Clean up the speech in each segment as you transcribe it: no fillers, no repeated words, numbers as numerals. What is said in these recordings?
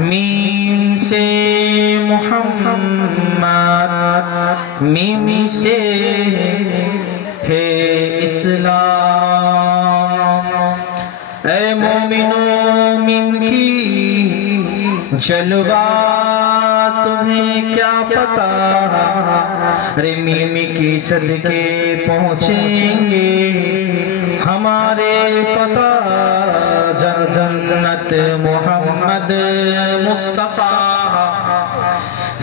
Meme से Muhammad, meme से है इस्लाम। ऐ मोमिनो मीम की जलवा तुम्हें क्या पता, रे मीम की सदके पहुँचेंगे हमारे पता। जन्नत मोहम्मद मुस्तफा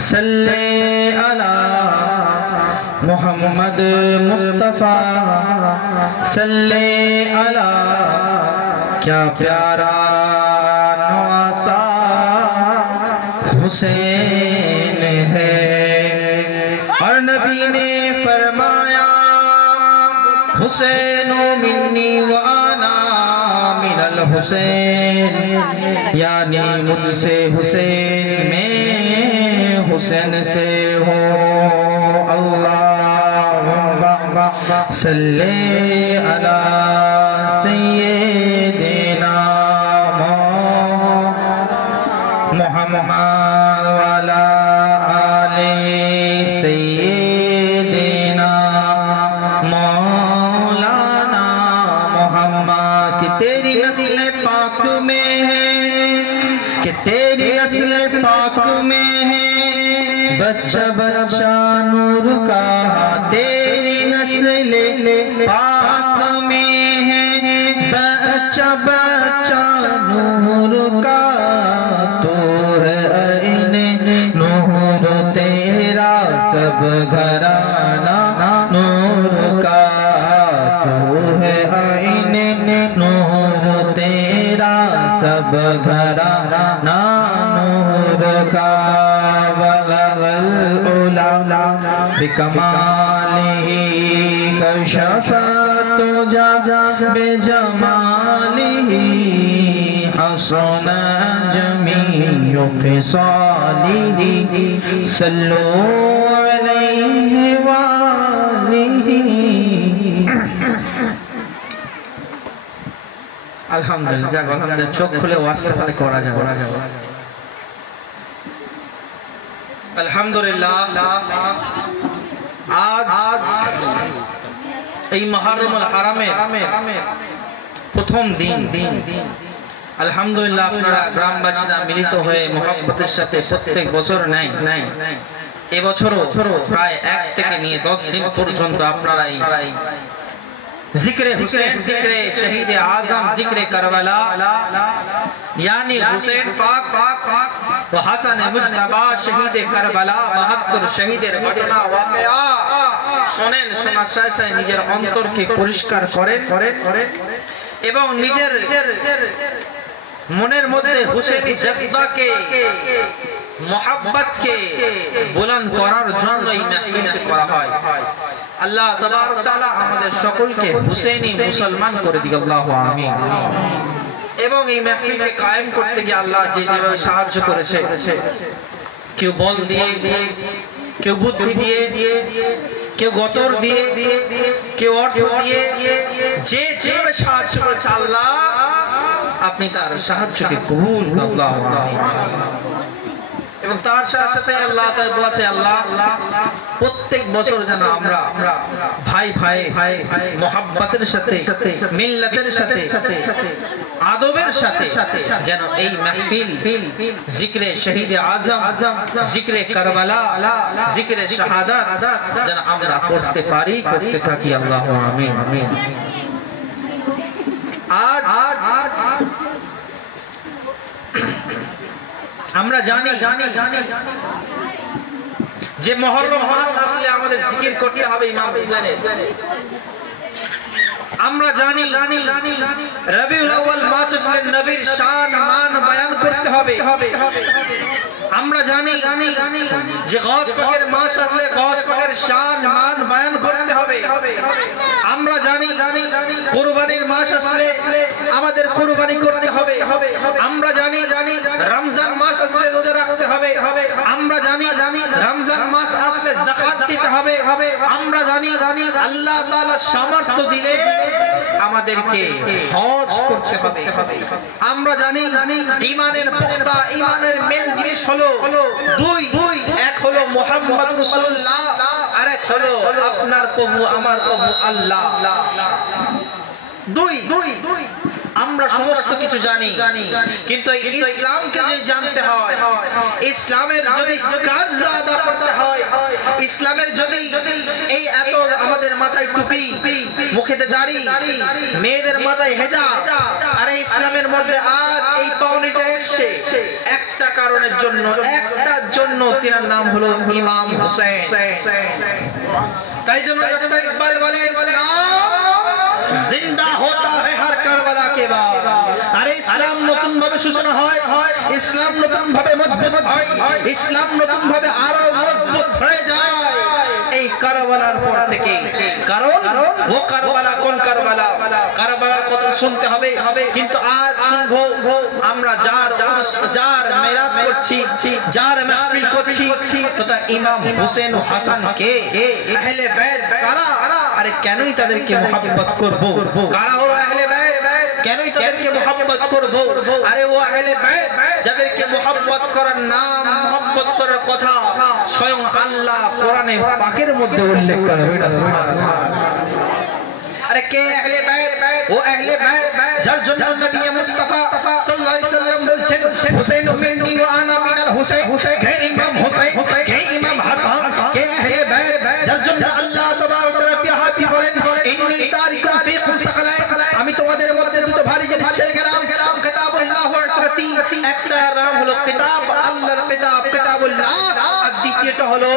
सल्ले अला मोहम्मद मुस्तफा सल्ले अला। क्या प्यारा नवासा हुसैन है। और नबी ने फरमाया हुसैनो मिन्नी व आना मिनल हुसैन, यानी मुझसे हुसैन में हुसैन से हो। अल्लाहुम्मा सल्ले अला सय्यिदिना मुहम्मद वाला आले सय्यिदिना मौलाना मुहम्मद। कि तेरी नस्ल पाक में है, कि तेरी नस्ल पाक में है बच्चा बच्चा नूर का। तेरी नस्ल पाक में है बच्चा बच्चा नूर का। तो है आईने नूर तेरा सब घराना नूर का। तो है आईने नूर तेरा सब घराना नूर का। बिकमालिही कशफा तुझा बेजमालिही हसन जमीउ खिसालिही सल्लु अलैहि वालिही। अल्हम्दुलिल्लाह। जाग अल्हम्दुलिल्लाह। चोख खुले वास्ते वाले करा जाए। अल्हम्दुलिल्लाह। आज এই মুহররমুল হারামের প্রথম দিন। আলহামদুলিল্লাহ আপনারা গ্রামবাসীরা মিলিত হয়ে মুহাব্বতের সাথে প্রত্যেক বছর নাই এবছরও প্রায় 1 থেকে নিয়ে 10 দিন পর্যন্ত আপনারা এই जिक्र हुसैन, जिक्र शहीद आजम, जिक्र करबला यानी हुसैन पाक व हसन मुज्तबा शहीद करबला 72 শহীদের ঘটনা ওয়াকিয়া শুনেন। শোনার সাথে সাথে নিজের অন্তরকে পরিষ্কার করেন এবং নিজের মনের মধ্যে হুসেনি জজবাকে মোহাব্বতকে বুলন্দ করার জন্য এই মাহফিলটি করা হয়। আল্লাহ তাবারক তাআলা আমাদের সকলকে হুসেনি মুসলমান করে দিক। আল্লাহু আমিন। এবং এই মাহফিলকে কায়েম করতে গিয়ে আল্লাহ যেভাবে সাহায্য করেছে, কেউ বল দিয়ে, কেউ বুদ্ধি দিয়ে, কেউ গতর দিয়ে, কেউ অর্থ দিয়ে, যে যেভাবে সাহায্য করেছে আল্লাহ আপনি তার সাহায্যকে কবুল করুন। আল্লাহু আমিন। এবং তার সাথে আল্লাহ তাআলা দোয়া চাই আল্লাহ প্রত্যেক বছর যেন আমরা ভাই ভাই মোহাব্বতের সাথে মিল্লাতের সাথে আদবের সাথে যেন এই মাহফিল জিক্রে শহীদ আজম, জিক্রে কারবালা, জিক্রে শাহাদাত যেন আমরা করতে পারি, করতে থাকি। আল্লাহু আমিন। আজ আমরা জানি যে মুহররম মাস আসলে আমাদের জিকির করতে হবে ইমাম হুসাইনের। আমরা জানি রবিউল আউয়াল মাস আসলে নবীর শান মান বয়ান করতে হবে। আমরা জানি যে গওস পাকের মাস আসলে গওস পাকের শান মান বয়ান করতে হবে। আমরা জানি কুরবানির মাস আসলে আমাদের কুরবানি করতে হবে। আমরা জানি রমজান মাস আসলে রোজা রাখতে হবে। আমরা জানি রমজান মাস আসলে যাকাত দিতে হবে। আমরা জানি আল্লাহ তাআলা সামর্থ্য দিলে আমাদেরকে হজ করতে হবে। আমরা জানি ঈমানের পুখতা ঈমানের মেন জিনিস হলো দুই, এক হলো মুহাম্মদ রাসূলুল্লাহ, আর এক হলো আপনার প্রভু আমার প্রভু আল্লাহ। দুই আমরা সমস্ত কিছু জানি, কিন্তু ইসলামকে যে জানতে হয়, ইসলামের যদি কাজ আদা করতে হয়, ইসলামের যদি এই এত আমাদের মাথায় টুপি, মুখেতে দাড়ি, মেয়েদের মাথায় হেজাব, আর ইসলামের মধ্যে আজ এই পাওনিটা এসছে একটা কারণের জন্য, একটার জন্য, তিনার নাম হলো ইমাম হোসেন। তাই জন্য ডক্টর ইকবাল বলে ইসলাম জিন্দা होता है हर करबला के बाद। আরে ইসলাম নতুন ভাবে সূচনা হয়, ইসলাম নতুন ভাবে মজবুত হয়, ইসলাম নতুন ভাবে আরো মজবুত হয়ে যায় এই কারবালার পর থেকে। কারণ ও কারবালা কোন কারবালা, কারবালার কথা শুনতে হবে। কিন্তু আজ শুনবো আমরা যার মেরাত করছি, যার মাহফিল করছি, তথা ইমাম হোসেন ও হাসান কে আহলে বাইত কারা, আরে কেনই তাদেরকে মুহাব্বত করব, কারা হলো আহলে বাইত, কেনই তাদেরকে মুহাব্বত করব। আরে ও আহলে বাইত যাদেরকে মুহাব্বত করার নাম, মুহাব্বত করার কথা স্বয়ং আল্লাহ কোরআনে পাকের মধ্যে উল্লেখ করা হয়েছে। সুবহানাল্লাহ। আরে কে আহলে বাইত? ও আহলে বাইত যার জন্য নবী মুস্তাফা সাল্লাল্লাহু আলাইহি সাল্লাম বলছেন হুসাইন মিন্নি ওয়া আনা মিনাল হুসাইন, কে ইমাম হুসাইন, কে ইমাম হাসান, কে আহলে বাইত যার জন্য আল্লাহ তাবারক ওয়া তাআলা হাবিব বলেন ইন্নী তারিকুম ফীকুম সাকালাইন, আমি তোমাদের মধ্যে দুটো ভারী জিনিস ছেড়ে গেলাম, কিতাবুল্লাহ ওয়া ইতরাতি, একটা নাম হলো কিতাব, আল্লাহর কিতাব কিতাবুল্লাহ, আর দ্বিতীয়টা হলো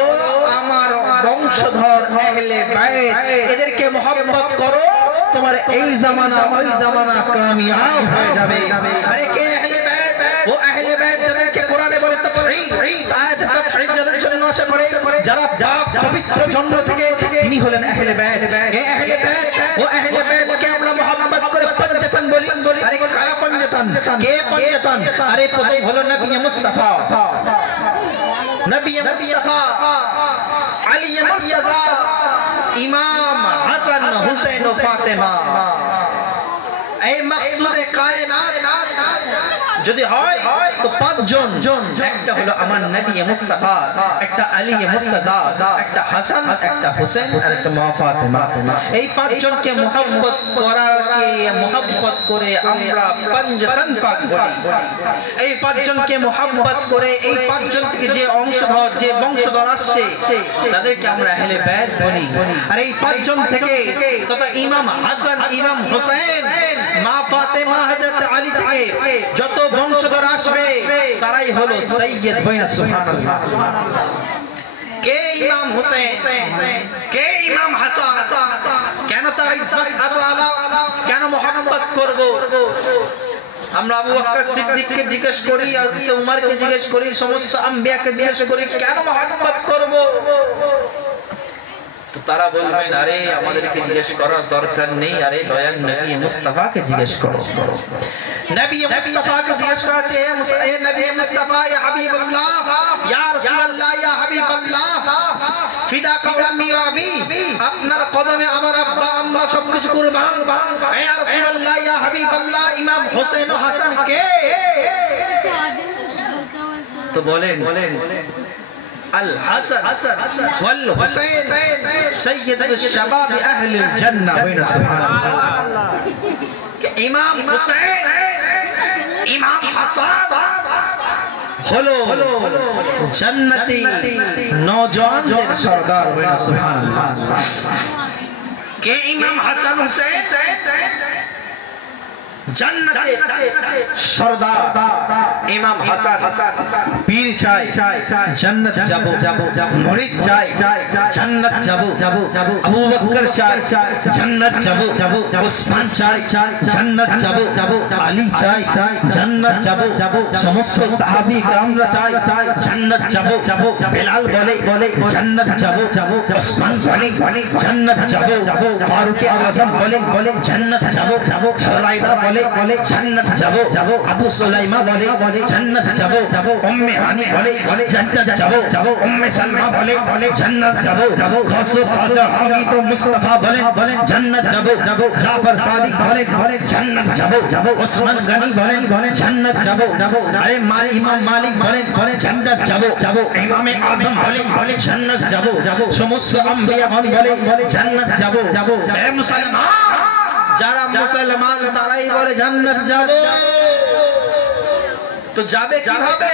আমার বংশধর আহলে বাইত, এদেরকে মুহাব্বত করো, তোমার এই জামানা ওই জামানা কামিয়াব হয়ে যাবে। আরে কে আহলে বাইত? ও আহলে বাইত যাদেরকে কোরআনে বলে তাওহীদ, আয়াতে তাওহীদ যাদের জন্য আশা করে, যারা পাক পবিত্র জন্ম থেকে, তিনি হলেন আহলে বাইত। হে আহলে বাইত, ও আহলে বাইতকে আমরা মুহাব্বত করে পঞ্জতন বলি। আরে কারা পঞ্জতন? কে পঞ্জতন? আরে প্রথম হলো নবী মুস্তাফা, নবী মুস্তাফা, আলী মুর্তজা, ইমাম হাসান, হুসাইন ও ফাতেমা। এই মাকসুদে কায়নাত যদি হয় তো পাঁচজন, একটা হলো আমার নবী মুস্তাফা, একটা আলী মুর্তজা, একটা হাসান, একটা হুসাইন, আর একটা মা ফাতেমা। এই পাঁচজনকে মুহাব্বত করাকে মুহাব্বত করে আমরা পঞ্জতন পাক বলি। এই পাঁচজনকে মুহাব্বত করে এই পাঁচজন থেকে যে অংশধর, যে বংশধর আসছে, তাদেরকে আমরা আহলে বাইত বলি। আর এই পাঁচজন থেকে তথা ইমাম হাসান, ইমাম হুসাইন, মা ফাতেমা, হযরত আলী থেকে যত বংশধর আসবে তারাই হলো সাইয়্যিদ বইনা। সুবহানাল্লাহ। কে ইমাম হুসাইন, কে ইমাম হাসান, কেন তার ইজ্জত এত আলা, কেন মুহাব্বত করব? আমরা আবু বকর সিদ্দিককে জিজ্ঞেস করি, হযরত উমরকে জিজ্ঞেস করি, সমস্ত আম্বিয়াকে জিজ্ঞেস করি কেন মুহাব্বত করব? তো তারা বলবেন আরে আমাদেরকে জিজ্ঞেস করার দরকার নেই, আরে দয়াল নবী মুস্তাফাকে জিজ্ঞেস করো। নবী মুস্তাফাকে জিজ্ঞেস করা আছে, এ নবী মুস্তাফা, ইয়া হাবিবাল্লাহ, ইয়া রাসূলুল্লাহ, ইয়া হাবিবাল্লাহ, ফিদাকা উম্মি ওয়া আবি, আপনার কদমে আমার আব্বা আম্মা সবকিছু কুরবান। ইয়া রাসূলুল্লাহ, ইয়া হাবিবাল্লাহ, ইমাম হোসেন ও হাসান কে? তো বলেন الحسن والحسين سيد الشباب أهل الجنة وين سبحان الله إمام حسين إمام حسن হলো জান্নাতি নওজওয়ানদের সরদার ওয়া সুবহানাল্লাহ। কে ইমাম হাসান হুসাইন? জান্নাতের সরদার, ইমাম হাসান পীর চাই জান্নাত যাব, মুরিদ চাই জান্নাত যাব, আবু বকর চাই জান্নাত যাব, উসমান চাই জান্নাত যাব, আলী চাই জান্নাত যাব, সমস্ত সাহাবী کرامরা চাই জান্নাত যাব, বেলাল বলে জান্নাত যাব, উসমান বলে জান্নাত যাব, ফারুক আযম বলে জান্নাত যাব, হুরায়রা বলে জান্নাত যাব, আবু সুলাইমা বলে জান্নাত যাব, উম্মে হানি বলে জান্নাত যাব, উম্মে সালমা বলে জান্নাত যাব, খাসু খাজা হামিদ মুস্তাফা বলে জান্নাত যাব, জাফর সাদিক বলে জান্নাত যাব, ওসমান গনি বলে জান্নাত যাব, আরে ইমাম মালিক বলে জান্নাত যাব, ইমামে আযম বলে জান্নাত যাব, সমস্ত আম্বিয়া বলে জান্নাত যাব। এ মুসলমান, যারা মুসলমান তারাই বলে জান্নাত যাব। তো যাবে কিভাবে?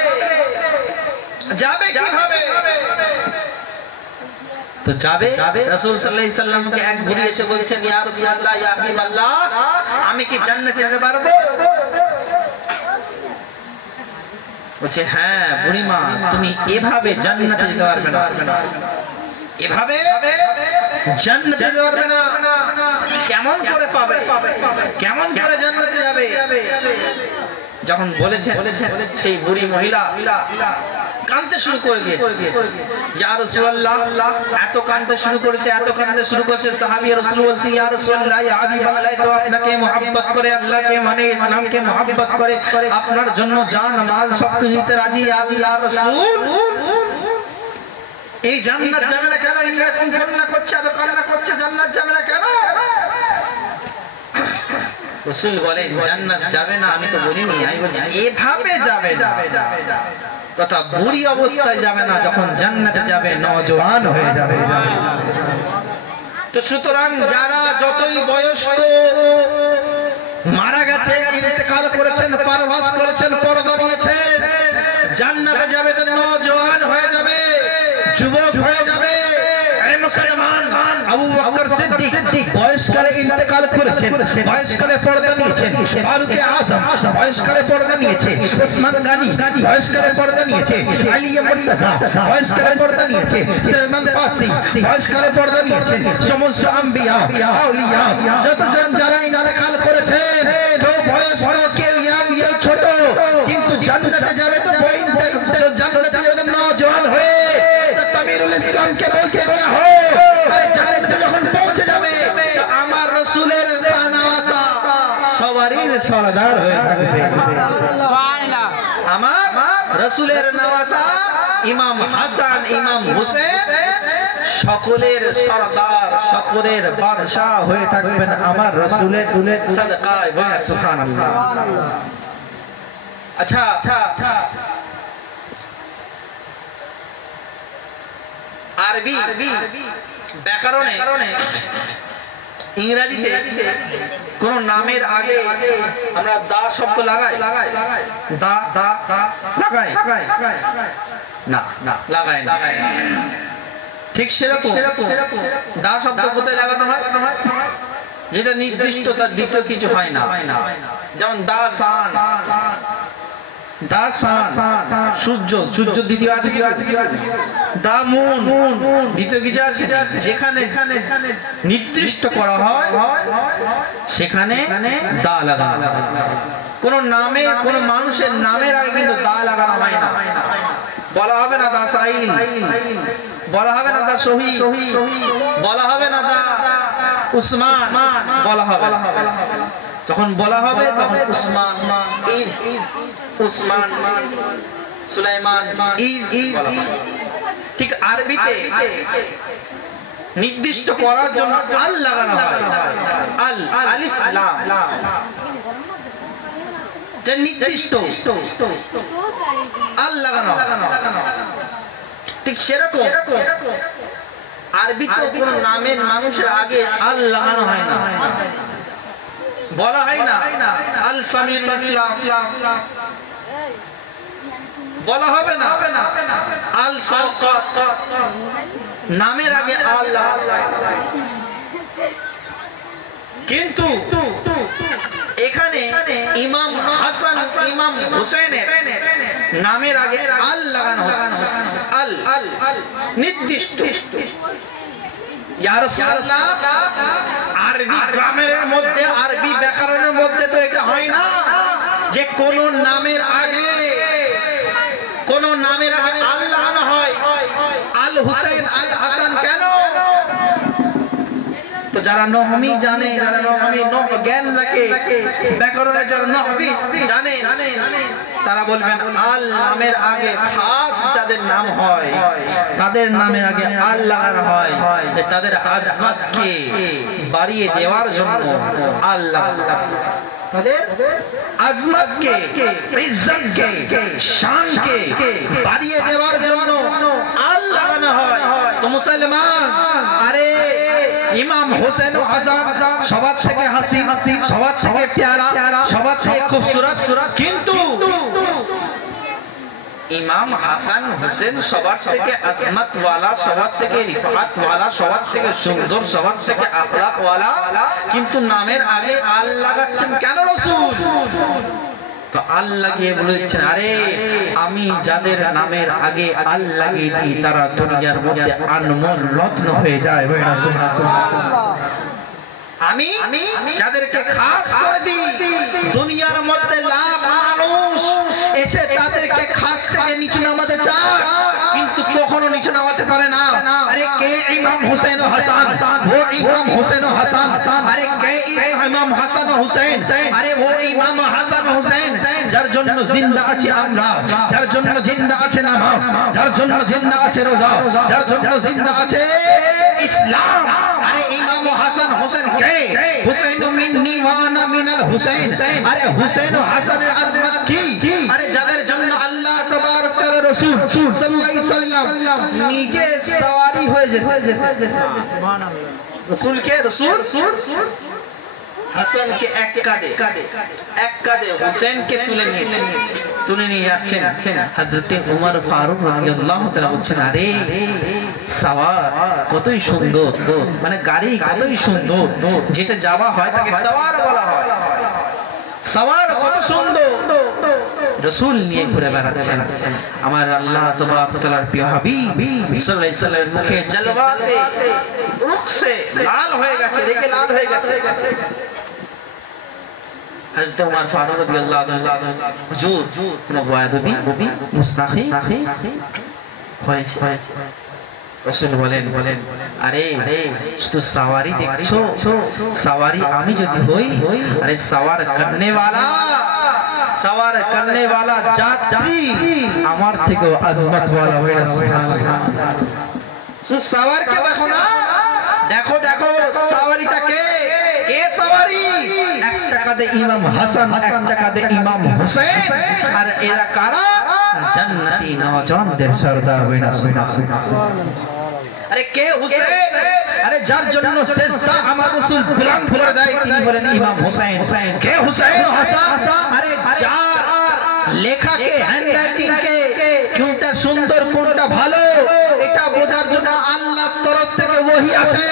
তো যাবে রাসূল সাল্লাল্লাহু আলাইহি সাল্লামকে এক বুড়ি এসে বলছেন, ইয়া রাসূলুল্লাহ, ইয়া হাবিবাল্লাহ, আমি কি জান্নাতে যেতে পারবো? বলছে, হ্যাঁ বুড়িমা, তুমি এভাবে জান্নাতে যেতে পারবে না, এভাবে জান্নাতে যেতে পারবে না। কেমন করে পাবে? কেমন করে জান্নাতে যাবে? যখন বলেছেন, সেই বুড়ি মহিলা কাঁদতে শুরু করে দিয়েছে। ইয়া রাসূলুল্লাহ, এত কাঁদতে শুরু করেছে, সাহাবী রাসূল বলছে, ইয়া রাসূলুল্লাহ, ইয়া হাবিবাল্লাহ, তো আপনাকে মহব্বত করে, আল্লাহকে মানে, ইসলামকে মহব্বত করে, আপনার জন্য জান মাল সবকিছু দিতে রাজি আল্লাহর রাসূল। এই জান্নাত যাবে না কেন? ইনি এখন কান্না করছে, জান্নাত যাবে না কেন? রাসূল বলেন, জান্নাত যাবে না আমি তো বলিনি, আমি বলছি এভাবে যাবে না, তথা বুড়ি অবস্থায় যাবে না, যখন জান্নাতে যাবে নওজোয়ান হয়ে যাবে। তো সুতরাং যারা যতই বয়স্ক মারা গেছেন, ইন্তেকাল করেছেন, পারভাস করেছেন, পরদা নিয়েছেন, জান্নাতে যাবে তো নওজোয়ান হয়ে যাবে, যুবক হয়ে যাবে। মুসলমান, আবু বকর সিদ্দিক বয়সকালে ইন্তেকাল করেছেন, বয়সকালে পর্দা নিয়েছেন, ফারুক আযম বয়সকালে পর্দা নিয়েছে, উসমান গনি বয়সকালে পর্দা নিয়েছে, আলী মুর্তজা বয়সকালে পর্দা নিয়েছে, সালমান ফারসি বয়সকালে পর্দা নিয়েছেন। সমস্ত আম্বিয়া আউলিয়া যতজন যারা ইন্তেকাল করেছেন, তো বয়স্ক, কেউ ইয়াং, কেউ ছোট, কিন্তু জান্নাতে যাবে তো জান্নাতে যাবে নওজোয়ান হয়ে। সামিরুল ইসলামকে বলতে দেয়া হয়, আরে জান্নাতে যখন পৌঁছে যাবে, আমার রাসূলের নাওয়াসা সবারই সরদার হয়ে থাকবে। সুবহানাল্লাহ, আমার রাসূলের নাওয়াসা ইমাম হাসান, ইমাম হুসেন সকলের সরদার, সকলের বাদশা হয়ে থাকবেন আমার রাসূলের সাদকায়। বলেন সুবহানাল্লাহ। আচ্ছা, আরবি ব্যাকরণে, ইংরেজিতে কোন নামের আগে আমরা দা শব্দ লাগাই, দা লাগাই না, লাগাই না। ঠিক সেরকম দা শব্দ কোথায় লাগানো হয়? যেটা নির্দিষ্ট, তার দ্বিতীয় কিছু হয় না। যেমন দা সান, সূর্য, সূর্য দ্বিতীয় আছে কি? দা মুন, দ্বিতীয় কিছু আছে? যেখানে নির্দিষ্ট করা হয় সেখানে দা লাগানো। কোন নামে, কোন মানুষের নামের আগে কিন্তু দা লাগানো হয় না। বলা হবে না দা সাইল, বলা হবে না দা শহীদ, বলা হবে না দা উসমান, বলা হবে। যখন বলা হবে তখন উসমান, উসমান, সুলাইমান, ঠিক আরবিতে নির্দিষ্ট করার জন্য আল লাগানো হয়, আল, আলিফ লাম, নির্দিষ্ট আল লাগানো। ঠিক সেরকম আরবিতে কোন নামের মানুষের আগে আল লাগানো হয় না, বলা হয় না আল সামিরুল ইসলাম, বলা হবে না আল শওকত, নামের আগে আল লাগানো। কিন্তু এখানে ইমাম হাসান ইমাম হুসাইনের নামের আগে আল লাগানো হচ্ছে, আল নির্দিষ্ট। ইয়া রাসূলুল্লাহ, আরবি গ্রামারের মধ্যে, আরবি ব্যাকরণের মধ্যে তো এটা হয় না যে কোন নামের আগে আল লাগানো হয়। আল হুসাইন, আল হাসান কেন? তো যারা নহমি জানে, যারা নহমি জ্ঞান রাখে, ব্যাকরণের যারা নহবি জানে, তারা বলবেন আল নামের আগে খাস যাদের নাম হয়, তাদের নামের আগে আল লাগানো হয়, যে তাদের আজমতকে বাড়িয়ে দেওয়ার জন্য আল্লাহ, তাদের আজমতকে, ইজ্জতকে, শানকে বাড়িয়ে দেওয়ার জন্য আল লাগানো হয়। তো মুসলমান, আরে ইমাম হোসেন ও হাসান সবার থেকে হাসিন, সবার থেকে প্যারা, সবার থেকে খুবসুরত, কিন্তু ইমাম হাসান হোসেন সবার থেকে আজমত ওয়ালা, সবার থেকে রিফাত ওয়ালা, সবার থেকে সুন্দর, সবার থেকে আখলাক ওয়ালা, কিন্তু নামের আগে আল লাগাচ্ছেন কেন রাসূল? তো আল লাগিয়ে বলেছেন, আরে আমি যাদের নামের আগে আল লাগিয়ে দিই তারা দুনিয়ার মধ্যে আনমোল রত্ন হয়ে যায়। আমি যাদেরকে খাস করে দিই, দুনিয়ার মধ্যে লাখ মানুষ এসে তাদেরকে খাস থেকে নিচু নামাতে চায়, কিন্তু কখনো নিচু নামাতে পারে না। আরে কে ইমাম হুসেন ও হাসান? वो इमाम हुसैन और हसन। अरे কে ইমাম হাসান ও হুসেন? আরে वो ইমাম হাসান ও হুসেন যার জন্য জিন্দা আছি আমরা, যার জন্য জিন্দা আছে নামাজ, যার জন্য জিন্দা আছে রোজা, যার জন্য জিন্দা আছে ইসলাম। আরে ইমাম হাসান হোসেন কে? হুসেন মিন্নি ওয়া আনা মিনাল হুসেন। আরে হুসেন ও হাসানের আজমত কি? আরে যাদের জন্য আল্লাহ তাবারক ওয়া তাআলা রাসূল সাল্লাল্লাহু আলাইহি সাল্লাম নিজে সওয়ারি হয়ে যেতেন। সুবহানাল্লাহ। রাসূল কে? রাসূল হাসান কে এক কাঁধে হুসেন কে তুলে নিয়ে যাচ্ছেন। হযরতে ওমর ফারুক রাদিয়াল্লাহু তাআলা বলছেন, আরে সওয়ার কতই সুন্দর, মানে গাড়ি কতই সুন্দর, যেটা যাওয়া হয় তাকে সওয়ার বলা হয়। সওয়ার কত সুন্দর, রাসূল নিয়ে ঘুরে বেড়াচ্ছেন। আমার আল্লাহ তাবারক ওয়া তাআলার প্রিয় হাবিব সাল্লাল্লাহু আলাইহি সাল্লামের মুখে জলওয়াতে রুখ সে লাল হয়ে গেছে, রেগে লাল হয়ে গেছে। হযরত ওমর ফারুক রাদিয়াল্লাহু তাআলা হুজুর কোনো ওয়াদবি মুস্তাখি হয়েছে। রাসূল বলেন, আরে শুধু সওয়ারি দেখছো, সওয়ারি আমি যদি হই, আরে সওয়ার করনে वाला যাত্রী আমার থেকেও আজমত वाला হবে। সুবহানাল্লাহ। সওয়ার কে দেখো না, দেখো সওয়ারিটা কে? সওয়ারি একটা কাঁধে ইমাম হাসান, একটা কাঁধে ইমাম হুসেন, আর এরা কারা? জান্নাতি নওজওয়ানদের সরদার হবে না। আরে কে হুসেন? আরে যার জন্য সিজদা আমার রাসূল বুলন্দ করে দেয় তিনি বলেন ইমাম হুসেন। কে হুসেন ও হাসান? আরে যার লেখাকে, হ্যান্ডরাইটিং কে কোনটা সুন্দর কোনটা ভালো এটা বোঝার জন্য আল্লাহর তরফ থেকে ওহী আসে।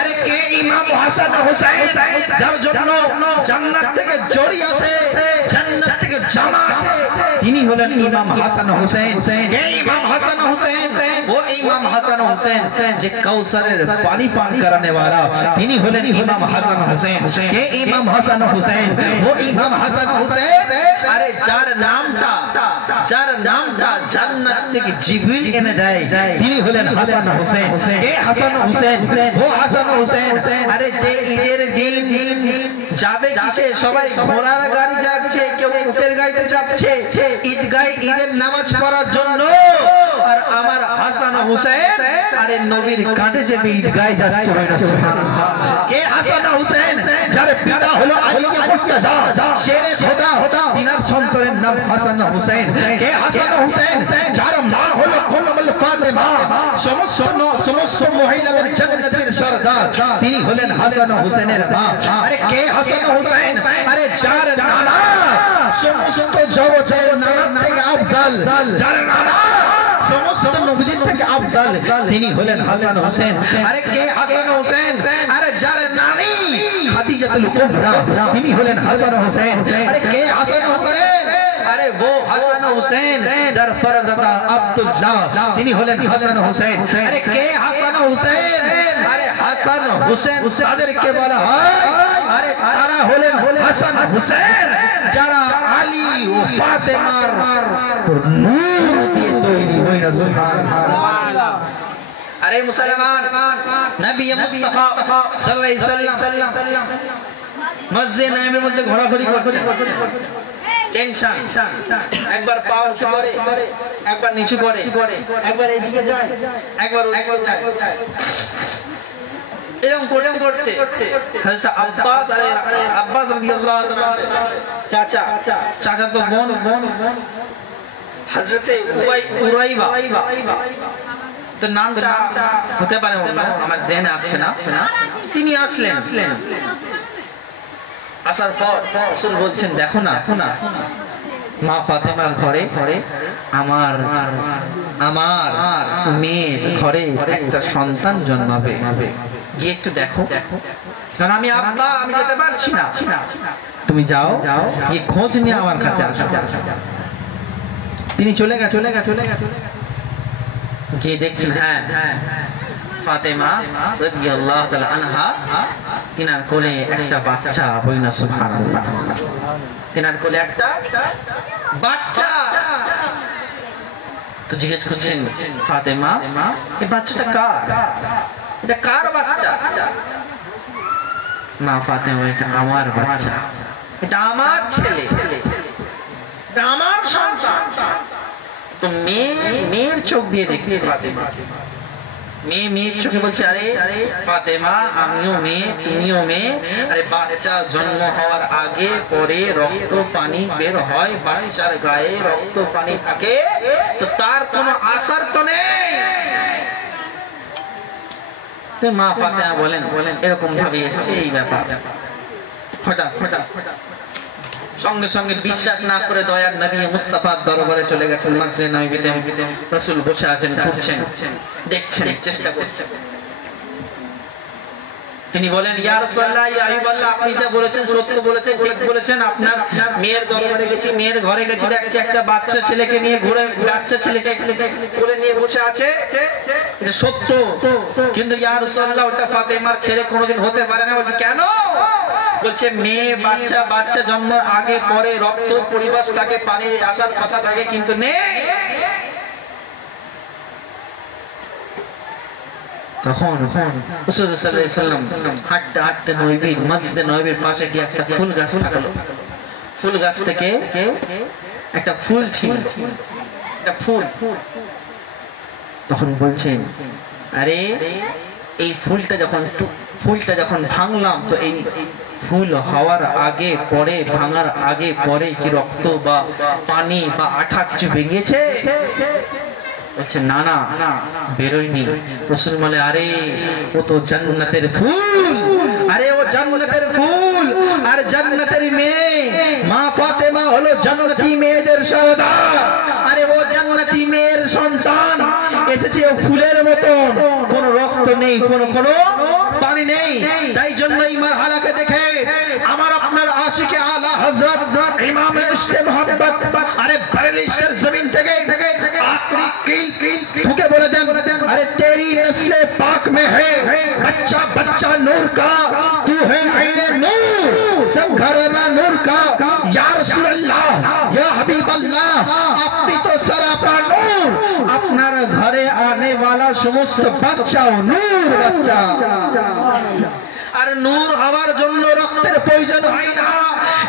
আরে কে ইমাম হাসান ও হুসেন? যার জন্য জান্নাত থেকে জড়ি আসে, জান্নাত থেকে জামা আসে, তিনি হলেন ইমাম হাসান ও হুসেন। কে ইমাম হাসান ও হুসেন? वो इमाम हसन हुसैन যে কাউসারের পানি পান कराने वाला, তিনি হলেন ইমাম হাসান হুসেন। কে ইমাম হাসান হুসেন? वो ইমাম হাসান হুসেন আরে যার নামটা জান্নাত থেকে জিবরিল এনে দেয় তিনি হলেন হাসান হুসেন। কে হাসান হুসেন? वो হাসান হুসেন আরে যে ঈদের দিন যাবে কিসে? সবাই ঘোড়ার গাড়ি যাচ্ছে, কেউ উটের গাড়িতে যাচ্ছে ঈদগাহে ঈদের নামাজ পড়ার জন্য, আর আমার হাসান হুসেন আরে নবীর কাঁধে চেপে ঈদগাহে যাচ্ছে। সুবহানাল্লাহ। কে হাসান হুসেন? যার পিতা হলো আলী মুর্তজা শেরে খোদা, তিনার সন্তানের নাম হাসান হুসেন। কে হাসান হুসেন? যার মা হলো উম্মুল ফাতেমা, সমস্ত মহিলাদের জান্নাতের সরদার, তিনি হলেন হাসান হুসেনের মা। আরে কে হাসান হুসেন? আরে যার নানা সমস্ত জগতের নানা থেকে আফজাল, যার নানা সমস্ত নবীদের থেকে আফজাল তিনি হলেন হাসান হোসেন। আরে কে হাসান হোসেন? আরে যার নানি খাদিজাতুল কুবরা তিনি হলেন হাসান হোসেন। আরে কে হাসান হোসেন? अरे वो हसन हुसैन जार परदादा अब्दुल्लाह তিনি হলেন হাসান হোসেন। আরে কে হাসান হোসেন? আরে হাসান হোসেন তাদেরকে বলা হয়, আরে তারা হলেন হাসান হোসেন যারা আলী ও ফাতেমার নূর দিয়ে তৈরি হয়েছে। সুবহানাল্লাহ। আরে মুসলমান, নবী মুস্তাফা সাল্লাল্লাহু আলাইহি সাল্লাম মসজিদে নববীর মধ্যে ঘোরাঘুরি করছেন। টেনশন, একবার পা উঁচু করে, একবার নিচু করে, একবার এইদিকে যায়, একবার ওইদিকে যায়, এরকম করতে করতে হযরত আব্বাস রাদিয়াল্লাহু তাআলা চাচা তো বোন হযরতে উরাইবা, তো নামটা হতে পারে অন্য, আমার জেনে আসছে না। তিনি আসলেন, আসার পর রাসূল বলছেন দেখো না মা ফাতেমার ঘরে আমার মেয়ের ঘরে একটা সন্তান জন্মাবে, গিয়ে একটু দেখো, কারণ আমি আব্বা আমি যেতে পারছি না, তুমি যাও গিয়ে খোঁজ নিয়ে আমার কাছে আসো। তিনি চলে গেছে, গিয়ে দেখছেন হ্যাঁ ফাতেমা রাদিয়াল্লাহু তাআলা আনহা তিনার কোলে একটা বাচ্চা বইনা। সুবহানাল্লাহ। তিনার কোলে একটা বাচ্চা। তো জিজ্ঞেস করছেন ফাতেমা এই বাচ্চাটা কার? এটা কার বাচ্চা? মা ফাতেমা এটা আমার বাচ্চা, এটা আমার ছেলে, এটা আমার সন্তান। তো মেয়ের চোখ দিয়ে দেখছে ফাতেমা, মেয়ের চোখে বলছে আরে ফাতেমা আমিও মেয়ে তুমিও মেয়ে। আরে বাচ্চা জন্ম হওয়ার আগে পরে রক্ত পানি বের হয়, বাচ্চার গায়ে রক্ত পানি থাকে, তো তার কোনো আসার তো নেই। মা ফাতেমা বলেন এরকম ভাবে এসছে এই ব্যাপার। হঠাৎ সঙ্গে সঙ্গে বিশ্বাস না করে দয়ার নবী মুস্তাফার দরবারে চলে গেছেন। মসজিদে নববীতে রাসূল বসে আছেন, ঘুরছেন, দেখছেন, চেষ্টা করছেন। তিনি বলেন ইয়া রাসূলুল্লাহ, ইয়া হাবিবাল্লাহ, আপনি যা বলেছেন সত্য বলেছেন, ঠিক বলেছেন। আপনার মেয়ের দরবারে গেছি, মেয়ের ঘরে গেছি, দেখছি একটা বাচ্চা ছেলেকে নিয়ে ঘুরে, বাচ্চা ছেলেকে কোলে নিয়ে বসে আছে, এটা সত্য। কিন্তু ইয়া রাসূলুল্লাহ ওটা ফাতেমার ছেলে কোনোদিন হতে পারে না। বলছে কেন? বলছে মেয়ে বাচ্চা জন্মের আগে পরে রক্ত পরিবেশ থাকে, পানির আসার কথা থাকে, কিন্তু নেই। তখন রাসূল সাল্লাল্লাহু আলাইহি ওয়াসাল্লাম হাঁটতে হাঁটতে নববীর মসজিদে নববীর পাশে গিয়ে একটা ফুল গাছ থাকলো, ফুল গাছ থেকে একটা ফুল ছিল, একটা ফুল। তখন বলছেন আরে এই ফুলটা যখন ভাঙলাম, তো এই ফুল হওয়ার আগে পরে, ভাঙার আগে পরে কি রক্ত বা পানি বা আঠা কিছু বেরিয়েছে? বলছে না না বেরোয়নি। রাসূল বলে আরে ও তো জান্নাতের ফুল, আরে ও জান্নাতের ফুল, আর জান্নাতের মেয়ে মা ফাতেমা হলো জান্নাতি মেয়েদের সর্দার। আরে ও জান্নাতি মেয়ের সন্তান এসেছে ও ফুলের মতন, কোনো রক্ত নেই, কোনো পানি নেই। তাই জন্য এই মারহালাকে দেখে আমার আপনার আশিকে আলা হযরত ইমাম ইশকে মুহাব্বত আরে বরেলি সরজমিন থেকে আখরি কিল ঠুকে বলে দেন अरे तेरी नस्ले पाक में है बच्चा बच्चा नूर का, तू है आईने नूर, सब घराना नूर का। या रसूल अल्लाह, या हबीब अल्लाह, अपनी तो सरापा नूर, अपना घरे आने वाला समस्त बच्चा नूर बच्चा। আর নূর হওয়ার জন্য রক্তের প্রয়োজন হয় না।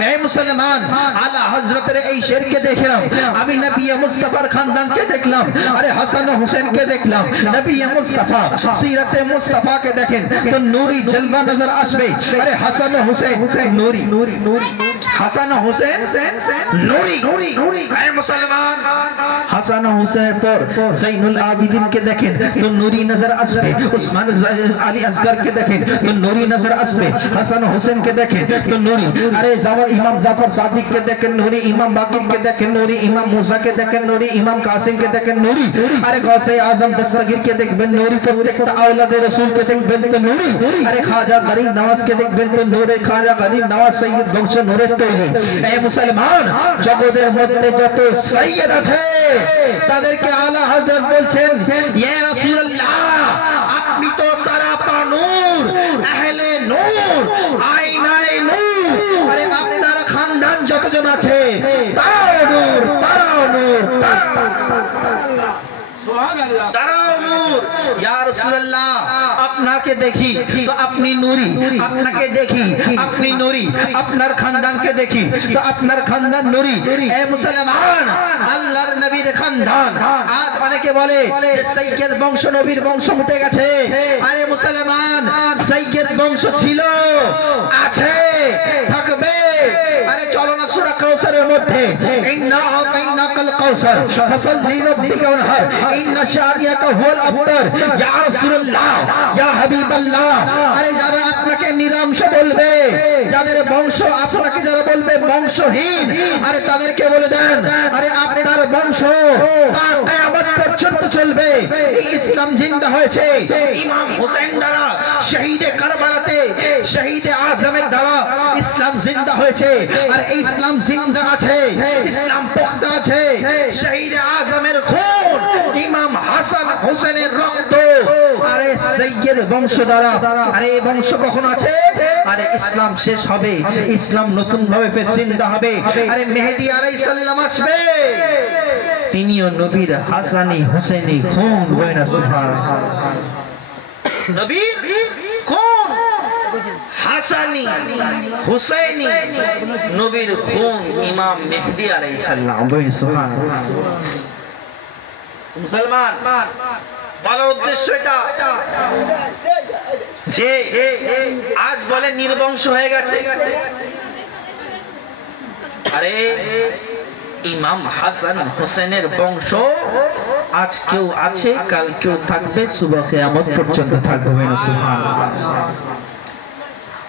এই মুসলমান, আলা হযরতের এই শেরকে দেখলাম, আমি নবী মুস্তাফার খানদানকে দেখলাম, আরে হাসান হোসেনকে দেখলাম। নবী মুস্তাফা সিরাতে মুস্তাফাকে দেখেন তো নূরি জলওয়া নজর আসবে। আরে হাসান হোসেন নূরি, হাসান হোসেন নূরি। এই মুসলমান, হাসান ও হুসেনের পর জাইনুল আবিদিন কে দেখেন তো নূরি নজর আসবে, উসমান আলী আসগর কে দেখেন তো নূরি নজর আসবে, হাসান ও হুসেন কে দেখেন তো নূরি, আরে ইমাম জাফর সাদিক কে দেখেন নূরি, ইমাম বাকির কে দেখেন নূরি, ইমাম মুসা কে দেখেন নূরি, ইমাম কাসিম কে দেখেন নূরি, আরে গৌসে আজম দস্তগীর কে দেখবেন নূরি, প্রত্যেকটা আওলাদে রাসূল কে দেখবেন তো নূরি, আরে খাজা গরিব নওয়াজ কে দেখবেন তো নূরে, খাজা গরিব নওয়াজ সৈয়দ বংশ নূরের তৈরি। এই মুসলমান জগতের মধ্যে যত সৈয়দ আছে তাদেরকে আলা হযরত বলছেন ইয়া রাসূলুল্লাহ আপনি তো সারাপা নূর, আহলে নূর, আয়নায়ে নূর, আরে আপনার খানদান যতজন আছে তারাও নূর, তারাও নূর, তারাও নূর। ইয়া রাসূলুল্লাহ আপনাকে দেখি তো আপনি নূরি, আপনাকে দেখি আপনি নূরি, আপনার খানদানকে দেখি তো আপনার খানদান নূরি। এ মুসলমান আল্লাহর নবীর খানদান, আজ অনেকে বলে যে সৈয়দ বংশ নবীর বংশ উঠে গেছে, আরে মুসলমান সৈয়দ বংশ ছিল, আছে, থাকবে। আরে চলো না সূরা কাউসারের মধ্যে ইন্না আতাইনাকাল কাউসার ফাসাল্লি লিরাব্বিকা ওয়ানহার ইন্না শানিয়াকা হুয়াল আবতার। ইয়া রাসূলুল্লাহ ইয়া হাবিবাল্লাহ, আরে যারা আপনাকে নিরাংশ বলবে, যাদের বংশ আপনাকে যারা বলবে বংশহীন, আরে তাদেরকে বলে দেন আরে আপনার বংশ তা কিয়ামত পর্যন্ত চলবে। এই ইসলাম জিন্দা হয়েছে ইমাম হোসেন দ্বারা, শহীদে কারবালাতে শহীদে আজমের দ্বারা ইসলাম জিন্দা হয়েছে, আর এই ইসলাম জিন্দা আছে, ইসলাম পোক্তা আছে। শহীদে আজমের খুন, ইমাম হাসান হোসেনের রক্ত, আরে সৈয়দ বংশ দ্বারা, আরে এই বংশ কখন আছে? আরে ইসলাম শেষ হবে, ইসলাম নতুন ভাবে জিন্দা হবে, আরে মেহেদী আলাইহিস সালাম আসবে, তিনিও নবীর হাসানি হুসেনি খুন বইনা সুবহানাল্লাহ। নবীর খুন হাসানি হুসাইনি, নবীর খুন ইমাম মেহেদী আলাইহিস সালাম বইনা সুবহানাল্লাহ। মুসলমান বলার উদ্দেশ্য এটা যে আজ বলে নির্বংশ হয়ে গেছে, আরে ইমাম হাসান হোসেনের বংশ আজ কেউ আছে, কাল কেউ থাকবে, সুবহ কিয়ামত পর্যন্ত থাকবে না। সুবহানাল্লাহ।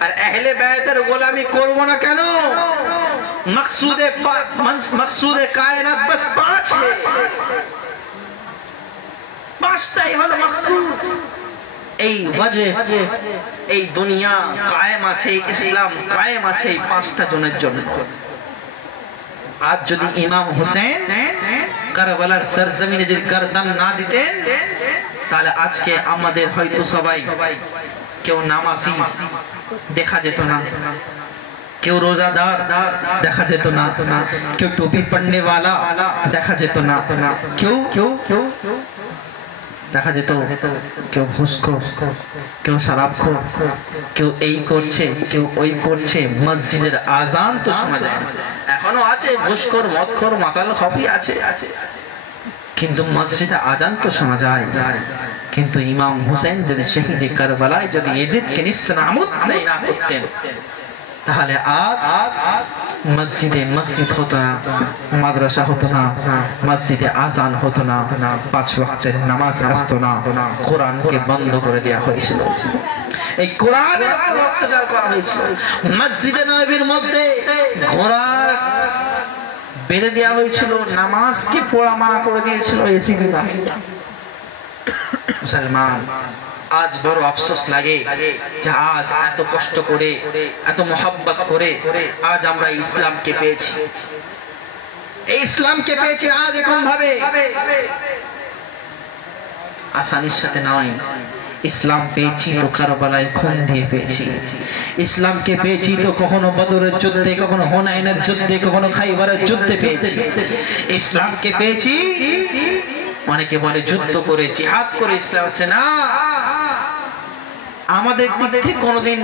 আর আহলে বায়তের গোলামি করব না কেন? মকসুদে কায়নাত বাস 5 है, 5টাই হলো মকসুদ। এই ওয়াজে এই দুনিয়া কায়েম আছে, ইসলাম কায়েম আছে এই 5টা জনের জন্য। আজ যদি ইমাম হোসেন কারবালার সরজমিনে যদি গর্দান না দিতেন, তাহলে আজকে আমাদের হয়তো সবাই কেউ নামাজি দেখা যেত না, কেউ রোজাদার দেখা যেত না, কেউ টুপি পড়নে वाला দেখা যেত না, কেউ দেখা যেত কেউ ঘুষখোর, কেউ শরাবখোর, কেউ এই করছে, কেউ ওই করছে। মসজিদের আজান তো শোনা যায় না, এখনো আছে ঘুষখোর, মদখোর, মাতাল সবই আছে, কিন্তু মসজিদে আজান তো শোনা যায়। কিন্তু ইমাম হোসেন যদি শহীদে কারবালায় যদি ইয়াজিদকে নিস্তেনাবুদ না করতেন, তাহলে আজ মসজিদে মসজিদ হতো না, মাদ্রাসা হতো না, মসজিদে আজান হতো না, 5 ওয়াক্তের নামাজ আসতো না, কোরআনকে বন্ধ করে দেওয়া হয়েছিল। এই কোরআনের উপর অত্যাচার করা হয়েছিল। মসজিদে নববীর মধ্যে ঘোড়া বেঁধে দেওয়া হয়েছিল, নামাজকে পড়া মানা করে দিয়েছিল এসিবি বাহিনী। মুসলমান আজ বড় আফসোস লাগে যে আজ এত কষ্ট করে, এত মোহাব্বত করে আজ আমরা ইসলামকে পেয়েছি, এই ইসলামকে পেয়েছি আজ এরকম ভাবে আসানির সাথে নয়। ইসলাম পেয়েছি তো কারবালায় খুন দিয়ে পেয়েছি, ইসলামকে পেয়েছি তো কখনো বদরের যুদ্ধে, কখনো হুনাইনের যুদ্ধে, কখনো খাইবারের যুদ্ধে পেয়েছি। ইসলামকে পেয়েছি অনেকে বলে যুদ্ধ করে, জিহাদ করে ইসলাম আছে না। আমাদের দিক থেকে কোনোদিন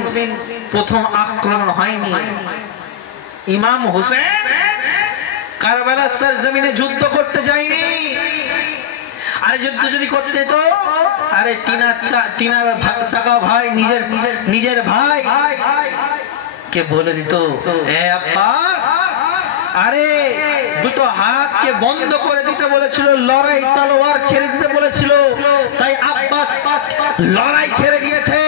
প্রথম আক্রমণ হয়নি। ইমাম হোসেন কারবালার সরজমিনে যুদ্ধ করতে যায়নি। আরে যুদ্ধ যদি করতে তো আরে তিনার সাগা ভাই, নিজের ভাই কে বলে দিত, এ আব্বাস আরে দুটো হাতকে বন্ধ করে দিতে বলেছিল, লড়াই তলোয়ার ছেড়ে দিতে বলেছিল, তাই আব্বাস লড়াই ছেড়ে দিয়েছে।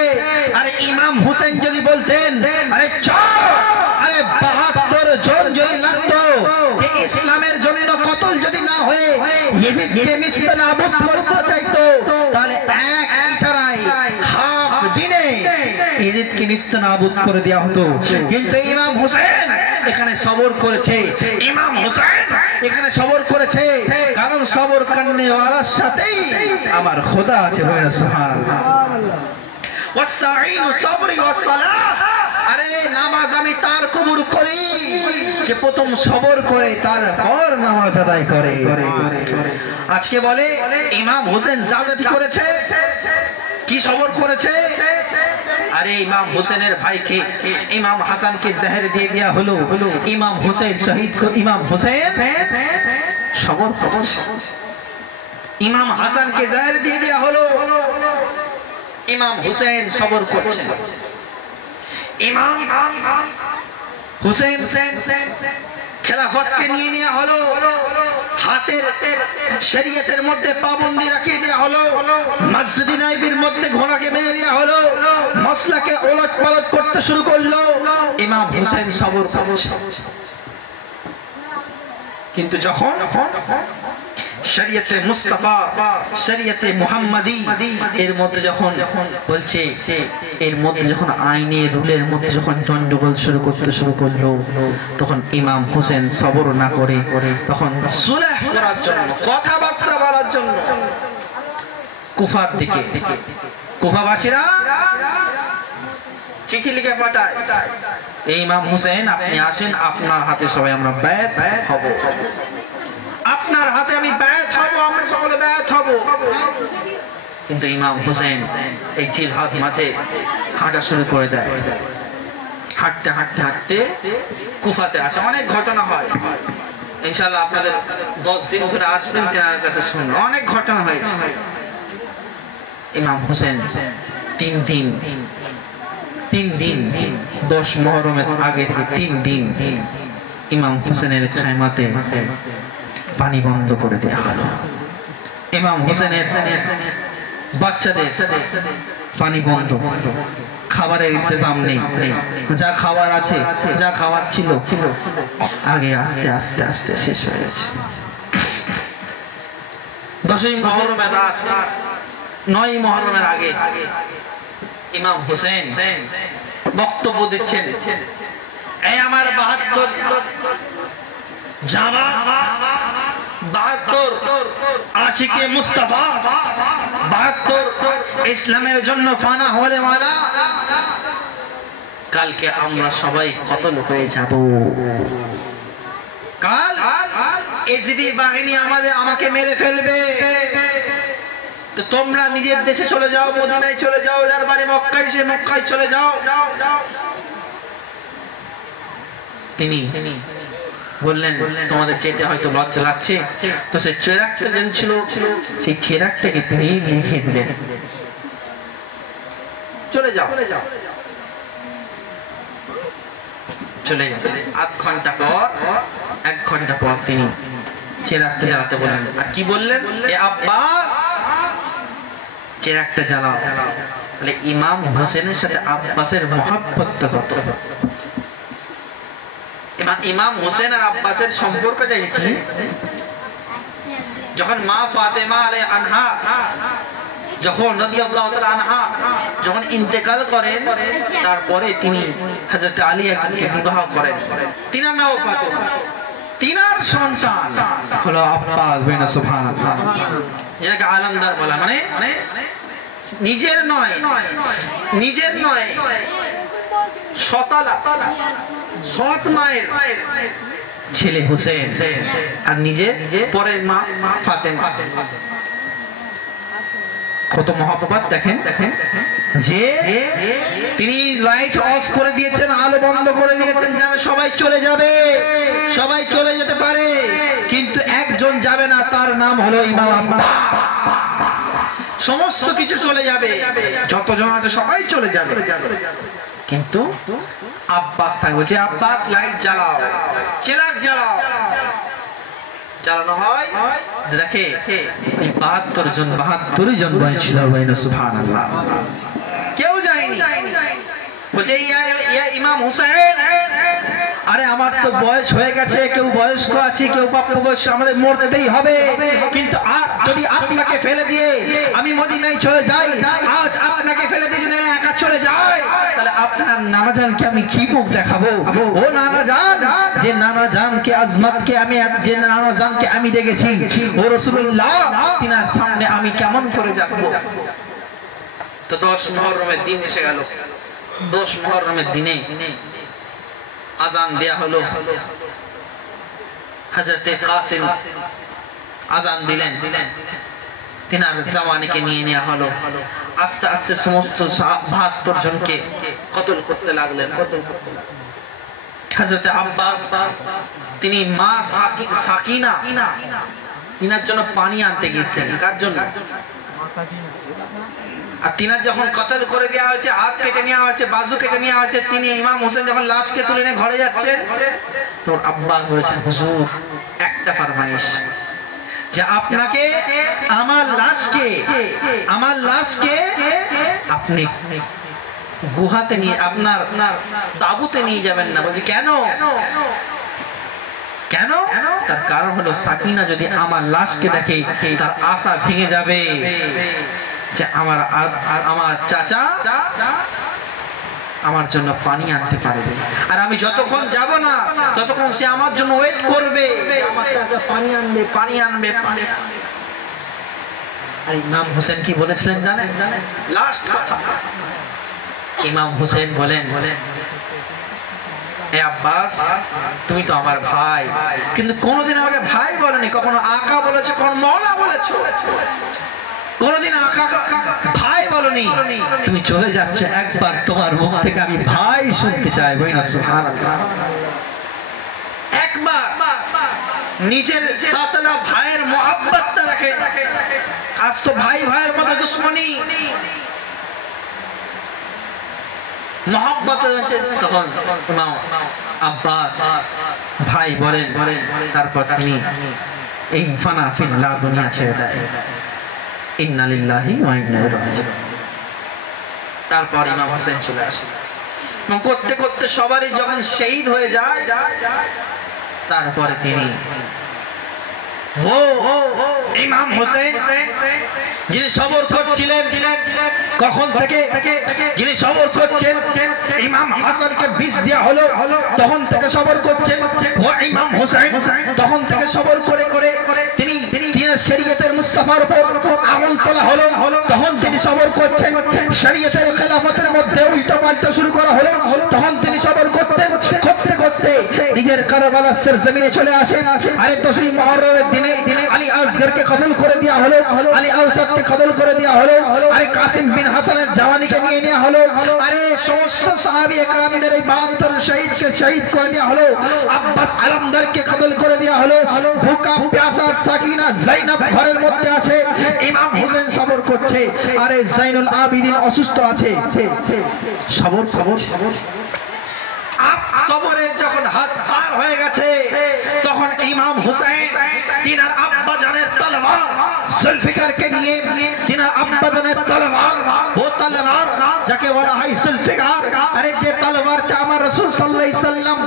আরে ইমাম হুসেন যদি বলতেন আরে চল, আরে 72 জন যদি লাগতো যে ইসলামের জন্য কতল যদি না হয়ে ইয়েজিদকে নিস্তানাবুদ করতে চাইতো, তাহলে এক ইশারায় হাফ দিনে ইয়েজিদকে নিস্তানাবুদ করে দেওয়া হতো। কিন্তু ইমাম হুসেন এখানে সবর করেছে, ইমাম হুসেন এখানে সবর করেছে, কারণ সবর করনেওয়ালার সাথেই আমার খোদা আছে। বলেন সুবহানাল্লাহ। ওয়াস্তাঈনু সাবরি ওয়াস সালাহ। আরে নামাজ আমি তার কবুল করি যে প্রথম সবর করে তারপর নামাজ আদায় করে। আজকে বলে ইমাম হোসেন জাদাতি করেছে, কি সবর করেছে? আরে ইমাম হোসেনের ভাইকে ইমাম হাসানকে জহর দিয়ে দেয়া হলো, ইমাম হোসেন শহীদ, ইমাম হোসেন সবর করেছে। ইমাম হাসানকে জহর দিয়ে দেয়া হলো, ইমাম হোসেন সবর করছেন। ইমাম হুসেন খেলাফতকে নিয়ে নেওয়া হলো, হাতের শরীয়তের মধ্যে পাবন্দি রাখিয়ে দেওয়া হলো, মসজিদ নববীর মধ্যে ঘোড়াকে বেঁধে দেওয়া হলো, মসলাকে ওলট পালট করতে শুরু করলো। ইমাম হুসেন সবর করছে। কিন্তু যখন শরীয়তে মুস্তাফা, শরীয়তে মুহাম্মাদি এর মধ্যে যখন বলছে, এর মধ্যে যখন আইনের রুলের মধ্যে যখন গন্ডগোল শুরু করলো, তখন ইমাম হোসেন সবর না করে তখন সুলহ করার জন্য, কথাবার্তা বলার জন্য কুফার দিকে, কুফাবাসীরা চিঠি লিখে পাঠায়, এই ইমাম হোসেন আপনি আসেন, আপনার হাতে সবাই আমরা বায়াত হব, আপনার হাতে আমি বায়াত হব, আমরা সকলে বায়াত হব। কিন্তু ইমাম হোসেন এই জিলহাদ মাঝে হাঁটা শুরু করে দেয়। হাঁটতে হাঁটতে হাঁটতে কুফাতে আসে। অনেক ঘটনা হয়, ইনশাআল্লাহ আপনাদের 10 দিন ধরে আসবেন তেনার কাছে শুনুন, অনেক ঘটনা হয়েছে। ইমাম হোসেন 3 দিন 10 মুহররমের আগে থেকে 3 দিন ইমাম হোসেনের খায়মাতে পানি বন্ধ করে দেয়া হলো। ইমাম হোসেনের বাচ্চাদের পানি বন্ধ, খাবারের ইন্তজাম নেই, যা খাবার আছে, যা খাবার ছিল আগে আস্তে আস্তে আস্তে শেষ হয়ে গেছে। 10ই মুহররমের রাত, 9ই মুহররমের আগে ইমাম হোসেন বক্তব্য দিচ্ছেন, এই আমার 72 জামাত, 72 আশিকে মুস্তাফা, 72 ইসলামের জন্য ফানা হলে ওয়ালা, কালকে আমরা সবাই কতল হয়ে যাব। কাল ইজদি বাহিনী আমাকে মেরে ফেলবে, তো তোমরা নিজের দেশে চলে যাও, মদিনায় চলে যাও, যার বাড়ি মক্কায় সে মক্কায় চলে যাও। তিনি বললেন তোমাদের যেতে হয়তো লজ্জা লাগছে, তো সেই চেরাগটা যেন ছিল, সেই চেরাগটাকে তিনি লিখে দিলেন, চলে যাও। চলে গেছে। 1 ঘন্টা পর তিনি চেরাগটা জ্বালাতে বললেন। আর কি বললেন? এ আব্বাস চেরাগটা জ্বালাও। তাহলে ইমাম হোসেনের সাথে আব্বাসের মহব্বতটা কত। ইমাম হোসেন আর আব্বাসের সম্পর্কটা কি? যখন মা ফাতেমা আলাইহা আনহা, যখন রাদিয়াল্লাহু তাআলা আনহা যখন ইন্তেকাল করেন, তারপরে তিনি হযরত আলী একজনকে বিবাহ করেন, তিনার নাম ফাতেমা, তিনার সন্তান হলো আব্বাস। বেনা সুবহানাল্লাহ। এটাকে আলমদার বলা, মানে নিজের নয় শতালা, সৎ মায়ের ছেলে হোসেন, আর নিজে পরের মা ফাতেমা। কত মহব্বত দেখেন যে তিনি লাইট অফ করে দিয়েছেন, আলো বন্ধ করে দিয়েছেন, যেন সবাই চলে যাবে, সবাই চলে যেতে পারে, কিন্তু একজন যাবে না, তার নাম হলো ইমাম আব্বাস। সমস্ত কিছু চলে যাবে, যতজন আছে সবাই চলে যাবে, কিন্তু আব্বাস তাকে বলছে আব্বাস লাইট জ্বালাও, চিরাগ জ্বালাও। জ্বালানো হয়, দেখে 72 জন বলেছিল সুবহানাল্লাহ, কেউ যায়নি। বলছে ইয়া ইমাম হুসাইন, আরে আমার তো বয়স হয়ে গেছে, কেউ বয়স্ক আছে, কেউ প্রাপ্য বয়স, আমাদের মরতেই হবে, কিন্তু যদি আপনাকে ফেলে দিয়ে আমি মদিনায় চলে যাই, আজ আপনাকে ফেলে দিয়ে যদি একা চলে যাই, তাহলে আপনার নানা জানকে আমি কি মুখ দেখাবো? ও নানা জান, যে নানা জানকে আজমতকে আমি, যে নানা জানকে আমি দেখেছি, ও রাসূলুল্লাহ, তিনার সামনে আমি কেমন করে যাবো? তো 10 মুহররমের দিন এসে গেল। 10 মুহররমের দিনে আজান দেয়া হলো। হযরতে কাসিম আজান দিলেন, তিনার জাওয়ানিকে নিয়ে নেওয়া হলো। আস্তে আস্তে সমস্ত 72 জনকে কতল করতে লাগলেন। হযরতে আব্বাস তিনি মা সাকিনা তিনার জন্য পানি আনতে গিয়েছিলেন। কার জন্য? আর তিনার যখন কতল করে দেওয়া হয়েছে, হাত কেটে নেওয়া হয়েছে, বাজু কেটে নেওয়া হয়েছে, তিনি ইমাম হোসেন যখন লাশকে তুলে নিয়ে ঘরে যাচ্ছেন, তো আব্বাস বলেছেন হুজুর একটা ফরমাইশ, যে আপনাকে আমার লাশকে আপনি গুহাতে নিয়ে, আপনার তাবুতে নিয়ে যাবেন না। বলছি কেন? কেন? তার কারণ হলো সাকিনা যদি আমার লাশকে দেখে তার আশা ভেঙে যাবে যে আমার চাচা আমার জন্য পানি আনতে পারবে, আর আমি যতক্ষণ যাব না ততক্ষণ সে আমার জন্য ওয়েট করবে, আমার চাচা পানি আনবে। আর ইমাম হোসেন কি বলেছিলেন জানেন? লাস্ট কথা ইমাম হোসেন বলেন, এ আব্বাস, তুমি তো আমার ভাই, কিন্তু কোনোদিন আমাকে ভাই বলেনি, কখনো আকা বলেছো, কখনো মওলা বলেছো, কোনোদিন আকা ভাই বলনি। তুমি চলে যাচ্ছ, একবার তোমার মুখ থেকে আমি ভাই শুনতে চাই। বইনা সুবহানাল্লাহ। একবার নিজের সাতলা ভাইয়ের মোহাব্বতটা দেখে। আজ তো ভাই ভাইয়ের মধ্যে দুশ্মনী, মোহাব্বত আছে। তখন ইমাম আব্বাস ভাই বলেন, তারপর তিনি এই ফানা ফিল্লাহ দুনিয়া ছেড়ে দেয়। ইন্না লিল্লাহি ওয়া ইন্না ইলাইহি রাজিউন। তারপর ইমাম হোসেন চলে আসে, এবং করতে করতে সবারই যখন শহীদ হয়ে যায়, তারপরে তিনি ইমাম হোসেন যিনি সবর করছিলেন, কখন থেকে যিনি সবর করছেন, ইমাম হাসানকে বিষ দেওয়া হলো, তখন থেকে সবর করছেন। ও ইমাম হোসেন তখন থেকে সবর করে করে তিনি শরীয়তের মুস্তাফার উপর আমল তোলা হলো, তখন তিনি সবর করছেন। শরীয়তের খেলাফতের মধ্যে উল্টো পাল্টা শুরু করা হলো, তখন তিনি সবর করতেন। করতে করতে নিজের কারবালার জমিনে চলে আসেন। আরে 10ই মুহররমের দিনে আলী আসগরকে কতল করে দেওয়া হলো, আলী আওসাদকে কতল করে দেওয়া হলো, আরে কাসিম বিন হাসানের জওয়ানিকে নিয়ে নেওয়া হলো, আরে সমস্ত সাহাবী একরামদের এই 72 শহীদকে শহীদ করে দেওয়া হলো, আব্বাস আলমদারকে কতল করে দেওয়া হলো। ভুকা প্যাসা সাকিনা যায়নাব ঘরের মধ্যে আছে, ইমাম হোসেন সবর করছে। আরে জাইনুল আবিদিন অসুস্থ আছে, সবর করছে। সবরের যখন হাত পার হয়ে গেছে, তখন ইমাম হুসাইন তিনার আব্বা জানের তলোয়ার জুলফিকারকে নিয়ে, তিনার আব্বা জানের তলোয়ার, ও তলোয়ার যাকে বলা হয় জুলফিকার, আরে যে তলোয়ারটা আমার রাসূল সাল্লাল্লাহু আলাইহি সাল্লাম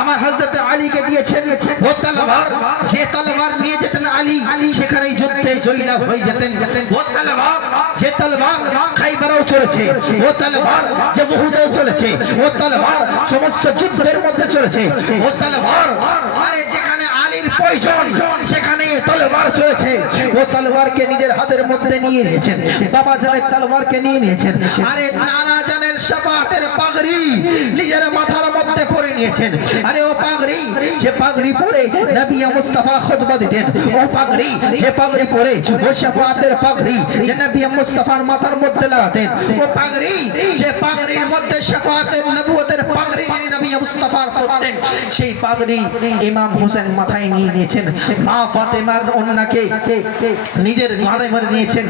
আমার হযরত আলীকে দিয়েছেন, ও তলোয়ার যে তলোয়ার নিয়ে যেতেন আলী, সেখানেই যুদ্ধে জয়লাভ হয়ে যেতেন। ও তলোয়ার যে তলোয়ার খাইবারেও চলেছে, ও তলোয়ার যে উহুদেও চলেছে, ও তলোয়ার সমস্ত যুদ্ধের মধ্যে চলেছে, ও তলোয়ার আরে যেখানে আলীর প্রয়োজন সেখানে তলোয়ার চলেছে। ও তলোয়ারকে নিজের হাতের মধ্যে নিয়ে নিয়েছেন, বাবা জানের তলোয়ারকে নিয়ে নিয়েছেন। আরে নানা জানের শাফাতের পাগড়ি নিজের মাথার মধ্যে পরে নিয়েছেন। আরে ও পাগড়ি, যে পাগড়ি পরে নবী মুস্তাফা খুতবা দিতেন, ও পাগড়ি যে পাগড়ি পরে, ও শাফাতের পাগড়ি যে নবী মুস্তাফার মাথার মধ্যে লাগাতেন, ও পাগড়ি যে পাগড়ির মধ্যে শাফাতের নবুয়তের পাগড়ি যিনি নবী মুস্তাফার পরতেন, সেই পাগড়ি ইমাম হোসেন মাথায় নিয়ে নিয়ে নিয়েছেন। মা ফাতেমার ওন্নাকে নিজের গাঁদে বেঁধে নিয়েছেন,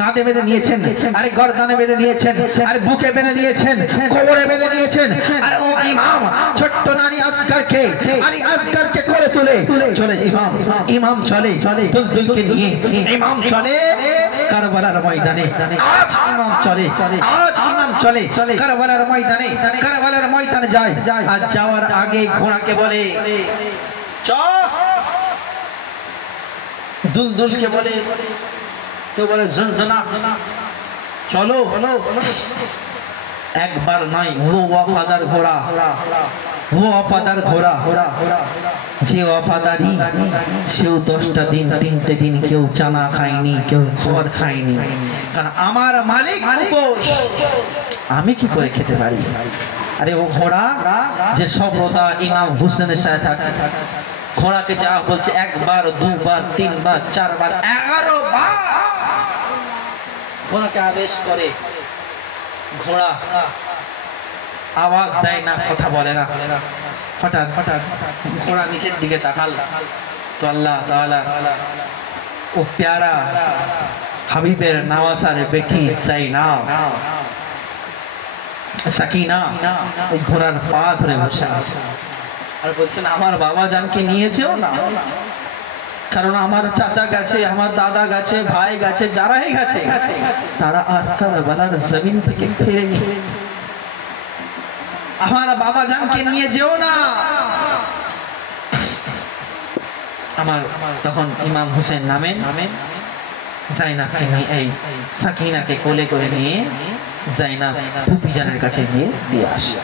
গাঁদে বেঁধে নিয়েছেন, আরে গর্দানে বেঁধে নিয়েছেন, আরে বুকে বেঁধে নিয়েছেন, কোমরে বেঁধে নিয়েছেন। আর ও ইমাম ছোট্ট নানি আসগরকে, আলী আসগরকে কোলে তুলে চলে ইমাম চলে দুলদুলকে নিয়ে, ইমাম চলে কারবালার ময়দানে। আজ ইমাম চলে কারবালার ময়দানে, কারবালার ময়দানে যায়। আর যাওয়ার আগে ঘোড়াকে বলে দুলদুলকে বলে, কেউ বলে জনজনা, চলো। একবার নয়, ও ওয়াফাদার ঘোড়া, ও ওয়াফাদার ঘোড়া, যে ওয়াফাদারি সেও 10টা দিন 3টে দিন কেউ চানা খায়নি, কেউ খড় খায়নি। কারণ আমার মালিক উপোস, আমি কি করে খেতে পারি? আরে ও ঘোড়া যে সর্বদা ইমাম হুসেনের সাথে থাকে, ঘোড়াকে যা বলছে 1 বার 2 বার 3 বার 4 বার 11 বার ঘোড়াকে আদেশ করে। ঘোড়া আওয়াজ দেয় না, কথা বলে না। হঠাৎ ঘোড়া নিচের দিকে তাকাল তো আল্লাহ তাআলা ও প্যারা হাবিবের নওয়াসার বেটি জাইনাব সাকিনা ওই ঘোড়ার পা ধরে বসে আছে আর বলছেন, আমার বাবা জানকে নিয়ে যেও না, কারণ আমার চাচা গেছে, আমার দাদা গেছে, ভাই গেছে, যারাই গেছে তারা আর কারবালার জমিন থেকে ফেরেনি। আমার বাবা জানকে নিয়ে যেও না। আমার তখন ইমাম হুসেন নামেন জাইনাবকে নিয়ে, এই সাকিনাকে কোলে করে নিয়ে জাইনাব ফুপি জানের কাছে গিয়ে দিয়ে আসে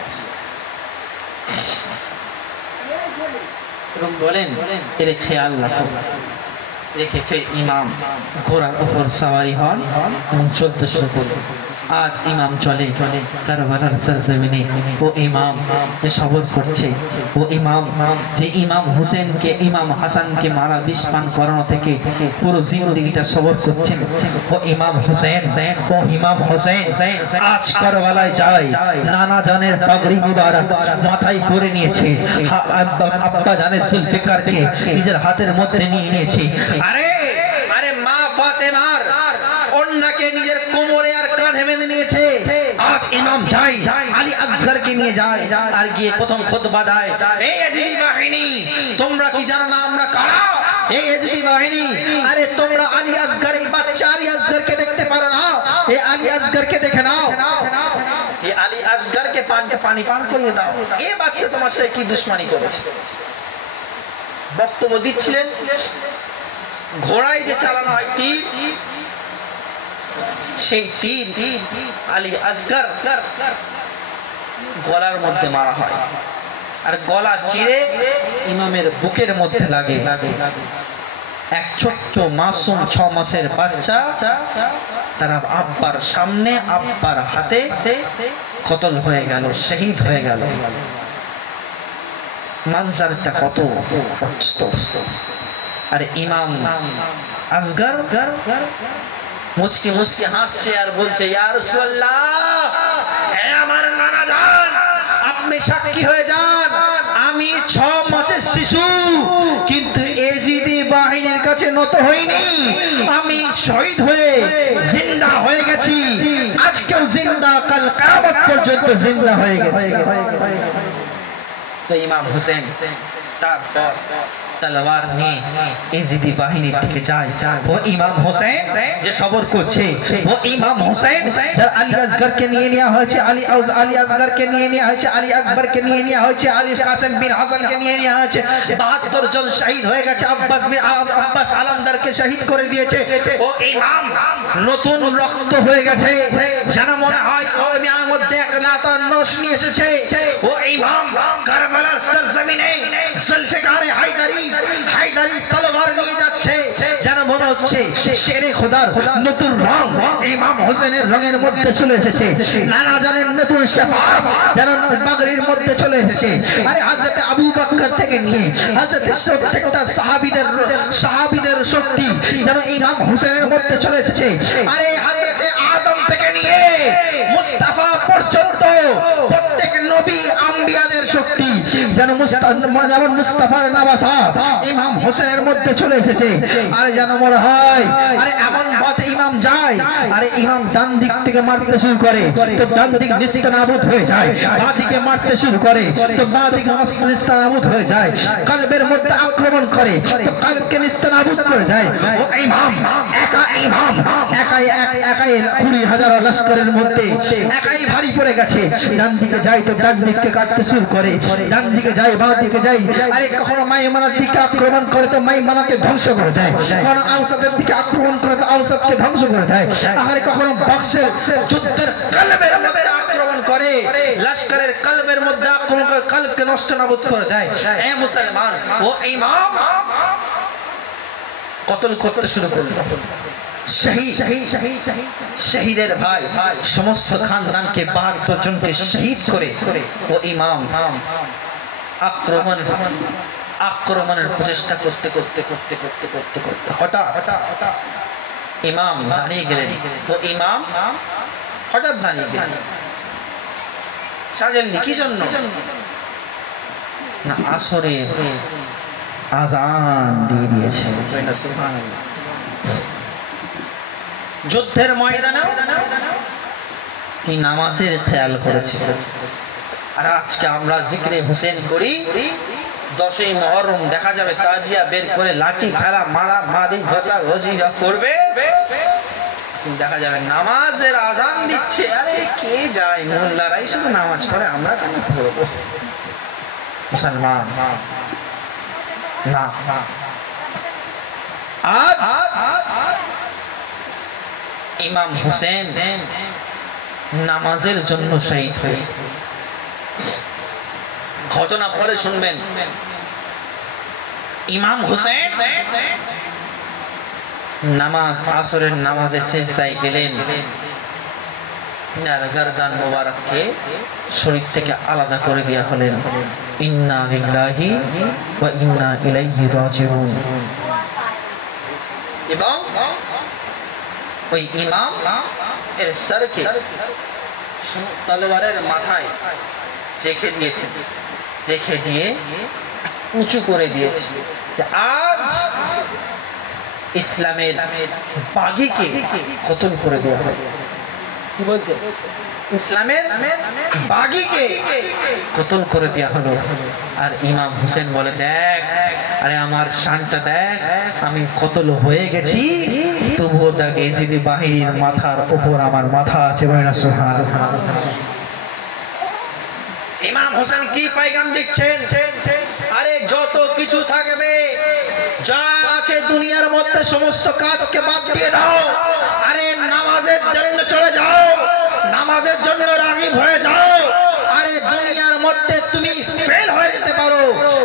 এবং বলেন, এর খেয়াল রাখো। রেখে ফের ইমাম ঘোড়ার উপর সওয়ারি হন এবং চলতে শুরু করলেন। আজ ইমাম চলে কারবালার সরজমিনে। ও ইমাম যে সবর করছে, ও ইমাম যে ইমাম হুসেনকে, ইমাম হাসানকে মারা বিষ পান করানো থেকে পুরো জিন্দেগিটা সবর করছেন। ও ইমাম হুসেন, ও ইমাম হুসেন আজ কারবালায় যায়, নানা জানের পাগড়ি মুবারক মাথায় পরে নিয়েছে, আব্বা জানের জুলফিকারকে নিজের হাতের মধ্যে নিয়ে নিয়েছে। আরে আরে মা ফাতেমার ওন্নাকে নিজের কোমরে আর কাঁধে বেঁধে নিয়েছে। আজ ইমাম যায়, আলী আসগরকে নিয়ে যায় আর গিয়ে প্রথম খুতবা দেয়, এই ইয়াজিদি বাহিনী, তোমরা কি জানো না আমরা কারা? এই ইয়াজিদি বাহিনী, আরে তোমরা আলী আসগর, এই বাচ্চা আলী আসগরকে দেখতে পারো না? এই আলী আসগরকে দেখে নাও, এই আলী আসগরকে পানি পান করিয়ে দাও। এই বাচ্চা তোমার সাথে কি দুশমনি করেছে? বক্তব্য দিচ্ছিলেন। ঘোড়ায় যে চালানো হয় তীর, সেই তীর আলী আসগর গলার মধ্যে মারা হয় আর গলা চিরে ইমামের বুকের মধ্যে লাগে। এক ছোট্ট মাসুম 6 মাসের বাচ্চা তারা আব্বার সামনে, আব্বার হাতে কতল হয়ে গেল, শহীদ হয়ে গেল। মানজারটা কত কষ্ট। আর ইমাম আসগর মুচকি মুচকি হাসছে আর বলছে, ইয়া রাসূলুল্লাহ, হে আমার নানা জান, আপনি সাক্ষী হয়ে যান, আমি 6 মাসের শিশু, কিন্তু এজিদি বাহিনীর কাছে নত হইনি। আমি শহীদ হয়ে জিন্দা হয়ে গেছি, আজকেও জিন্দা, কাল কিয়ামত পর্যন্ত জিন্দা হয়ে গেছি। তো ইমাম হুসেন তারপর তলোয়ার নিয়ে ইজিদি বাহিনীর দিকে যায়। ও ইমাম হোসেন যে সবর করছে, ও ইমাম হোসেন যার আলী আসগরকে নিয়ে নেওয়া হয়েছে, আলী আসগরকে নিয়ে নেওয়া হয়েছে, আলী আকবরকে নিয়ে নেওয়া হয়েছে, আলী কাসেম বিন হাসানকে নিয়ে নেওয়া হয়েছে। 72 জন শহীদ হয়ে গেছে। আব্বাস আলমদারকে শহীদ করে দিয়েছে। ও ইমাম নতুন রক্ত হয়ে গেছে, যেন মনে হয় ও ইমামের মধ্যে এক লাতা নশ নিয়ে এসেছে। ও ইমাম কারবালার সরজমিনে জুলফিকার হায়দারি তলোয়ার নিয়ে যাচ্ছে, যেন মনে হচ্ছে শেরে খোদার নতুন রং ইমাম হোসেনের রঙের মধ্যে চলে এসেছে। নানা জানের নতুন শাফাত যেন পাগড়ির মধ্যে চলে এসেছে। আরে হযরত আবু বকর থেকে নিয়ে হযরত প্রত্যেকটা সাহাবীদের শক্তি যেন ইমাম হোসেনের মধ্যে চলে এসেছে। আরে হযরত আদম থেকে নিয়ে মুস্তাফা পর্যন্ত প্রত্যেক নবী আম্বিয়াদের শক্তি যেমন মুস্তাফার নওয়াসা ইমাম হোসেনের মধ্যে চলে এসেছে। আর যেন মনে হয় আরে এমন পথে ইমাম যায়, আরে ইমাম ডান দিক থেকে মারতে শুরু করে তো ডান দিক নিস্তানাবুদ হয়ে যায়, বাঁ দিকে মারতে শুরু করে তো বাঁ দিক নিস্তানাবুদ হয়ে যায়, কলবের মধ্যে আক্রমণ করে তো কলবকে নিস্তানাবুদ করে দেয়। ও ইমাম একাই 20,000 লস্করের মধ্যে একাই ভারী পড়ে গেছে। ডান দিকে যায় তো ডান দিককে কাটতে শুরু করে, ডান দিকে যায় বাঁ দিকে যায়। আরে কখনো মাইমানার দিকে আক্রমণ করে তো মাইমানাকে ধ্বংস করে দেয়, কখনো আওসাদের দিকে আক্রমণ করে তো আওসাদকে ধ্বংস করে দেয়। আরে কখনো বক্সের যুদ্ধের কলবের মধ্যে আক্রমণ করে, লস্করের কলবের মধ্যে আক্রমণ করে কলবকে নষ্ট নাবুদ করে দেয়। এ মুসলমান, ও ইমাম কতল করতে শুরু করল। শহীদের ভাই সমস্ত খানদানকে 72 জনকে শহীদ করে ও ইমাম আক্রমণের প্রচেষ্টা করতে করতে করতে করতে করতে করতে হঠাৎ ইমাম দাঁড়িয়ে গেলেন। ও ইমাম হঠাৎ দাঁড়িয়ে গেলেন। সাজেননি কি জন্য? না, আসরের আযান দিয়ে দিয়েছে। যুদ্ধের ময়দানেও কি নামাজের খেয়াল করেছে। আর আজকে আমরা জিকরে হুসেন করি, 10ই মুহররম দেখা যাবে তাজিয়া বের করে লাঠি খেলা মারা মারি ঘষা ঘষিরা করবে, দেখা যাবে নামাজের আযান দিচ্ছে। আরে কে যায়, মোল্লারাই শুধু নামাজ পড়ে, আমরা কেন পড়বো? মুসলমান না, আজ ইমাম হুসেন নামাজের জন্য শহীদ হয়েছে। ঘটনা পরে শুনবেন। ইমাম হুসেন নামাজ আসরের নামাজে সেজদায় গেলেন, তিনার গর্দান মুবারককে শরীর থেকে আলাদা করে দেয়া হলেন। ইন্না লিল্লাহি ওয়া ইন্না ইলাইহি রাজিউন। এবং ওই ইমাম এর সরকে তলোয়ারের মাথায় রেখে দিয়েছে, রেখে দিয়ে উঁচু করে দিয়েছে যে আজ ইসলামের বাগীকে কতল করে দেওয়া হবে। কি বলছে? ইসলামের বাগীকে কতল করে দেওয়া হলো। আর ইমাম হুসেন বলে, দেখ আরে আমার শানটা দেখ, আমি কতল হয়ে গেছি তবুও দেখ এজিদি বাহিনীর মাথার উপর আমার মাথা আছে। বলেনা সুবহানাল্লাহ। ইমাম হুসেন কি পায়গাম দিচ্ছেন? আরে যত কিছু থাকবে, যা আছে দুনিয়ার মধ্যে সমস্ত কাজকে বাদ দিয়ে দাও, আরে নামাজের জন্য চলে যাও, নামাজের জন্য রাগিব হয়ে যাও। আরে দুনিয়ার মধ্যে তুমি ফেল হয়ে যেতে পারো,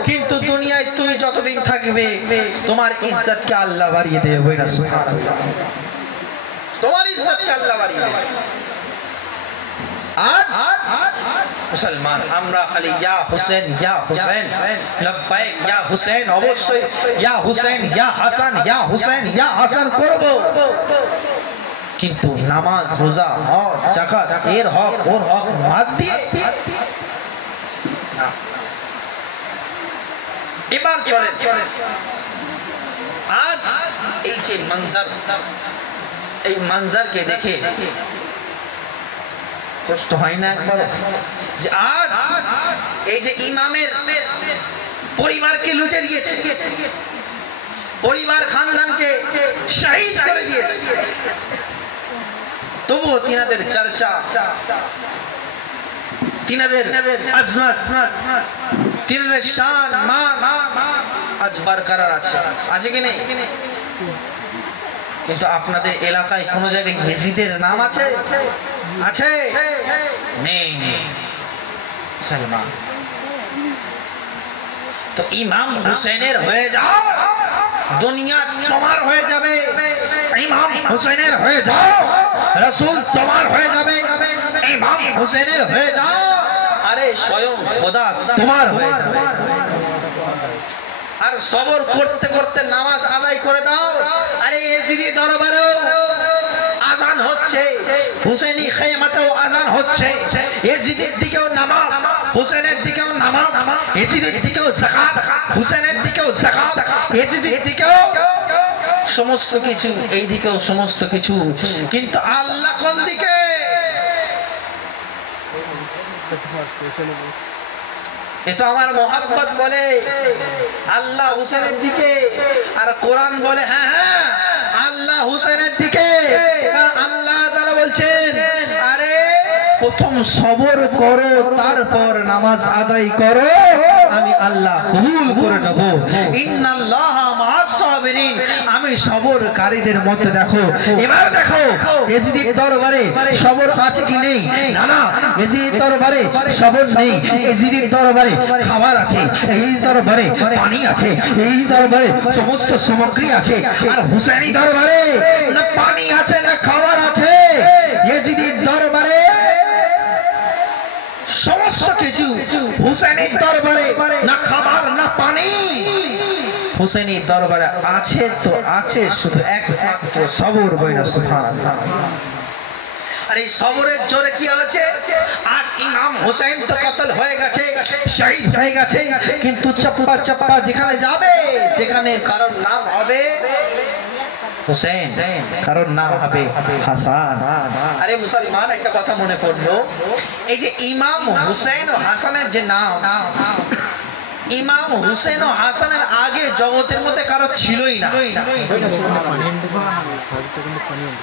কিন্তু দুনিয়ায় তুমি যতদিন থাকবে তোমার ইজ্জতকে আল্লাহ বাড়িয়ে দেবে। না সুবহানাল্লাহ, তোমার ইজ্জতকে আল্লাহ বাড়িয়ে দেবে। আজ মুসলমান আমরা খালি ইয়া হুসেন ইয়া হুসেন, লব্বাইক ইয়া হুসেন, অবশ্যই ইয়া হুসেন ইয়া হাসান ইয়া হুসেন ইয়া হাসান করব, কিন্তু নামাজ রোজা হজ যাকাত এর হক ওর হক বাদ দিয়ে না। এবার চলে আজ এই যে মঞ্জর, এই মঞ্জরকে দেখে কষ্ট হয় না একবার যে আজ এই যে ইমামের পরিবারকে লুটে দিয়েছে, পরিবার খানদানকে শহীদ করে দিয়েছে, তবুও তিনাদের চর্চা, তিনাদের আজমত, তিনাদের শান মান আজ বরকরার আছে। আছে কি নেই? কিন্তু আপনাদের এলাকায় কোন জায়গায় ইয়েজিদের নাম আছে? আছে? নেই। মুসলমান তো ইমাম হুসেনের হয়ে যাও, দুনিয়া তোমার হয়ে যাবে। ইমাম হুসেনের হয়ে যাও, রাসূল তোমার হয়ে যাবে। ইমাম হুসেনের হয়ে যাও, আরে স্বয়ং খোদা তোমার হয়ে যাবে। আর সবর করতে করতে নামাজ আদায় করে দাও। আরে এজিদি দরবারেও আজান হচ্ছে, হুসেনি খেমাতেও আজান হচ্ছে। হচ্ছে, ইয়াজিদের দিকেও নামাজ, হুসেনের দিকেও নামাজ, ইয়াজিদের দিকেও যাকাত, হুসেনের দিকেও যাকাত, ইয়াজিদের দিকেও সমস্ত কিছু, এই দিকেও সমস্ত কিছু। কিন্তু আল্লাহ কোন দিকে? এ তো আমার মোহাব্বত বলে আল্লাহ হুসেনের দিকে, আর কোরআন বলে হ্যাঁ হ্যাঁ আল্লাহ হুসেনের দিকে। কারণ আল্লাহ তাআলা বলছেন, আরে প্রথম সবর করো, তারপর নামাজ আদায় করো, আমি আল্লাহ কবুল করে নেব। ইন্নাল্লাহা মা'আস সাবিরিন, আমি সবরকারীদের মধ্যে। দেখো এবার দেখো ইয়াজিদের দরবারে সবর আছে কি নেই? না না, ইয়াজিদের দরবারে সবর নেই। ইয়াজিদের দরবারে খাবার আছে, এই দরবারে পানি আছে, এই দরবারে সমস্ত সামগ্রী আছে। আর হুসেনি দরবারে না পানি আছে না খাবার আছে, ইয়াজিদের দরবারে সমস্ত কিছু। হুসেনের দরবারে না খাবার না পানি, হুসেনি দরবারে আছে তো আছে শুধু একমাত্র সবর। বইনা সুবহানাল্লাহ। আর এই সবরের জোরে কি হয়েছে? আজ ইমাম হুসেন তো কতল হয়ে গেছে, শহীদ হয়ে গেছে, কিন্তু চাপ্পা চাপ্পা যেখানে যাবে সেখানে কারোর নাম হবে হুসেন, কারোর নাম হবে হাসান। আরে মুসলমান, একটা কথা মনে পড়লো, এই যে ইমাম হুসেন ও হাসানের যে নাম, ইমাম হুসেন ও হাসানের আগে জগতের মধ্যে কারো ছিলই না।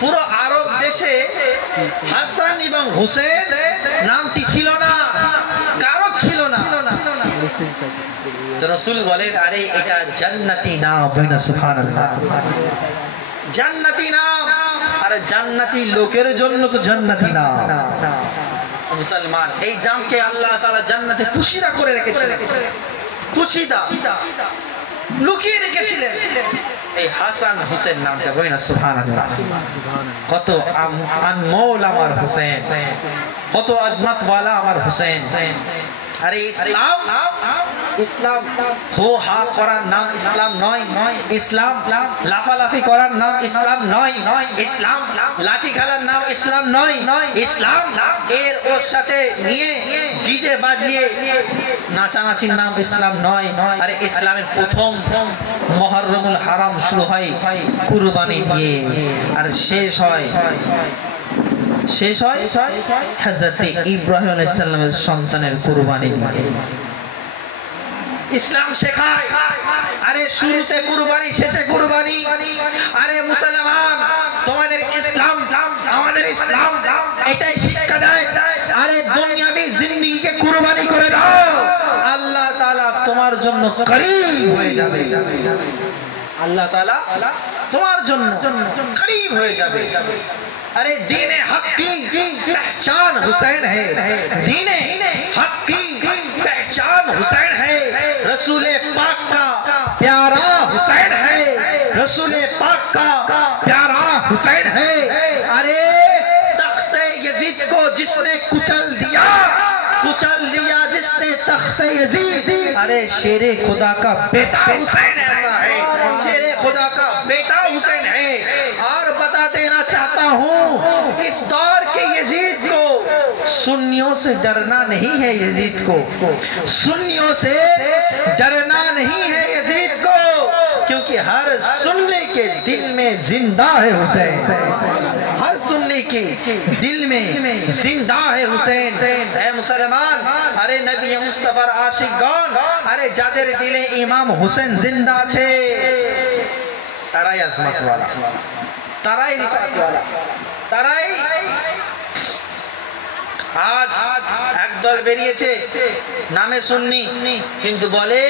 পুরো আরব দেশে হাসান এবং হুসেন নামটি ছিল না, কারো ছিল না। রাসূল বলেন, আরে এটা জান্নাতি নাম। বইনা সুবহানাল্লাহ। জান্নাতি নাম, আর জান্নাতি লোকের জন্য তো জান্নাতি নাম। মুসলমান, এই নামকে আল্লাহ তাআলা জান্নাতে পুশিদা করে রেখেছিলেন, পুশিদা লুকিয়ে রেখেছিলেন এই হাসান হুসেন নামটা। বইনা সুবহানাল্লাহ। কত আনমোল আমার হুসেন, কত আজমত ওয়ালা আমার হুসেন। আরে ইসলাম, ইসলাম হো হা করার নাম ইসলাম নয়, ইসলাম লাফালাফি করার নাম ইসলাম নয়, ইসলাম লাঠি খেলার নাম ইসলাম নয়, ইসলাম এর ওর সাথে নিয়ে ডিজে বাজিয়ে নাচানাচির নাম ইসলাম নয়। আরে ইসলামের প্রথম মুহররমুল হারাম শুরু হয় কুরবানি দিয়ে, আর শেষ হয় হযরত ইব্রাহিম আলাইহিস সালামের সন্তানের কুরবানি দিয়ে। ইসলাম শেখায়, আরে শুরুতে কুরবানি, শেষে কুরবানি। আরে মুসলমান, তোমাদের ইসলাম, আমাদের ইসলাম এটাই শিক্ষা দেয়, আরে দুনিয়াবি জিন্দেগিকে কুরবানি করে দাও, আল্লাহ তাআলা তোমার জন্য করিব হয়ে যাবে। আল্লাহ তাআলা তোমার জন্য করিব হয়ে যাবে। अरे दीने हक की पहचान हुसैन है, दीने हक की पहचान हुसैन है, रसूल पाक का प्यारा हुसैन है, रसूल पाक का प्यारा हुसैन है। अरे तख्ते यजीद को जिसने कुचल दिया जिसने तख्ते यजीद, अरे शेरे खुदा का बेटा हुसैन ऐसा है, शेरे खुदा का बेटा हुसैन है। और बता देना चाहता हूँ, इस दौर के यजीद को सुन्नियों से डरना नहीं है, यजीद को सुन्नियों से डरना नहीं है यजीद को, क्योंकि हर सुन्नी के दिल में जिंदा है हुसैन, हर सुन्नी के दिल में जिंदा है हुसैन। है मुसलमान, अरे नबी मुस्तफार आशिकगण, अरे जादेर दिले इमाम हुसैन जिंदा छे, ताराई अजमत वाला, ताराई रिफात वाला, ताराई। आज একদল বেরিয়েছে নামে সুন্নি, কিন্তু বলে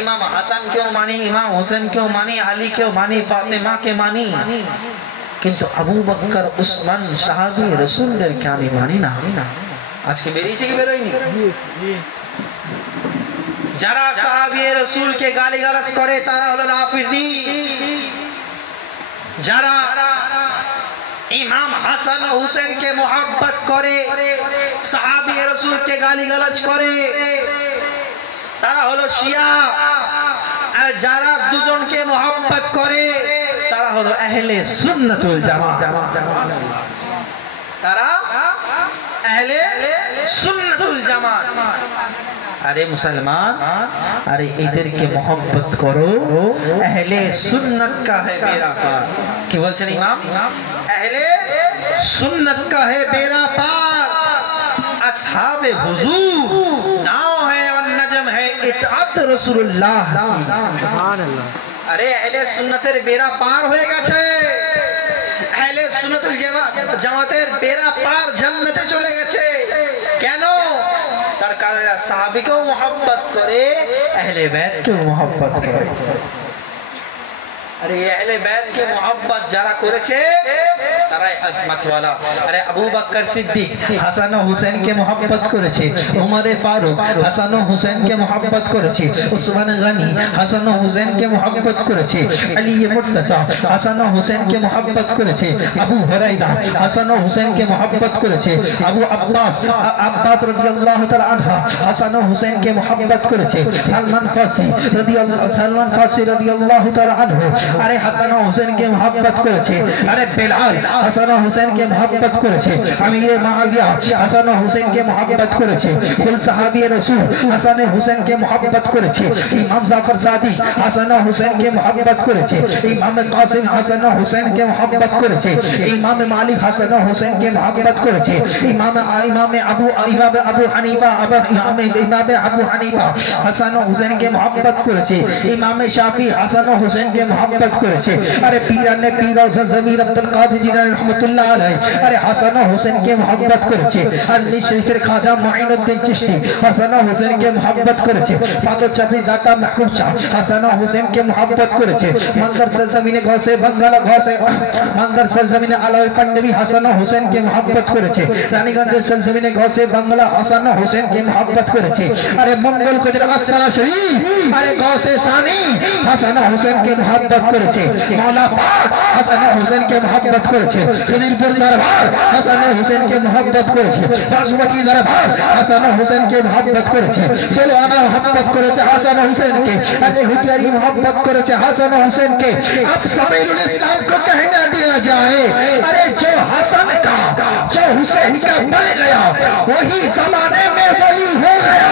ইমাম হাসান কেও মানি, ইমাম হোসেন কেও মানি, আলী কেও মানি, ফাতেমা কে মানি, কিন্তু আবু বকর উসমান সাহাবী রাসূলদেরকে আমি মানি না। আজকে বেরিয়েছে কি বেরোয়নি? যারা সাহাবী রাসূলকে গালিগালাজ করে তারা হলো নাফিজি, যারা इमाम हसन हुसैन के मोहब्बत करे, साहाबी रसूल के गाली गलज करे, तारा हलो शिया। और जारा दुजन के मोहब्बत करे तारा हलो अहले सुन्नतुल जामा, तारा अहले सुन्नतुल जमात। अरे मुसलमान, अरे इधर के मोहब्बत करो, अहले सुन्नत का है बेड़ा पार। क्या बोलছেন इमाम? अहले सुन्नत का है बेड़ा पार। असहाबे हुजूर नाव है और नजम है इताअत रसूलुल्लाह। सुभान अल्लाह। अरे अहले सुन्नतेर बेड़ा पार হয়ে গেছে। अहले सुन्नतुल জামাতের বেড়া পার জান্নাতে চলে গেছে। কেন? তার কারণ সাহাবীকেও मोहब्बत করে, अहले बैत কেও मोहब्बत করে। अरे अहले बैत के मोहब्बत যারা করেছে তারাই আজমত वाला। अरे अबू बकर सिद्दीक হাসান ও হুসেন কে मोहब्बत করেছে, উমরে ফারুক হাসান ও হুসেন কে मोहब्बत করেছে, উসমান গনি হাসান ও হুসেন কে मोहब्बत করেছে, আলী মুর্তজা হাসান ও হুসেন কে मोहब्बत করেছে, আবু হুরায়রা হাসান ও হুসেন কে मोहब्बत করেছে, আবু আব্বাস রাদিয়াল্লাহু তাআলা আনহা হাসান ও হুসেন কে मोहब्बत করেছে, সালমান ফারসি রাদিয়াল্লাহু তাআলা আনহু अरे हसन और हुसैन के मोहब्बत করেছে। अरे बिलाल हसन और हुसैन के मोहब्बत করেছে, अमीर मुआविया हसन और हुसैन के मोहब्बत করেছে, कुल सहाबी रसूल हसन और हुसैन के मोहब्बत করেছে, इमाम जाफर सादिक हसन और हुसैन के मोहब्बत করেছে, इमाम कासिम हसन और हुसैन के मोहब्बत করেছে, इमाम मालिक हसन और हुसैन के मोहब्बत করেছে, इमाम अबू हनीफा हसन और हुसैन के मोहब्बत করেছে, इमाम शाफी हसन और हुसैन के मोहब्बत করেছে। अरे पीराने पीर ज़मीर अब्दुल कादिर जिलानी रहमतुल्लाह अलैह अरे हसन और हुसैन के मोहब्बत করেছে। अजनी शरीफের খাজা মুঈনুদ্দিন চিশতি हसन और हुसैन के मोहब्बत করেছে। पातो चाबी दाता महबूब शाह हसन और हुसैन के मोहब्बत করেছে। मंदर सरजमीने घोसे बंगाला घोसे मंदर सरजमीने আলাউল পাঞ্জাবি हसन और हुसैन के मोहब्बत করেছে। রানীগঞ্জের सरजमीने घोसे বাংলা हसन और हुसैन के मोहब्बत করেছে। अरे मंगल कोजर आस्ताना शरीफ अरे घोसे सानी हसन और हुसैन के मोहब्बत করেছে। मौला पाक हसन और हुसैन के मोहब्बत করেছে। खलीलपुर दरबार हसन और हुसैन के मोहब्बत করেছে। बासमती दरबार हसन और हुसैन के मोहब्बत করেছে। सोलाना मोहब्बत করেছে हसन और हुसैन के। अरे हुटियारी मोहब्बत করেছে हसन और हुसैन के। अब सबीलुल इस्लाम को कहना दिया जाए, अरे जो हसन का जो हुसैन का बन गया वही जमाने में वली हो गया।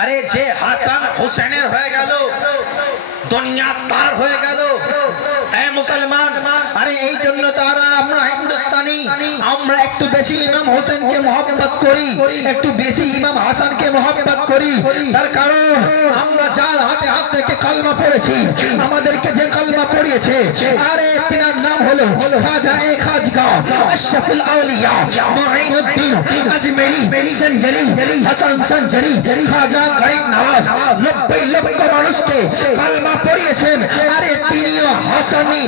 अरे जे হাসান হুসেনের হয়ে গেল দুনিয়া তার হয়ে গেল। এ মুসলমান, আরে এই জন্য তারা আমরা হিন্দুস্তানি আমরা একটু বেশি ইমাম হোসেনকে मोहब्बत করি, একটু বেশি ইমাম হাসানকে मोहब्बत করি। তার কারণ আমরা যার হাতে হাত থেকে কালমা পড়েছি, আমাদেরকে যে কালমা পড়িয়েছে, আরে তার নাম হলো খাজা এ খাজগা আশরাফুল আউলিয়া মুঈনুদ্দিন আজমেরি সঞ্জরি হাসান সঞ্জরি খাজা গরিব নওয়াজ 90 লক্ষ মানুষকে কালমা পড়িয়েছেন। আরে তিনিও হাসানি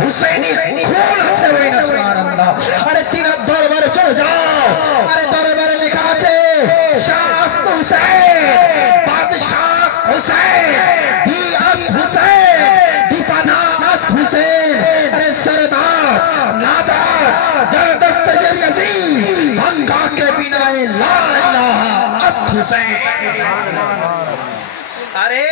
হুসেনি খুন আছে ওই না, সুবহানাল্লাহ। আরে তিনার দরবারে চলে যাও, আরে দরবারে লেখা আছে শাহ হুসেন বাদশাহ হুসেন দিয়াস হুসেন দীপানাস হুসেন अरे सरदार नादार दरदस्त यजी भंगा के बिना ला इलाहा अस हुसैन। अरे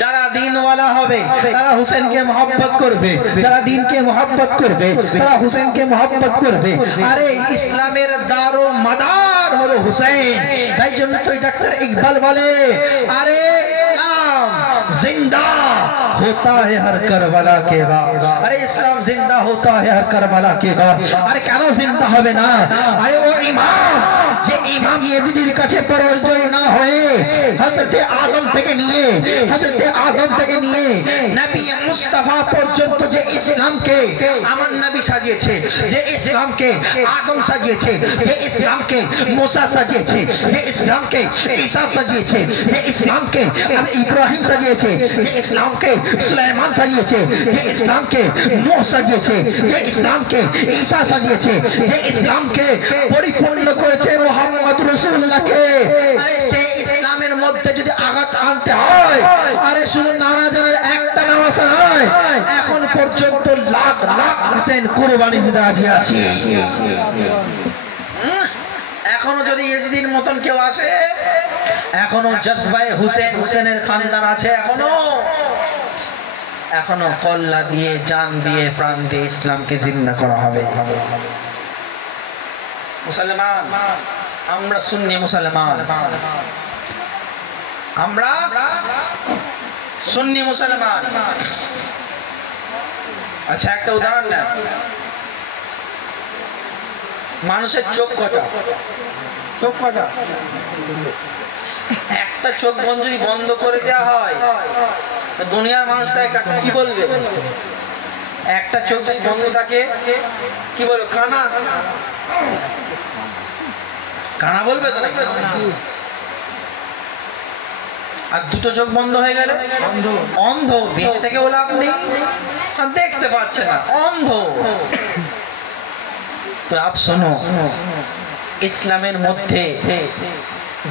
যারা দিনওয়ালা হবে তারা হুসেনকে मोहब्बत করবে, যারা দিনকে मोहब्बत করবে তারা হুসেনকে मोहब्बत করবে। আরে ইসলামের দারো মাদার হলো হুসেন। তাই জন্য তো ডক্টর ইকবাল বলে, আরে ইসলাম जिंदा होता है हर करबला के बाद। अरे इस्लाम जिंदा होता है हर करबला के बाद। अरे কেন জিন্দা হবে না? আরে ও ইমাম যে ইমাম ইয়াজিদের কাছে পরাজয় না হয়ে হযরত আদম থেকে নিয়ে নবী মুস্তাফা পর্যন্ত যে ইসলামকে আমার নবী সাজিয়েছে, যে ইসলামকে আদম সাজিয়েছে, যে ইসলামকে মুসা সাজিয়েছে, যে ইসলামকে ঈসা সাজিয়েছে, যে ইসলামকে ইব্রাহিম সাজিয়েছে, যে ইসলামকে সুলাইমান সাজিয়েছে, যে ইসলামকে নূহ সাজিয়েছে, যে ইসলামকে ঈসা সাজিয়েছে, যে ইসলামকে পরিপূর্ণ করেছে মুহাম্মদ রাসূলুল্লাহকে। আরে সেই ইসলামের মধ্যে যদি আঘাত আনতে হয়, আরে শুধু নারাজের একটা নামাজ নয়, এখন পর্যন্ত লাখ লাখ হুসেন কুরবানি দিতে রাজি আছে। এখনো যদি ইয়াজিদের মতন কেউ আসে এখনো জজবায়ে হুসেন, হুসেনের খানদান আছে এখনো কল্লা দিয়ে, জান দিয়ে, প্রাণ দিয়ে ইসলামকে জিন্দা করা হবে। মুসলমান, আমরা সুন্নি মুসলমান, আমরা সুন্নি মুসলমান। আচ্ছা, একটা উদাহরণ নেন। মানুষের চোখ কটা? চোখ কটা? একটা চোখ যদি বন্ধ করে দেওয়া হয়, দুনিয়ার মানুষ তাকে কি বলবে? একটা চোখ যদি বন্ধ থাকে কি বলবে? কানা। কানা বলবে তো নাকি? আর দুটো চোখ বন্ধ হয়ে গেলে অন্ধ। বেঁচে থেকে বলে আপনি দেখতে পাচ্ছে না, অন্ধ। তো আপ শোনো, ইসলামের মধ্যে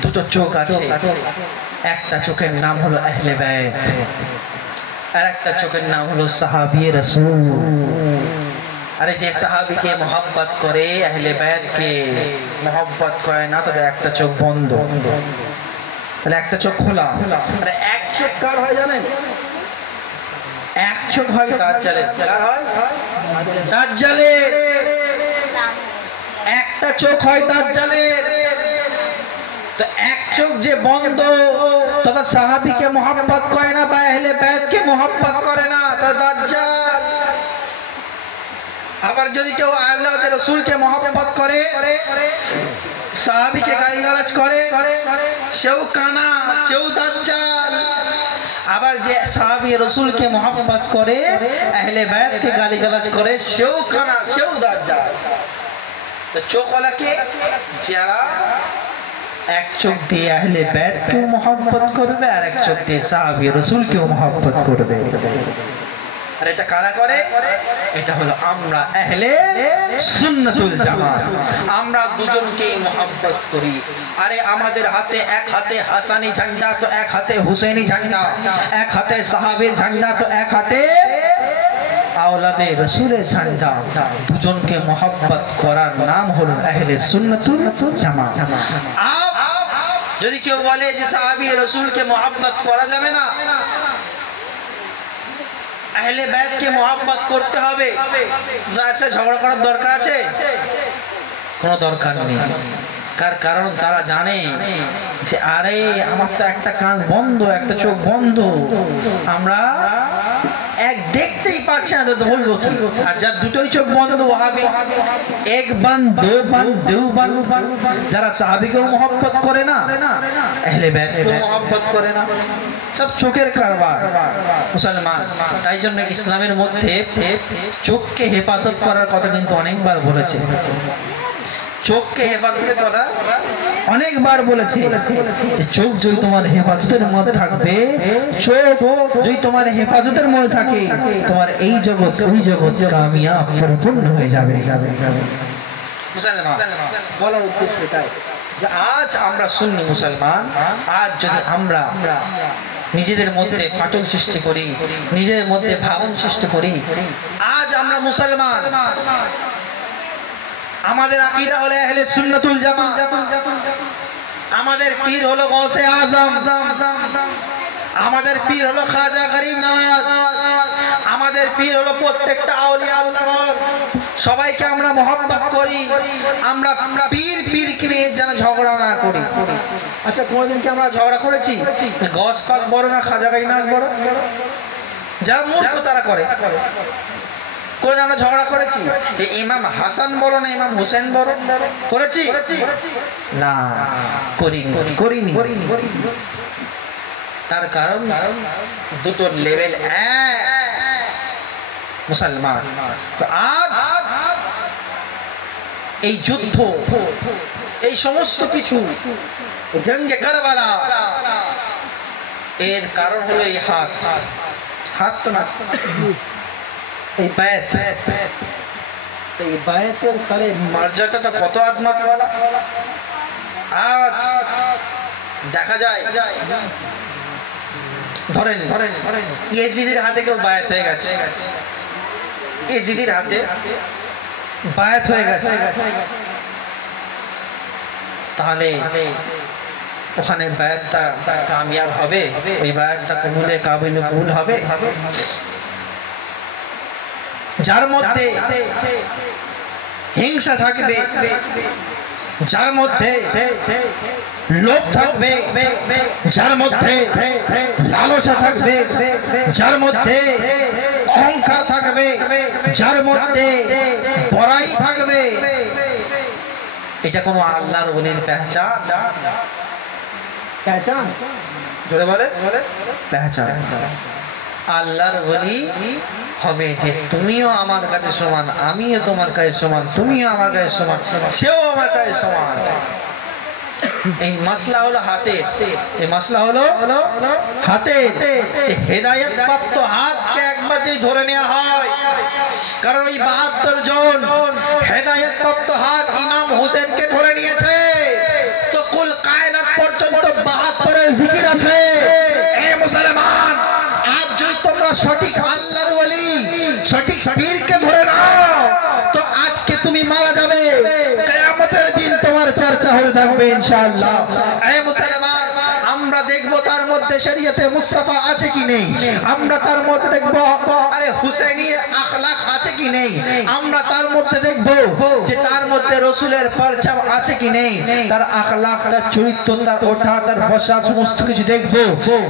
দুটো চোখ আছে। একটা চোখের নাম হলো আহলে বাইত, আর একটা চোখের নাম হলো সাহাবী রাসূল। আরে যে সাহাবীকে মোহাব্বত করে, আহলে বাইতকে মোহাব্বত করে না, তাদের একটা চোখ বন্ধ। তাহলে একটা চোখ খোলা। আরে এক চোখ কার হয় জানেন? এক চোখ হয় দাজ্জালের। কার হয়? দাজ্জালের। একটা চোখ হয় দাজ্জালের। তো এক চোখ যে বন্ধ, তথা সাহাবীকে মোহাব্বত করে না বা আহলে বাইতকে মোহাব্বত করে না, তো দাজ্জাল। আবার যদি কেউ আওলাদে রাসূলকে মোহাব্বত করে, সাহাবীকে গালিগালাজ করে, সেও কানা, সেও দাজ্জাল। আবার যে সাহাবী রাসূলকে মোহাব্বত করে, আহলে বাইতকে গালিগালাজ করে, সেও কানা, সেও দাজ্জাল। তো চোখওয়ালাকে যারা এক চোখ দিয়ে আহলে বাইতকেও মোহাব্বত করবে, আর এক চোখ দিয়ে সাহাবী রাসূলকেও মোহাব্বত করবে। আর এটা কারা করে? এটা হলো আমরা আহলে সুন্নাতুল জামাত। আমরা দুজনকেই মোহাব্বত করি। আরে আমাদের হাতে, এক হাতে হাসানি ঝান্ডা তো এক হাতে হুসেনি ঝান্ডা, এক হাতে সাহাবীর ঝান্ডা তো এক হাতে আওলাদে রাসূলের ঝান্ডা। দুজনকে মোহাব্বত করার নাম হলো আহলে সুন্নাতুল জামাত। যদি কেউ বলে যে সাহাবী রাসূলকে মোহাব্বত করা যাবে না, আহলে বাইতকে মোহাব্বত করতে হবে, যার সাথে ঝগড়া করার দরকার আছে? কোনো দরকার নেই। কারণ তারা জানে যে আরে আমার তো একটা কান বন্ধ, একটা চোখ বন্ধ, আমরা এক দেখতেই পারছি না, তো বলবো কি? আর যার দুটোই চোখ বন্ধ, ওয়াহাবি। এক বান দো বান দেও বান। যারা সাহাবীকেও মোহাব্বত করে না, আহলে বাইতকেও মোহাব্বত করে না, সব চোখের কারবার। মুসলমান, তাই জন্য ইসলামের মধ্যে চোখকে হেফাজত করার কথা কিন্তু অনেকবার বলেছে। চোখকে হেফাজতের কথা অনেকবার বলেছে। চোখ যদি তোমার হেফাজতের মধ্যে থাকবে, চোখ যদি তোমার হেফাজতের মধ্যে থাকে, তোমার এই জগৎ ওই জগৎ কামিয়াব পরিপূর্ণ হয়ে যাবে। বলার উদ্দেশ্য এটাই যে আজ আমরা সুন্নি মুসলমান, আজ যদি আমরা নিজেদের মধ্যে ফাটল সৃষ্টি করি, নিজেদের মধ্যে ভাবন সৃষ্টি করি, আজ আমরা মুসলমান, আমাদের আকীদা হলো আহলে সুন্নাতুল জামাত, আমাদের পীর হলো গৌসে আজম, আমাদের পীর হলো খাজা গরিব নওয়াজ, আমাদের পীর হলো প্রত্যেকটা আউলিয়া আল্লাহ, সবাইকে আমরা মোহাব্বত করি। আমরা পীরকে নিয়ে যেন ঝগড়া না করি। আচ্ছা, কোনদিন কি আমরা ঝগড়া করেছি? গস পাক বড় না খাজা গরিব নওয়াজ বড়? যারা মূর্খ তারা করে। কোনদিন আমরা ঝগড়া করেছি যে ইমাম হাসান বড় না ইমাম হোসেন বড়? করেছি না, করিনি। তার কারণ দুটো লেভেল এক। মুসলমান, তো আজ এই যুদ্ধ, এই সমস্ত কিছু, জঙ্গে কারবালা, এর কারণ হলো এই হাত তো না, এই বায়াত। এই বায়াতের তলে মর্যাদাটা কত আজমত ওয়ালা। আজ দেখা যায়, ধরেন ইয়েজিদের হাতে কেউ বায়াত হয়ে গেছে, ইয়েজিদের হাতে বায়াত হয়ে গেছে, তাহলে ওখানে বায়াতটা কামিয়াব হবে, ওই বায়াতটা কবুল হবে। যার মধ্যে হিংসা থাকবে, যার মধ্যে লোভ থাকবে, যার মধ্যে লালসা থাকবে, যার মধ্যে অহংকার থাকবে, যার মধ্যে বড়াই থাকবে, এটা কোনো আল্লাহর ওলির পেহচান জোরে বলে পেহচান। আল্লাহর ওলি হবে যে তুমিও আমার কাছে সমান, আমিও তোমার কাছে সমান, তুমিও আমার কাছে সমান, সেও আমার কাছে সমান। এই মাসলা হলো হাতের, এই মাসলা হলো হাতের, যে হেদায়েত প্রাপ্ত হাতকে একবার যদি ধরে নেওয়া হয়, কারণ ওই ৭২ জন হেদায়েত প্রাপ্ত হাত ইমাম হোসেনকে ধরে নিয়েছে, তো কুল কায়নাত পর্যন্ত ৭২ জিকির আছে। এ মুসলমান, আজ যদি তোমরা সঠিক আল্লাহর ওলি, সঠিক পীরকে ধরে নাও, তো আজকে তুমি মারা যাবে, কিয়ামতের দিন তোমার চর্চা হয়ে থাকবে ইনশাআল্লাহ। এ মুসলমান, আমরা দেখবো তার মধ্যে শরীয়তে মুস্তাফা আছে কি নেই, আমরা তার মধ্যে দেখবো আরে হুসাইনির আখলাক আছে কি নেই, আমরা তার মধ্যে দেখবো যে তার মধ্যে রসুলের পরচাম আছে কি নেই, তার আখলাক, তার চরিত্র, তার ওঠা, তার বসা, সমস্ত কিছু দেখবো।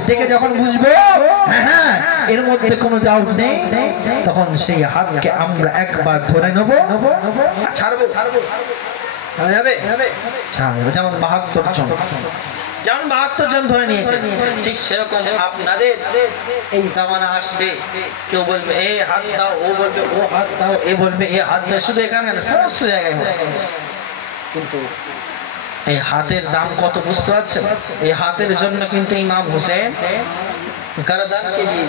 দেখে যখন বুঝবো হ্যাঁ এর মধ্যে কোনো ডাউট নেই, তখন সেই হাতকে আমরা একবার ধরে নেবো, ছাড়বো যাবে, যেমন ৭২ জন, যেমন ৭২ জন ধরে নিয়েছে, ঠিক সেরকম আপনাদের এই জামানা আসবে, কেউ বলবে এ হাত দাও, ও বলবে ও হাত দাও, এ বলবে এ হাত দাও, শুধু এখানে না, সমস্ত জায়গায় হবে। কিন্তু এই হাতের দাম কত বুঝতে পারছেন? এই হাতের জন্য কিন্তু ইমাম হোসেন গর্দানকে দিয়ে,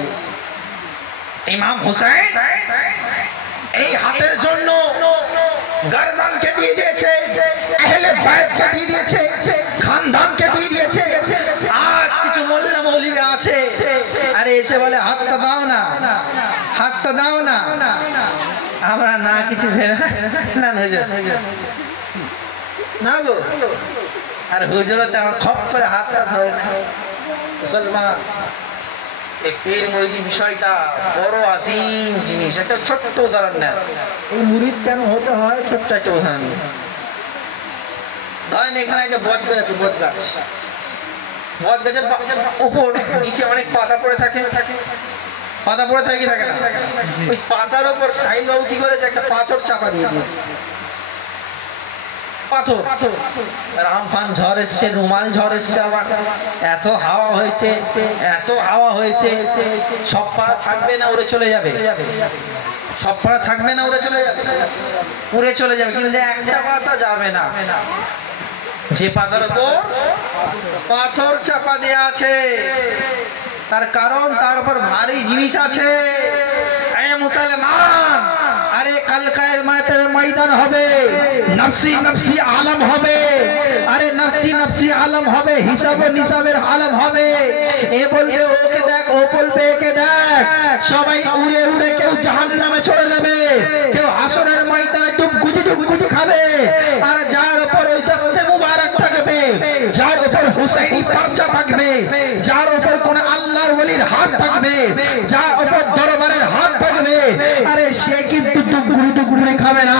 ইমাম হোসেন এই হাতের জন্য গর্দানকে দিয়ে দিয়েছে, আহলে বাইতকে দিয়ে দিয়েছে, খানদানকে দিয়ে দিয়েছে। আজ কিছু মোল্লা মৌলবি আছে, আরে এসে বলে হাতটা দাও না, হাতটা দাও না, আমরা না কিছু ভেবে না না গো, আর হুজুরতে আমার খপ করে হাতটা ধরে না। মুসলমান, এই পীর মুরিদি বিষয়টা বড় আজিম জিনিস, একটা ছোট্ট উদাহরণ নেন। এই মুরিদ কেন হতে হয়, ছোট্ট একটা উদাহরণ ধরেন। এখানে একটা বট গাছ আছে, বট গাছ, বট গাছের উপর নিচে অনেক পাতা পড়ে থাকে, পাতা পড়ে থাকে কি থাকে না, ওই পাতার উপর সাইন বাবু কি করেছে, একটা পাথর চাপা দিয়ে দিয়েছে। পাথর, রামফান ঝড় এসছে, রুমাল ঝড় এসছে, আবার এত হাওয়া হয়েছে, এত হাওয়া হয়েছে, সব পাড়া থাকবে না, উড়ে চলে যাবে, সব পাড়া থাকবে না, উড়ে চলে যাবে, উড়ে চলে যাবে, কিন্তু একটা পাতা যাবে না, যে পাতার উপর পাথর চাপা দেয়া আছে, তার কারণ তার উপর ভারী জিনিস আছে। মুসলমান, আরে কাল কিয়ামতের ময়দান হবে, নফসি নফসি আলম হবে, আরে নফসি নফসি আলম হবে, হিসাব ও নিসাবের আলম হবে। এ বলবে ওকে দেখ, ও বলবে একে দেখ, সবাই উড়ে উড়ে কেউ জাহান্নামে চলে যাবে, কেউ হাসরের ময়দানে ডুবগুজি খাবে। আর যার উপর ওই দস্তে মুবারক থাকবে, যার উপর হুসাইনি পরচা থাকবে, যার উপর কোন আল্লাহর ওলির হাত থাকবে, যার উপর দরবারের হাত থাকবে, আরে সে কিন্তু ডুবগুড়ি খাবে না,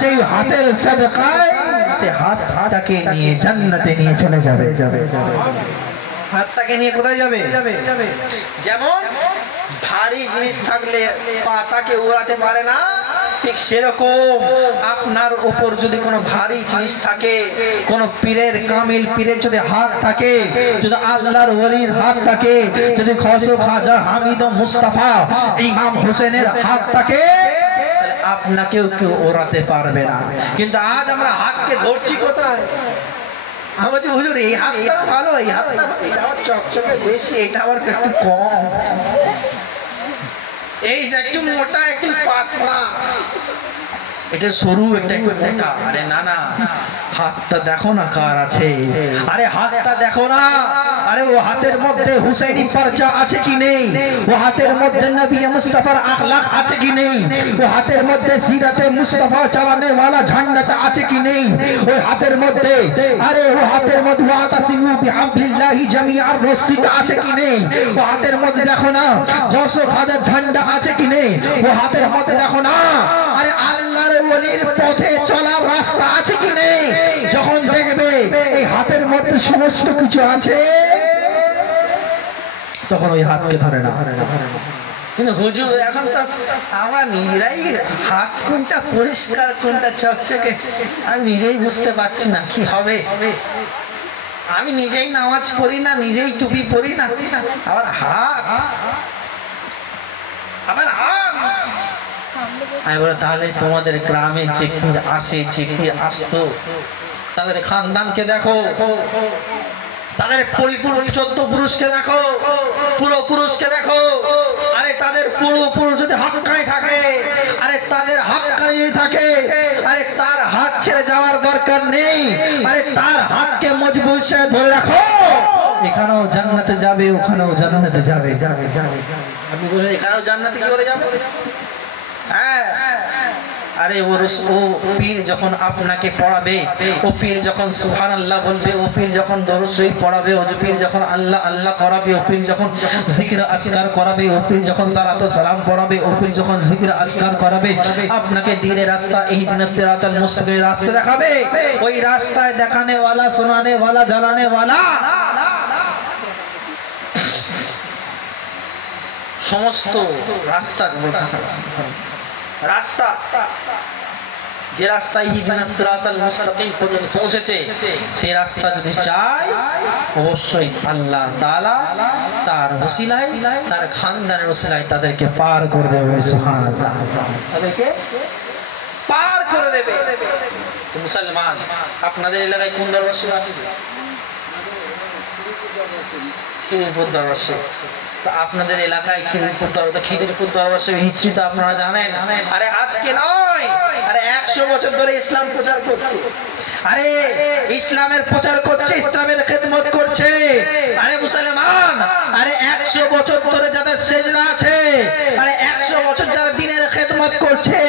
সেই হাতের সাদকায় সে হাতটাকে নিয়ে জান্নাতে নিয়ে চলে যাবে। হাতটাকে নিয়ে কোথায় যাবে? যেমন ভারী জিনিস থাকলে পাতাকে উড়াতে পারে না, ঠিক সেরকম আপনার উপর যদি কোনো ভারী জিনিস থাকে, কোন পীরের কামিল পীরের যদি হাত থাকে, যদি আল্লাহর ওলির হাত থাকে, যদি খসরু খাজা হামিদ ও মুস্তাফা ইমাম হোসেনের হাত থাকে, আপনাকেও কেউ ওড়াতে পারবে না। কিন্তু আজ আমরা হাতকে ধরছি কোথায়? আমি বলছি হুজুর এই হাতটা ভালো, এই হাতটা আমার চকচকে বেশি, এটা আবার একটু কম, এইটা একটু মোটা, একটু পাতলা, এটা সরু, এটা একটু মোটা। আরে না না, হাতটা দেখো না কার আছে, আরে হাতটা দেখো না, আরে ও হাতের মধ্যে হুসাইনি পর্চা আছে কি নেই, ও হাতের মধ্যে নবী মুস্তাফার আখলাক আছে কি নেই, ও হাতের মধ্যে সিরাতে মুস্তাফা চালানে वाला ঝান্ডাটা আছে কি নেই, ওই হাতের মধ্যে, আরে ও হাতের মধ্যে ওয়াতাসিমু বিহাবলিল্লাহি জামিআর রসিটা আছে কি নেই, ও হাতের মধ্যে দেখো না গৌসে খাজার ঝান্ডা আছে কি নেই, ও হাতের মধ্যে দেখো না আরে আল্লাহর ওলির পথে চলার রাস্তা আছে কি নেই। যখন দেখবে এই হাতের মধ্যে সমস্ত কিছু আছে তখন ওই হাতকে ধরে না। কিন্তু হুজুর এখন তো আমরা নিজেরাই হাত কোনটা পরিষ্কার কোনটা চকচকে আমি নিজেই বুঝতে পারছি না কি হবে। আমি নিজেই নামাজ পড়ি না, নিজেই টুপি পড়ি না, আবার হাত আমি বলে তাহলে তোমাদের গ্রামে যে পীর আসে, যে পীর আসতো তাদের খানদানকে দেখো, তাদের পরিপূর্ণ 14 পুরুষকে দেখো, পুরো পুরুষকে দেখো, আরে তাদের পুরো পুরুষ যদি হাক্কানি থাকে, আরে তাদের হাক্কানি যদি থাকে, আরে তার হাত ছেড়ে যাওয়ার দরকার নেই, আরে তার হাতকে মজবুত করে ধরে রাখো, এখানেও জান্নাতে যাবে, ওখানেও জান্নাতে যাবে। আপনি বলেন এখানেও জান্নাতে কি করে যাবে? হ্যাঁ, আরে ও পীর যখন আপনাকে পড়াবে, ও পীর যখন সুবহানাল্লাহ বলবে, ও পীর যখন দরুদ শরীফ পড়াবে, ও পীর যখন আল্লাহ আল্লাহ করাবে, ও পীর যখন জিকির আসকার করাবে, ও পীর যখন সালাত ও সালাম পড়াবে, ও পীর যখন জিকির আসকার করাবে, আপনাকে দ্বীনের রাস্তা ইহদিনাস সিরাতাল মুস্তাকিম রাস্তা দেখাবে। ওই রাস্তায় দেখানে वाला, सुनाने वाला, জানানে वाला সমস্ত রাস্তা রাস্তা যে রাস্তায় ইহদিনাস সিরাতাল মুস্তাকিম পর্যন্ত পৌঁছেছে, সেই রাস্তা যদি চাই অবশ্যই আল্লাহ তাআলা তার ওসিলায়, তার খানদানের ওসিলায় তাদেরকে পার করে দেবে। সুবহানাল্লাহ, তাদেরকে পার করে দেবে। তো মুসলমান, আপনাদের এলাকায় কোন দরবার শরীফ আছে? খিদিরপুর দরবার শরীফ। তো আপনাদের এলাকায় খিদিরপুর দরবার শরীফ হিস্ট্রি তো আপনারা জানেন। আরে আজকে নয়, আরে 100 বছর ধরে ইসলাম প্রচার করছে, আরে ইসলামের প্রচার করছে, ইসলামের খেদমত করছে। আরে মুসলমান, আরে 100 বছর ধরে যাদের সেজদা আছে, আরে 100 বছর যারা দ্বীনের খেদমত করছে,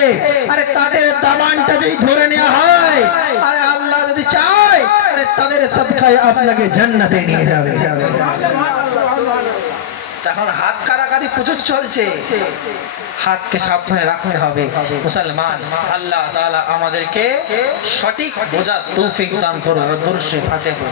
আরে তাদের দামানটা যদি ধরে নেওয়া হয়, আরে আল্লাহ যদি চায়, আরে তাদের সদকায় আপনাকে জান্নাতে নিয়ে যাবে। এখন হাত কারাকারি প্রচুর চলছে, হাতকে সাবধানে রাখতে হবে। মুসলমান, আল্লাহ তাআলা আমাদেরকে সঠিক বোঝার তৌফিক দান করুন। দরুদ শরীফ ফাতিহা।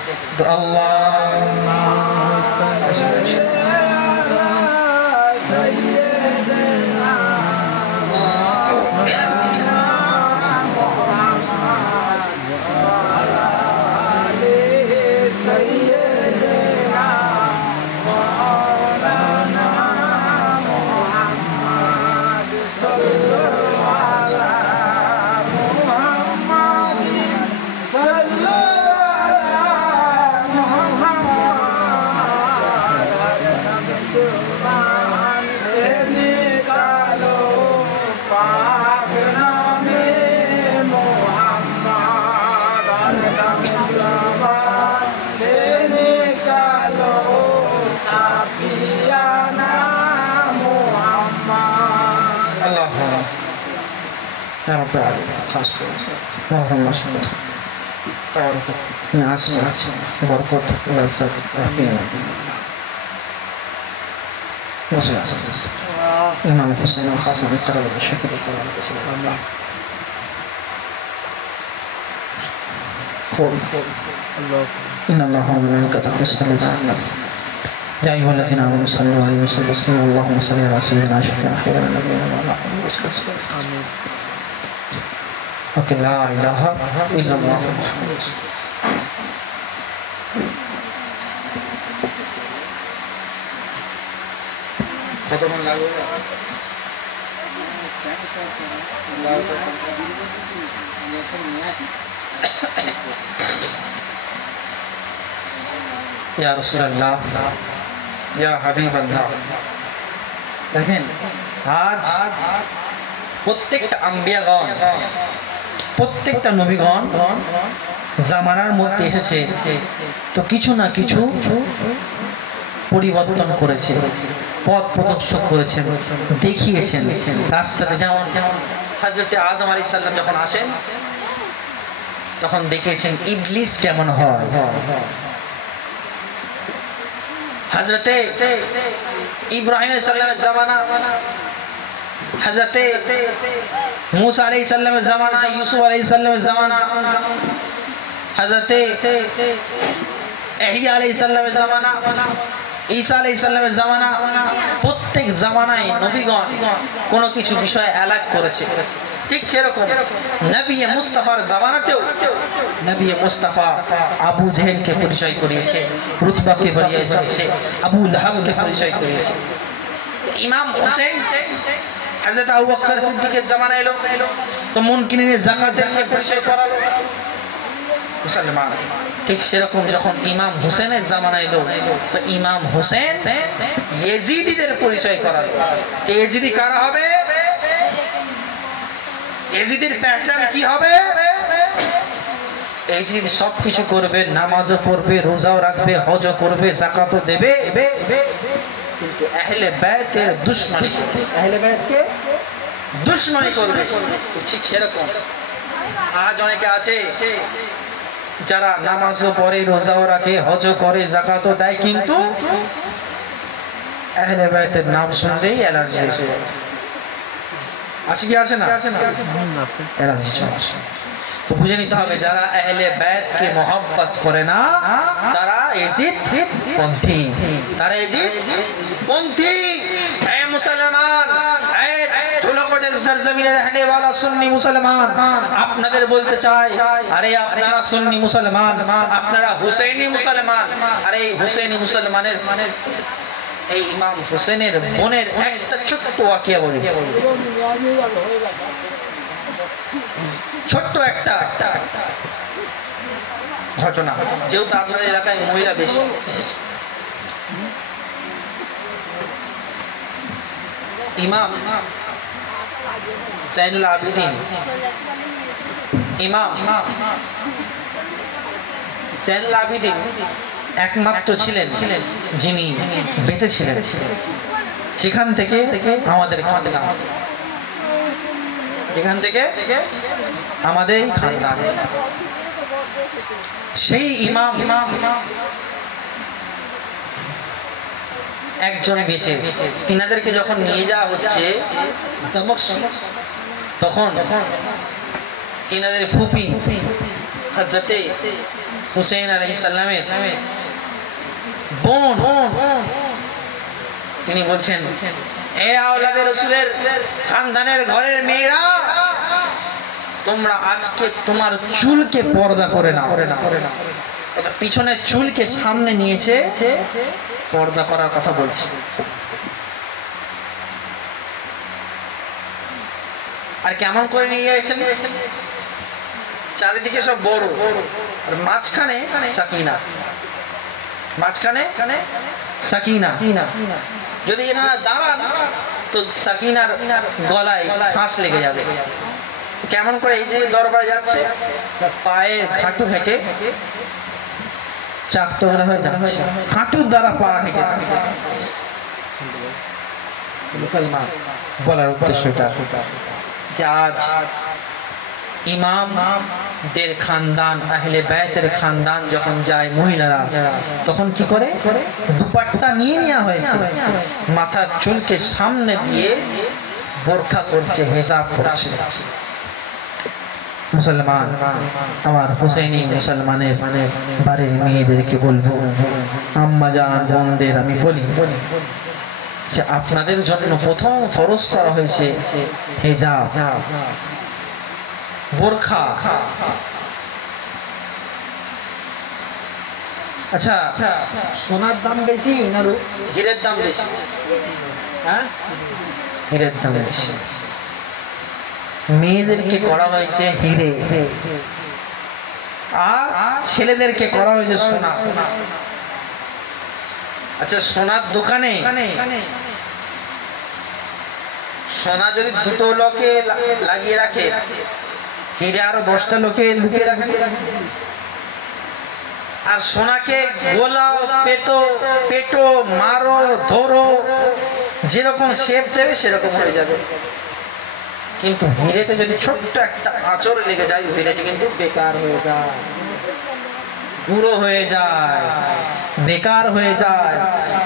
يا رب العالمين خاص اللهم صل وبارك على عصمك وبركاتك وعزتك وعافيتك وصل على سيدنا الإمام الحسين وخاصة بالقرب والشكر والكرم والسلام الله قول إن الله وملائكته يصلون على النبي يا أيها الذين آمنوا صلوا عليه وسلموا تسليما اللهم صل على سيدنا شفيع خير نبينا وعلى آله وصحبه آمين. Okay, la ilaha illallah. কতক্ষণ লাগবে? ইয়া রাসূলুল্লাহ, ইয়া হাবিবাল্লাহ, দেখেন আজ প্রত্যেকটা আম্বিয়াগণ, প্রত্যেকটা নবীগণ জামানার মধ্যে এসেছে, তো কিছু না কিছু পরিবর্তন করেছে, পথ প্রদর্শক করেছেন, দেখিয়েছেন রাস্তাতে। যেমন হযরতে আদম আলাইহিস সালাম যখন আসেন তখন দেখিয়েছেন ইবলিস কেমন হয়। হযরতে ইব্রাহিম আলাইহিস সালামের জামানা, হযরতে मूसा আলাইহিস সালামের জামানা, ইউসুফ আলাইহিস সালামের জামানা, হযরতে ইহইয়া আলাইহিস সালামের জামানা, ঈসা আলাইহিস সালামের জামানা, প্রত্যেক জামানায় নবীগণ কোনো কিছু বিষয় আলাদা করেছে। ঠিক সেরকম নবী মুস্তাফার জামানাতেও নবী মুস্তাফা আবু জেহেলকে পরিচয় করিয়েছে, রুতবাকে পরিচয়, আবু লাহাবকে পরিচয় করিয়েছে। ইমাম হোসেন হযরত আবু বকর সিদ্দিকের জামানায় এলো, তো মুনকিরিনে যাকাতের পরিচয় করালো মুসলমান। ঠিক সেরকম যখন ইমাম হোসেনের জামানা এলো, তো ইমাম হোসেন ইয়েজিদিদের পরিচয় করালো। যে ইয়েজিদি কারা হবে, ইয়েজিদির পহচান কি হবে। ইয়েজিদ সবকিছু করবে, নামাজও পড়বে, রোজাও রাখবে, হজও করবে, যাকাতও দেবে, কিন্তু আহলে বাইতের দুশমনি করবে, আহলে বাইতকে দুশমনি করবে। ঠিক সেরকম আজ অনেকে আছে যারা নামাজও পড়ে, রোজাও রাখে, হজও করে, যাকাতও দেয়, কিন্তু আহলে বাইতের নাম শুনলেই অ্যালার্জি এসে যায়। আছে কি আছে না? অ্যালার্জি চলে আসে। তো বুঝে নিতে হবে যারা আহলে বাইতকে মহব্বত করে না তারা ইয়েজিদ পন্থী, তারা ইয়েজিদ পন্থী। এ মুসলমান, এ ধুলাকোটের সরজমিনে रहने वाला সুন্নি মুসলমান, আপনাদের বলতে চাই, আরে আপনারা সুন্নি মুসলমান, আপনারা হুসাইনি মুসলমান। আরে হুসাইনি মুসলমানের এই ইমাম হোসেনের বোনের একটা ছোট্ট ওয়াকিয়া বলি, ছোট্ট একটা ঘটনা, যেহেতু আপনাদের এলাকায় মহিলা বেশি। ইমাম জাইনুল আবিদিন, ইমাম জাইনুল আবিদিন একমাত্র ছিলেন যিনি বেঁচে ছিলেন। সেখান থেকে আমাদের খানদান, যেখান থেকে আমাদের খানদান, সেই ইমাম একজন বেঁচে, তিনাদেরকে যখন নিয়ে যাওয়া হচ্ছে তখন তিনাদের ফুপি হযরতে হুসাইন আলাইহিস সালামের বোন, তিনি বলছেন, এ আওলাদে রাসূলের খানদানের ঘরের মেয়েরা, তোমরা আজকে তোমার চুলকে পর্দা করে নাও। পিছনের চুলকে সামনে নিয়েছে, পর্দা করার কথা বলছে। আর কেমন করে নিয়ে যাচ্ছেন, চারিদিকে সব বড়, আর মাঝখানে সাকিনা, মাঝখানে সাকিনা। যদি এনারা দাঁড়ান তো সাকিনার গলায় ফাঁস লেগে যাবে। কেমন করে এই যে দরবারে যাচ্ছে, পায়ের হাঁটু হেঁটে চাকতরা হয়ে যাচ্ছে, হাঁটুর দ্বারা পা হেঁটে। মুসলমান বলার উদ্দেশ্য এটা যে আজ ইমামদের খানদান, আহলে বাইতের খানদান যখন যায় মহিলারা, তখন কি করে, দুপাট্টা নিয়ে নেওয়া হয়েছে, মাথার চুলকে সামনে দিয়ে বোরখা করছে, হিজাব করছে। মুসলমান, আমার হুসাইনি মুসলমানের বাড়ির মেয়েদেরকে বলবো, আম্মা জান, বোনদের আমি বলি যে আপনাদের জন্য প্রথম ফরজ করা হয়েছে হিজাব, বোরখা। আচ্ছা, সোনার দাম বেশি না হীরের দাম বেশি? হ্যাঁ, হীরের দাম বেশি। মেয়েদেরকে করা হয়েছে হিরে, আর ছেলেদেরকে করা হয়েছে সোনা। আচ্ছা, সোনার দোকানে সোনা যদি দুটো লোকে লাগিয়ে রাখে, হিরে আরো 10টা লোকে লুকিয়ে রাখে, আর সোনাকে গোলাও, পেটো, মারো, ধরো, যেরকম শেপ দেবে সেরকম হয়ে যাবে। কিন্তু হিরেতে যদি ছোট্ট একটা আঁচড় লেগে যায়, হিরেটি কিন্তু বেকার হয়ে যায়, গুঁড়ো হয়ে যায়, বেকার হয়ে যায়।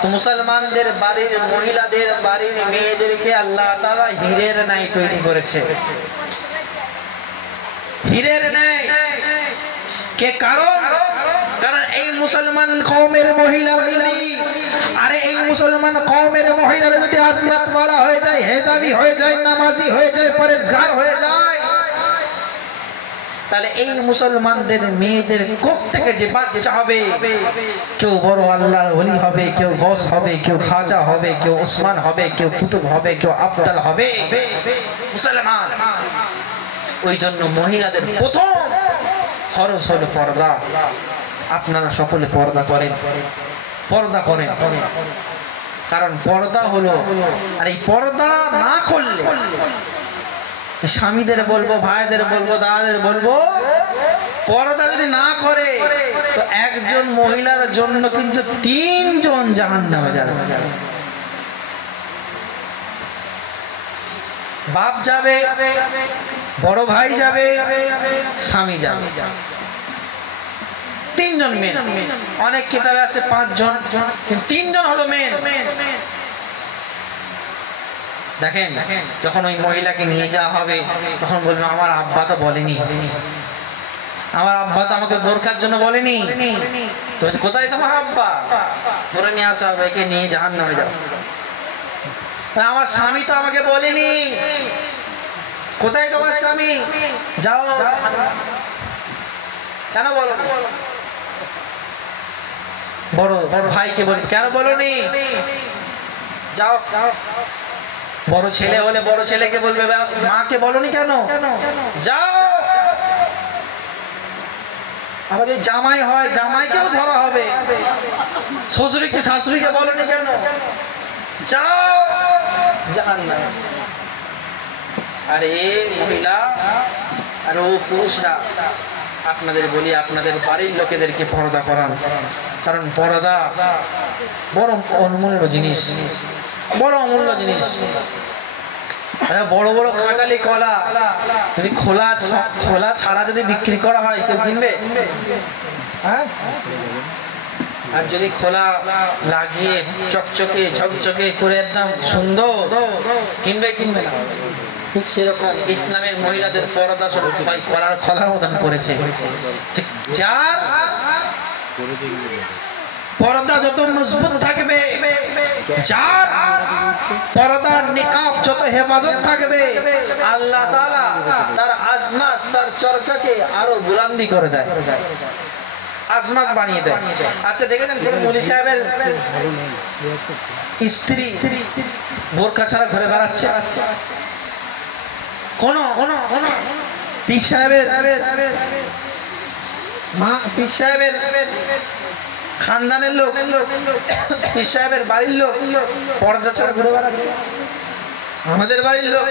তো মুসলমানদের বাড়ির মহিলাদের, বাড়ির মেয়েদেরকে আল্লাহ তাআলা হীরের ন্যায় তৈরি করেছে, হীরের ন্যায়। কে কারণ এই মুসলমান কওমের মহিলারা যদি, আরে এই মুসলমান কওমের মহিলারা যদি আজমাত ওয়ালা হয়ে যায়, হেজাবি হয়ে যায়, নামাজি হয়ে যায়, পরেজগার হয়ে যায়, তাহলে এই মুসলমানদের মেয়েদের কোখ থেকে যে বাচ্চা হবে, কেউ বড় আল্লাহর ওলি হবে, কেউ গৌস হবে, কেউ খাজা হবে, কেউ ওসমান হবে, কেউ কুতুব হবে, কেউ আফদাল হবে, মুসলমান। ওই জন্য মহিলাদের প্রথম ফরজ হলো পর্দা। আপনারা সকলে পর্দা করেন, পর্দা করেন, কারণ পর্দা হলো, আর এই পর্দা না করলে, স্বামীদের বলবো, ভাইদের বলবো, দাদাদের বলবো, পর্দা যদি না করে তো একজন মহিলার জন্য কিন্তু 3 জন জাহান্নামে যাবে। বাপ যাবে, বড় ভাই যাবে, স্বামী যাবে, 3 জন মেন। অনেক কিতাবে আছে 5 জন, কিন্তু 3 জন হলো মেন। দেখেন, যখন ওই মহিলাকে নিয়ে যাওয়া হবে তখন বলবে আমার আব্বা তো বলেনি, আমার আব্বা তো আমাকে বোরখার জন্য বলেনি। তো কোথায় তোমার আব্বা? ধরে নিয়ে আসা হবে, একে নিয়ে জাহান্নামে যাও। আমার স্বামী তো আমাকে বলেনি, কোথায় তোমার স্বামী? যাও। কেন বলো? বড় ভাইকে বলি, কেন বলনি? যাও। বড় ছেলে হলে বড় ছেলেকে বলবে, মাকে বলনি কেন? যাও। আমাদের জামাই হয়, জামাইকেও ধরা হবে। শ্বশুরকে শাশুড়িকে বলনি কেন? যাও জাহান্নামে। আরে মহিলা আর ও পুরুষরা, আপনাদের বলি, আপনাদের বাড়ির লোকেদেরকে পর্দা করান, কারণ পর্দা বড় অমূল্য জিনিস, বড় অমূল্য জিনিস। বড় বড় কাঁঠালি কলা যদি খোলা ছাড়া যদি বিক্রি করা হয়, কেউ কিনবে? হ্যাঁ? আর যদি খোলা লাগিয়ে চকচকে ঝকঝকে করে একদম সুন্দর, কিনবে না? ঠিক সেরকম ইসলামের মহিলাদের পর্দা খোলার মতন করেছে। যার পর্দা যত মজবুত থাকবে, যার পর্দার নিকাব যত হেফাজত থাকবে, আল্লাহ তাআলা তার আজমাত, তার চর্চাকে আরো বুলন্দি করে দেয়, আজমাত বানিয়ে দেয়। আচ্ছা দেখেছেন কোন মুলি সাহেবের স্ত্রী বোরকা ছাড়া ঘুরে বেড়াচ্ছে? কোন পীর সাহেবের মা, পীর সাহেবের খানদানের লোক, পীর সাহেবের বাড়ির লোক পর্দা ছাড়া ঘুরে বেড়াচ্ছে? আমাদের বাড়ির লোক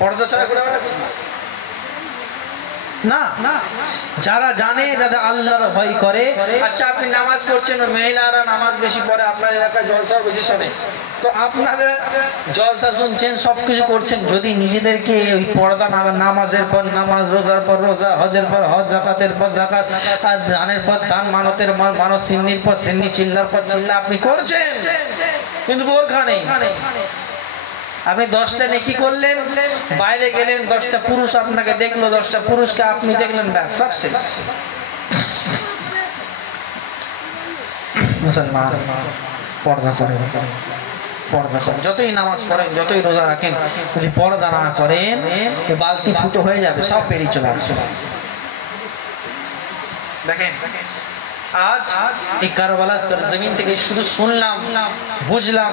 পর্দা ছাড়া ঘুরে বেড়াচ্ছে না। যারা জানে, যাদের আল্লাহর ভয় করে। আচ্ছা আপনি নামাজ পড়ছেন, মহিলারা নামাজ বেশি পড়ে, আপনাদের এলাকায় জলসা বেশি শোনে, তো আপনাদের জলসা শুনছেন, সবকিছু করছেন, যদি নিজেদেরকে ওই পর্দা, নামাজের পর নামাজ, রোজার পর রোজা, হজের পর হজ, জাকাতের পর জাকাত, আর দানের পর দান, মানতের মানত, সিন্নির পর সিন্নি, চিল্লার পর চিল্লা আপনি করছেন, কিন্তু বোরখা নেই। আপনি 10টা নেকি করলেন, বাইরে গেলেন, 10টা পুরুষ আপনাকে দেখলো, 10টা পুরুষকে আপনি দেখলেন, ব্যাস সব শেষ। মুসলমান পর্দা করেন, পর্দা করেন। যতই নামাজ পড়েন, যতই রোজা রাখেন, যদি পর্দা না করেন, বালতি ফুটো হয়ে যাবে, সব পেরিয়ে চলে আসবে। দেখেন আজ এই কারবালার সরজমিন থেকে শুধু শুনলাম, বুঝলাম,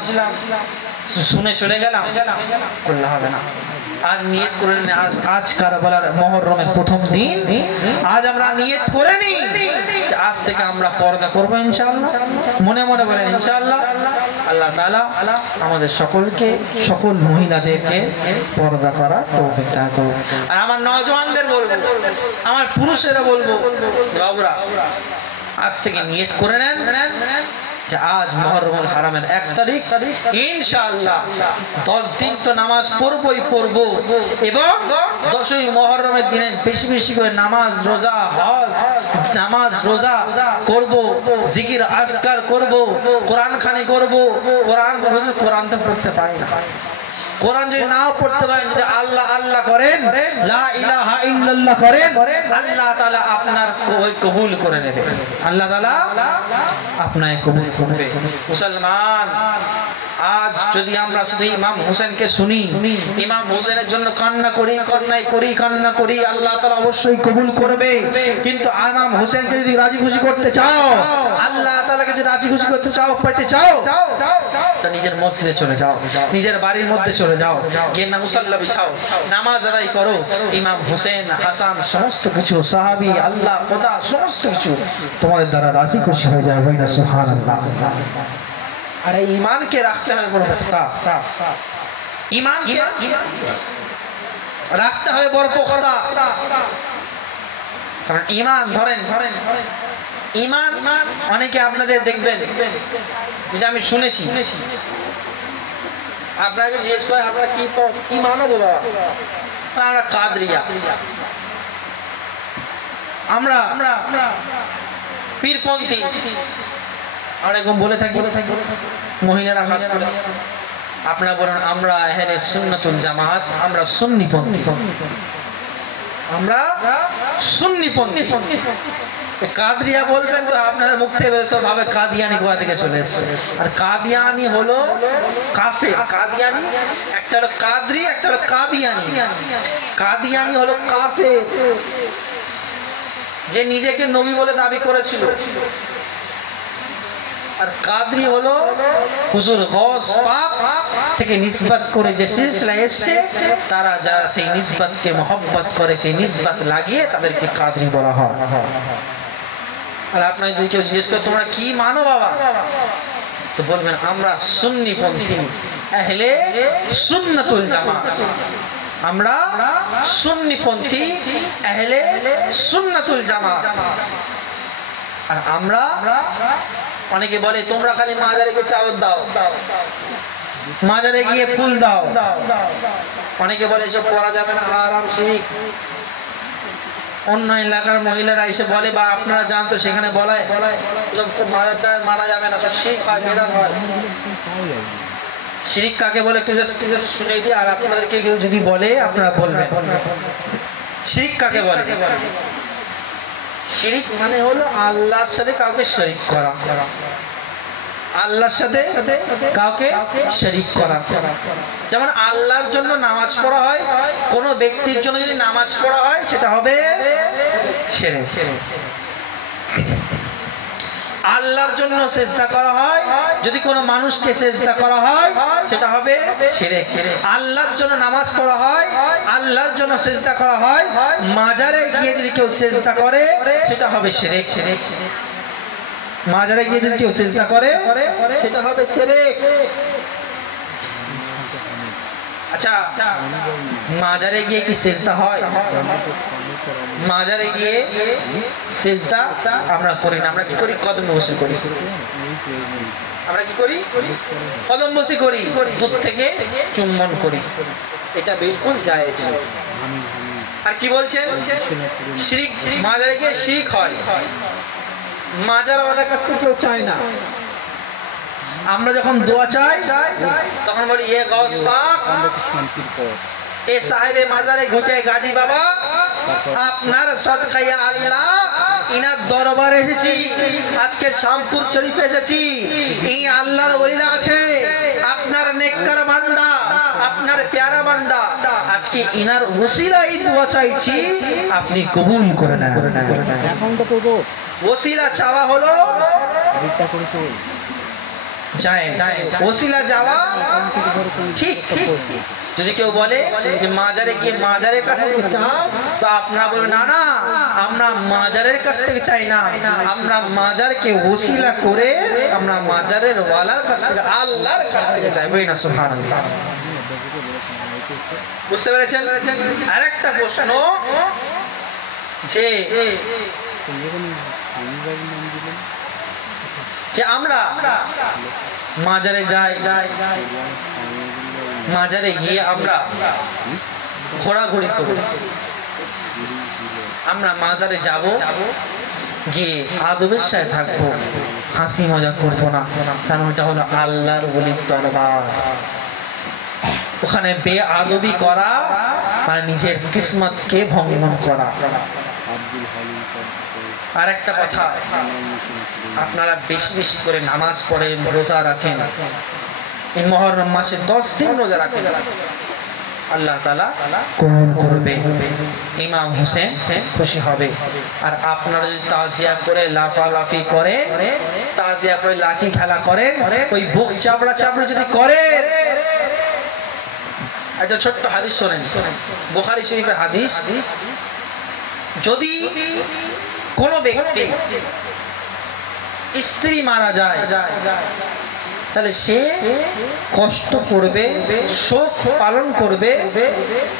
শুনে চলে গেলাম, করলে হবে না। আজ নিয়ত করে নিন, আজ কারবালার মুহররমের প্রথম দিন, আজ আমরা নিয়ত করে নিই আজ থেকে আমরা পর্দা করব ইনশাআল্লাহ। মনে মনে বলেন ইনশাআল্লাহ। আল্লাহ তাআলা আমাদের সকলকে, সকল মহিলাদেরকে পর্দা করার তৌফিক দান করুন। আর আমার নওজওয়ানদের বলবো, আমার পুরুষেরা বলবো, বাবুরা আজ থেকে নিয়ত করে নেন যে আজ মুহররমুল হারামের 1 তারিখ, ইনশাআল্লাহ 10 দিন তো নামাজ পড়বই পড়ব এবং 10ই মুহররমের দিনে বেশি বেশি করে নামাজ রোজা হজ নামাজ রোজা করব, জিকির আজকার করব, কোরআন খানি করব। কোরআন তো পড়তে পারি না, কোরআন যদি নাও পড়তে পারেন, যদি আল্লাহ আল্লাহ করেন, লা ইলাহা ইল্লাল্লাহ করেন, আল্লাহ তাআলা আপনার কবুল করে নেবে, আল্লাহ তাআলা আপনাকে কবুল করবে। মুসলমান, আজ যদি আমরা শুধু ইমাম হোসেনকে শুনি, ইমাম হোসেনের জন্য কান্না করি, আল্লাহ তাআলা অবশ্যই কবুল করবে। কিন্তু ইমাম হোসেনকে যদি রাজি খুশি করতে চাও, আল্লাহ তাআলাকে যদি রাজি খুশি করতে চাও, পেতে চাও, তো নিজের মসজিদে চলে যাও, নিজের বাড়ির মধ্যে চলে যাও, গিয়ে না মুসাল্লা বিছাও, নামাজ আদায় করো। ইমাম হোসেন, হাসান সমস্ত কিছু সাহাবী, আল্লাহ খোদা সমস্ত কিছু তোমাদের দ্বারা রাজি খুশি হয়ে যায়। বলি না সুবহানাল্লাহ। আরে ঈমানকে রাখতে হবে বড় কথা, ঈমানকে রাখতে হবে বড় কথা। কারণ ঈমান ধরেন ঈমান অনেকে আপনাদের দেখবেন, যে আমি শুনেছি আপনাকে জিজ্ঞেস করে আপনারা কি মানো বাবা, আমরা কাদরিয়া, আমরা পীরপন্থী, আমরা এরকম বলে থাকি, মহিলারা কাজ করে। আপনারা বলেন আমরা আহলে সুন্নাতুল জামাত, আমরা সুন্নিপন্থী, আমরা সুন্নিপন্থী। কাদরিয়া বলবেন তো আপনাদের মুখ থেকে সব ভাবে কাদিয়ানি গোয়া থেকে চলে এসছে। আর কাদিয়ানি হলো কাফের, কাদিয়ানি একটা হলো কাদরি, একটা হলো কাদিয়ানি। কাদিয়ানি হলো কাফের, যে নিজেকে নবী বলে দাবি করেছিল। আর কাদরি হলো হুজুর গৌস পাক থেকে নিসবত করে যে সিলসিলা এসেছে, তারা যারা সেই নিসবতকে মহব্বত করে, সেই নিসবত লাগিয়ে তাদেরকে কাদরি বলা হয়। আর আপনার যদি কেউ জিজ্ঞেস করে তোমরা কি মানো বাবা, তো বলবেন আমরা সুন্নিপন্থী, আহলে সুন্নাতুল জামাত, আমরা সুন্নিপন্থী, আহলে সুন্নাতুল জামাত। আর আমরা, অনেকে বলে তোমরা খালি মাজারে গিয়ে চাদর দাও, মাজারে গিয়ে ফুল দাও, অনেকে বলে এসব পড়া যাবে না, হারাম শিরক। অন্য এলাকার মহিলারা এসে বলে, বা আপনারা জানতো সেখানে বলায় মাজারটা মানা যাবে না, শিরক হয়, বেদাত হয়। শিরক কাকে বলে একটু শুনে দিই, আর আপনাদেরকে কেউ যদি বলে আপনারা বলবেন শিরক কাকে বলে। শিরক মানে হলো আল্লাহর সাথে কাউকে শরীক করা, আল্লাহর সাথে কাউকে শরীক করা। যেমন আল্লাহর জন্য নামাজ পড়া হয়, কোন ব্যক্তির জন্য যদি নামাজ পড়া হয় সেটা হবে শিরক। আল্লাহর জন্য সেজদা করা হয়, যদি কোনো মানুষকে সেজদা করা হয় সেটা হবে শিরক। আল্লাহর জন্য নামাজ পড়া হয়, আল্লাহর জন্য সেজদা করা হয়, মাজারে গিয়ে যদি কেউ সেজদা করে সেটা হবে শিরক। মাজারে গিয়ে যদি কেউ সেজদা করে সেটা হবে শিরক। আচ্ছা, মাজারে গিয়ে কি সেজদা হয়? মাজারে গিয়ে সেজদা আমরা করি না, আমরা কি করি? কদম বসে করি। আমরা কি করি? কদম বসে করি, দূর থেকে চুম্বন করি, এটা বিলকুল জায়েজ। আর কি বলছেন? শিরক, মাজারে গিয়ে শিরক হয়। মাজারওয়ালার কাছ থেকে কেউ চায় না। আমরা যখন দোয়া চাই তখন বলি এ গৌস পাক, এ সাহেবে মাজারে ঘুটে গাজী বাবা, আপনার সদকায়ে আল্লাহ ইনার দরবারে এসেছি, আজকে শামপুর শরীফ এসেছি, এই আল্লাহর ওলিরা আছে, আপনার নেককার বান্দা, আপনার প্যারা বান্দা, আজকে ইনার ওসিলায় দোয়া চাইছি, আপনি কবুল করে নেন। ওসিলা চাওয়া হলো ওসিলা যাওয়া ঠিক। যদি কেউ বলে যে মাজারে গিয়ে মাজারের কাছ থেকে চাও, তো আপনারা বলবেন না না, আমরা মাজারের কাছ থেকে চাই না, আমরা মাজারকে ওসিলা করে আমরা মাজারের ওয়ালার কাছ থেকে, আল্লাহর কাছ থেকে চাই। বলি না সুবহানাল্লাহ। বুঝতে পেরেছেন? আরেকটা প্রশ্ন, যে যে আমরা মাজারে যাই, মাজারে গিয়ে আমরা ঘোরাঘুরি করি, আমরা মাজারে যাব, গিয়ে আদবের সাথে থাকবো, হাসি মজা করবো না, কারণ ওটা হলো আল্লাহর ওলির দরবার। ওখানে বেআদবি করা মানে নিজের কিসমতকে ভঙ্গন করা। আর একটা কথা, আপনারা বেশি বেশি করে নামাজ পড়েন, রোজা রাখেন, এই মুহররম মাসে 10 দিন রোজা রাখেন, আল্লাহ তাআলা কবুল করবে, ইমাম হোসেন খুশি হবে। আর আপনারা যদি তাজিয়া করে লাফালাফি করে, তাজিয়া করে লাঠি খেলা করেন, ওই বুক চাপড়া চাপড়া যদি করেন, একটা ছোট্ট হাদিস শোনেন, বুখারী শরীফের হাদিস, যদি কোন ব্যক্তি স্ত্রী মারা যায় তাহলে সে কষ্ট করবে, শোক পালন করবে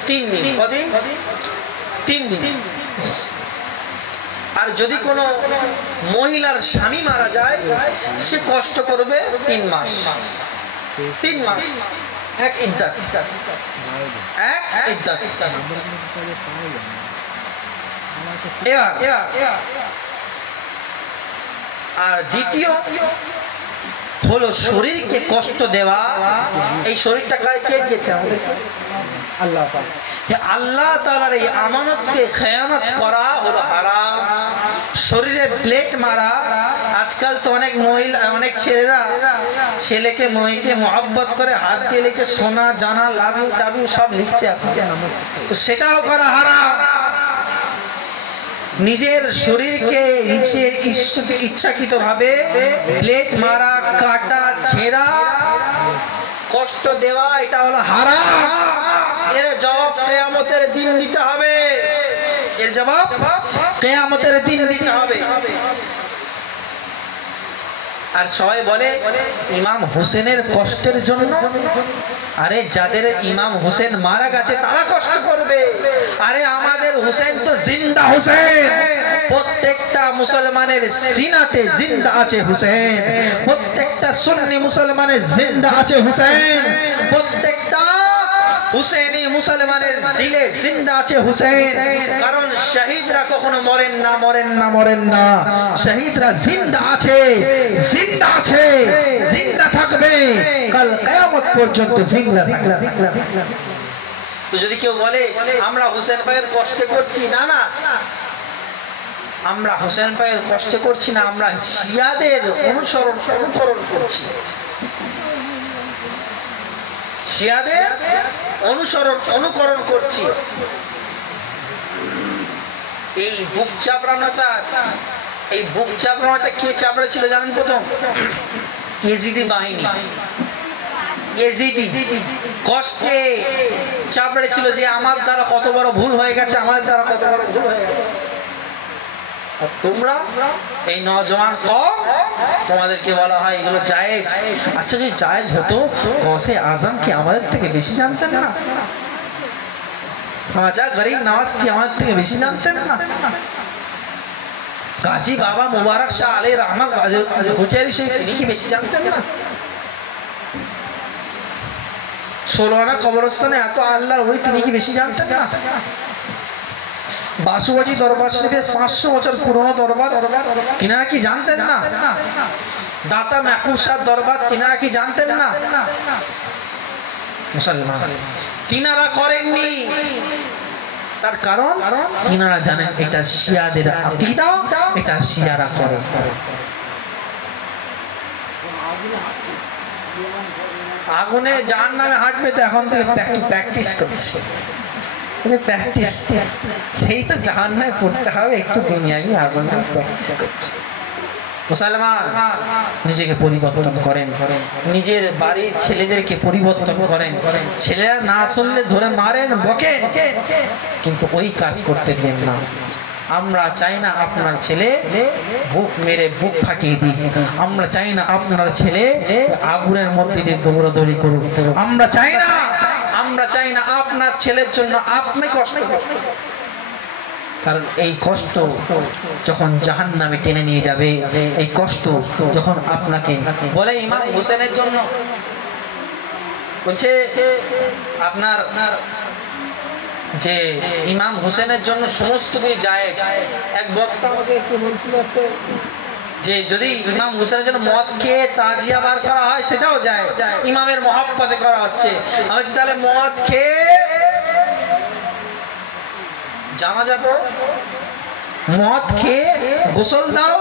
3 দিন। কদিন? 3 দিন। আর যদি কোনো মহিলার স্বামী মারা যায় সে কষ্ট করবে 3 মাস। 3 মাস এক ইদ্দাত, এক ইদ্দাত। আর দ্বিতীয় হলো শরীরকে কষ্ট দেওয়া। এই শরীরটা কে দিয়েছে আমাদেরকে? আল্লাহ পাক। আল্লাহ তাআলার এই আমানতকে খেয়ানত করা হলো হারাম। শরীরে প্লেট মারা, আজকাল তো অনেক মহিলা, অনেক ছেলেরা ছেলেকে মেয়েকে মহব্বত করে হাত দিয়ে লিখছে সোনা জানা লাভ ইউ টাভ ইউ সব লিখছে, তো সেটাও করা হারাম। নিজের শরীরকে ইচ্ছাকৃত ভাবে প্লেট মারা, কাটা, ছেঁড়া, কষ্ট দেওয়া, এটা হলো হারাম। এর জবাব কিয়ামতের দিন দিতে হবে, এর জবাব কিয়ামতের দিন দিতে হবে। আর সবাই বলে ইমাম হোসেনের কষ্টের জন্য, আরে যাদের ইমাম হোসেন মারা গেছে তারা কষ্ট করবে, আরে আমাদের হোসেন তো জিন্দা হোসেন। প্রত্যেকটা মুসলমানের সিনাতে জিন্দা আছে হোসেন, প্রত্যেকটা সুন্নি মুসলমানের জিন্দা আছে হোসেন, প্রত্যেকটা হুসেনি মুসলমানের দিলে জিন্দা আছে হুসেন। কারণ শহীদরা কখনো মরেন না, মরেন না, মরেন না। শহীদরা জিন্দা আছে, জিন্দা আছে, জিন্দা থাকবে, কাল কিয়ামত পর্যন্ত জিন্দা থাকবে। তো যদি কেউ বলে আমরা হুসেন ভাইয়ের কষ্ট করছি, না না, আমরা হুসেন ভাইয়ের কষ্ট করছি না, আমরা শিয়াদের অনুকরণ করছি, শিয়াদের অনুকরণ করছি। এই বুক চাপড়ানোটা, এই বুক চাপড়ানোটা কে চাপড়া ছিল জানেন? প্রথম ইয়েজিদি বাহিনী, ইয়েজিদি কষ্টে চাপড়ে ছিল যে আমার দ্বারা কত বড় ভুল হয়ে গেছে, আমার দ্বারা কত বড় ভুল হয়ে গেছে। আর তোমরা এই নওজওয়ান কওম, তোমাদেরকে বলা হয় এগুলো জায়েজ। আচ্ছা যদি জায়েজ হতো, কসে আজম কি আমাদের থেকে বেশি জানতেন না? খাজা গরিব নওয়াজ কি আমাদের থেকে বেশি জানতেন না? গাজী বাবা মুবারক শাহ আলাইহির রহমত হুজাইরি শরীফ তিনি কি বেশি জানতেন না? 16 আনা কবরস্থানে এত আল্লাহর ওলি তিনি কি বেশি জানতেন না? বাসুবাজি দরবার শরীফের 500 বছর পুরনো দরবার, তিনারা কি জানতেন না? দাতা মাহফুজ শাহ দরবার, তিনারা কি জানতেন না? মুসলমান তিনারা করেননি, তার কারণ তিনারা জানেন এটা শিয়াদের আকীদা, এটা শিয়ারা করে। আগুনে জাহান্নামে হাঁটবে তো এখন থেকে প্র্যাকটিস করছে, প্র্যাকটিস, সেই তো জাহান্নামে পড়তে হবে, একটু দুনিয়াবি আগুনে প্র্যাকটিস করছে। মুসলমান নিজেকে পরিবর্তন করেন, নিজের বাড়ির ছেলেদেরকে পরিবর্তন করেন। ছেলেরা না শুনলে ধরে মারেন, বকেন, কিন্তু ওই কাজ করতে দেন না। আমরা চাই না আপনার ছেলে বুক মেরে বুক ফাঁকিয়ে দিক, আমরা চাই না আপনার ছেলে আগুনের মধ্যে দিয়ে দৌড়াদৌড়ি করুক, আমরা চাই না, আমরা চাই না আপনার ছেলের জন্য আপনি কষ্ট করুন। কারণ এই কষ্ট যখন জাহান্নামে টেনে নিয়ে যাবে, এই কষ্ট যখন আপনাকে বলে ইমাম হোসেনের জন্য বলছে আপনার যে ইমাম হোসেনের জন্য সমস্ত কিছু জায়েজ। এক বক্তা আমাকে একটু বলছিল যে যদি ইমাম হোসেনের জন্য মদ খেয়ে তাজিয়া বার করা হয় সেটাও যায়, ইমামের মহব্বতে করা হচ্ছে। আমি বলছি তাহলে মদ খেয়ে জানাজা পড়ো, মদ খেয়ে গোসল দাও।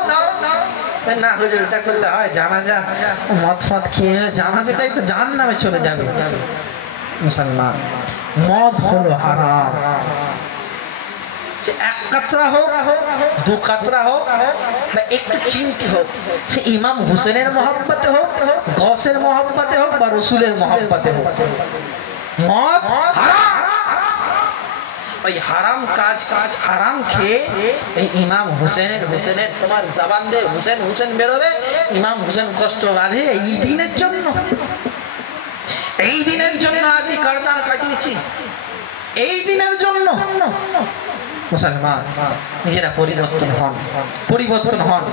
না হুজুর এটা করলে হয়, জানাজা মদ ফদ খেয়ে জানাজাটাই তো জাহান্নামে চলে যাবে। মুসলমান, মদ হলো হারাম, সে এক কাতরা হোক, দু কাতরা হোক, বা একটু চিমটি হোক, সে ইমাম হোসেনের মহব্বতে হোক, গসের মহব্বতে হোক, বা রসুলের মহব্বতে হোক, মদ হারাম। ওই হারাম কাজ হারাম খেয়ে এই ইমাম হোসেনের তোমার জবান দিয়ে হুসেন হুসেন বেরোবে, ইমাম হোসেন কষ্ট বাঁধে এই দিনের জন্য। এই দিনের জন্য আজকে করতাল কাটিয়েছি, এই দিনের জন্য। মুসলমান নিজেরা পরিবর্তন হন।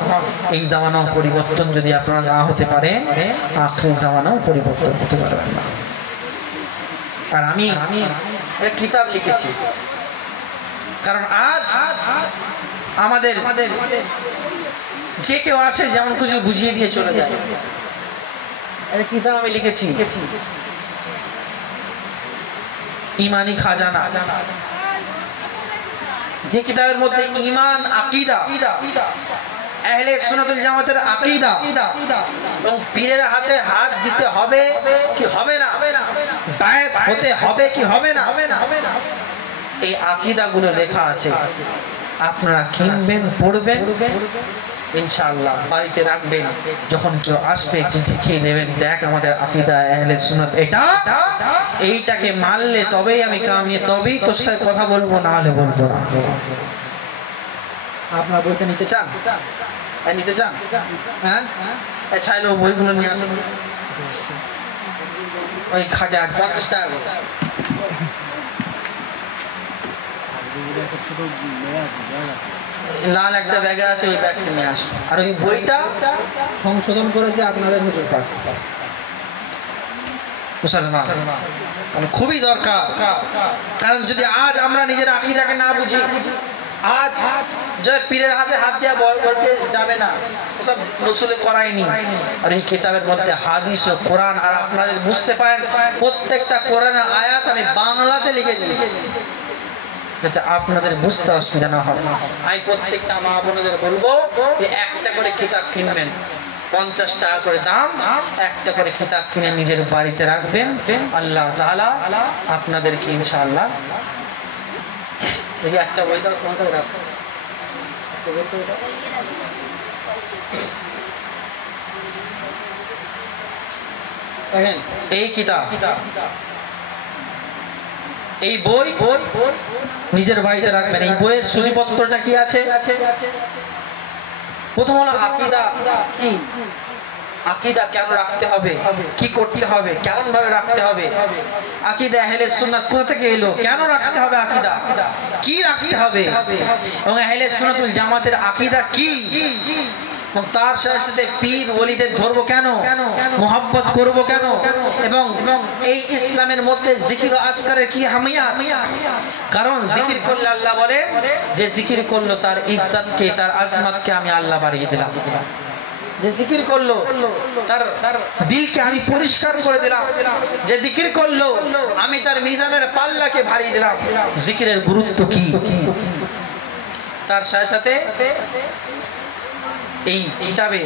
এই জামানাও পরিবর্তন যদি আপনারা না হতে পারে, আখিরি জামানাও পরিবর্তন হতে পারবেন না। আর আমি এক কিতাব লিখেছি, কারণ আজ আমাদের যে কেউ আছে যেমন কিছু বুঝিয়ে দিয়ে চলে যায়। কিতাব আমি লিখেছি ইমানি খাজানা, যে কিতাবের মধ্যে ঈমান, আকীদা, আহলে সুন্নাতুল জামাতের আকীদা এবং পীরের হাতে হাত দিতে হবে কি হবে না, বায়াত হতে হবে কি হবে না, এই আকীদাগুলো লেখা আছে। আপনারা কিনবেন, পড়বেন, ইনশাআল্লাহ বাড়িতে রাখবেন। যখন কেউ আসবে শিখিয়ে দেবেন, দেখ আমাদের আকীদা আহলে সুন্নাত এটা, এইটাকে মানলে তবেই আমি কামিয়ে, তবেই তোর সাথে কথা বলবো, না হলে বলবো না। আপনারা বইটা নিতে চান? নিতে চান? হ্যাঁ, চাইলে বইগুলো নিয়ে আসুন। ওই খাজা 50 টাকা। লাল একটা ব্যাগে আছে, ওই ব্যাগটা নিয়ে আসুন। আর ওই বইটা সংশোধন করেছে আপনাদের মুসলমান, খুবই দরকার। কারণ যদি আজ আমরা নিজের আকীদাকে না বুঝি, আজ যে পীরের হাতে হাত দেওয়া বলতে যাবে না, সব রসুলে করায়নি। আর এই কিতাবের মধ্যে হাদিস ও কোরআন, আর আপনাদের বুঝতে পারেন প্রত্যেকটা কোরআনের আয়াত আমি বাংলাতে লিখে দিয়েছি যাতে আপনাদের বুঝতে অসুবিধা না হয়। আমি প্রত্যেকটা মা বোনদের বলবো যে একটা করে কিতাব কিনবেন, 50 টাকা করে দাম, একটা করে কিতাব কিনে নিজের বাড়িতে রাখবেন। আল্লাহ তাআলা আপনাদেরকে ইনশাআল্লাহ এই একটা বই দাও, কোনটা রাখো, এই কিতাব, এই বই নিজের বাড়িতে রাখবেন। এই বইয়ের সূচিপত্রটা কি আছে? প্রথম হলো আকীদা কি, আকীদা কেন রাখতে হবে, কি করতে হবে, কেমন ভাবে রাখতে হবে, আকীদা আহলে সুন্নাত কোথা থেকে এলো, কেন রাখতে হবে আকীদা, কি রাখতে হবে, এবং আহলে সুন্নাতুল জামাতের আকীদা কি, এবং তার সাথে পীর ওলিদের ধরবো কেন, মোহাব্বত করব কেন, এবং এই ইসলামের মধ্যে জিকির ও আজকারের কি আহমিয়াত। কারণ জিকির করলে আল্লাহ বলে যে জিকির করলো তার ইজ্জতকে, তার আজমতকে আমি আল্লাহ বাড়িয়ে দিলাম। যে জিকির করলো তার দিলকে আমি পরিষ্কার করে দিলাম, যে জিকির করলো আমি তার মিজানের পাল্লাকে ভারী দিলাম। জিকিরের গুরুত্ব কি, তার সাথে এই কিতাবে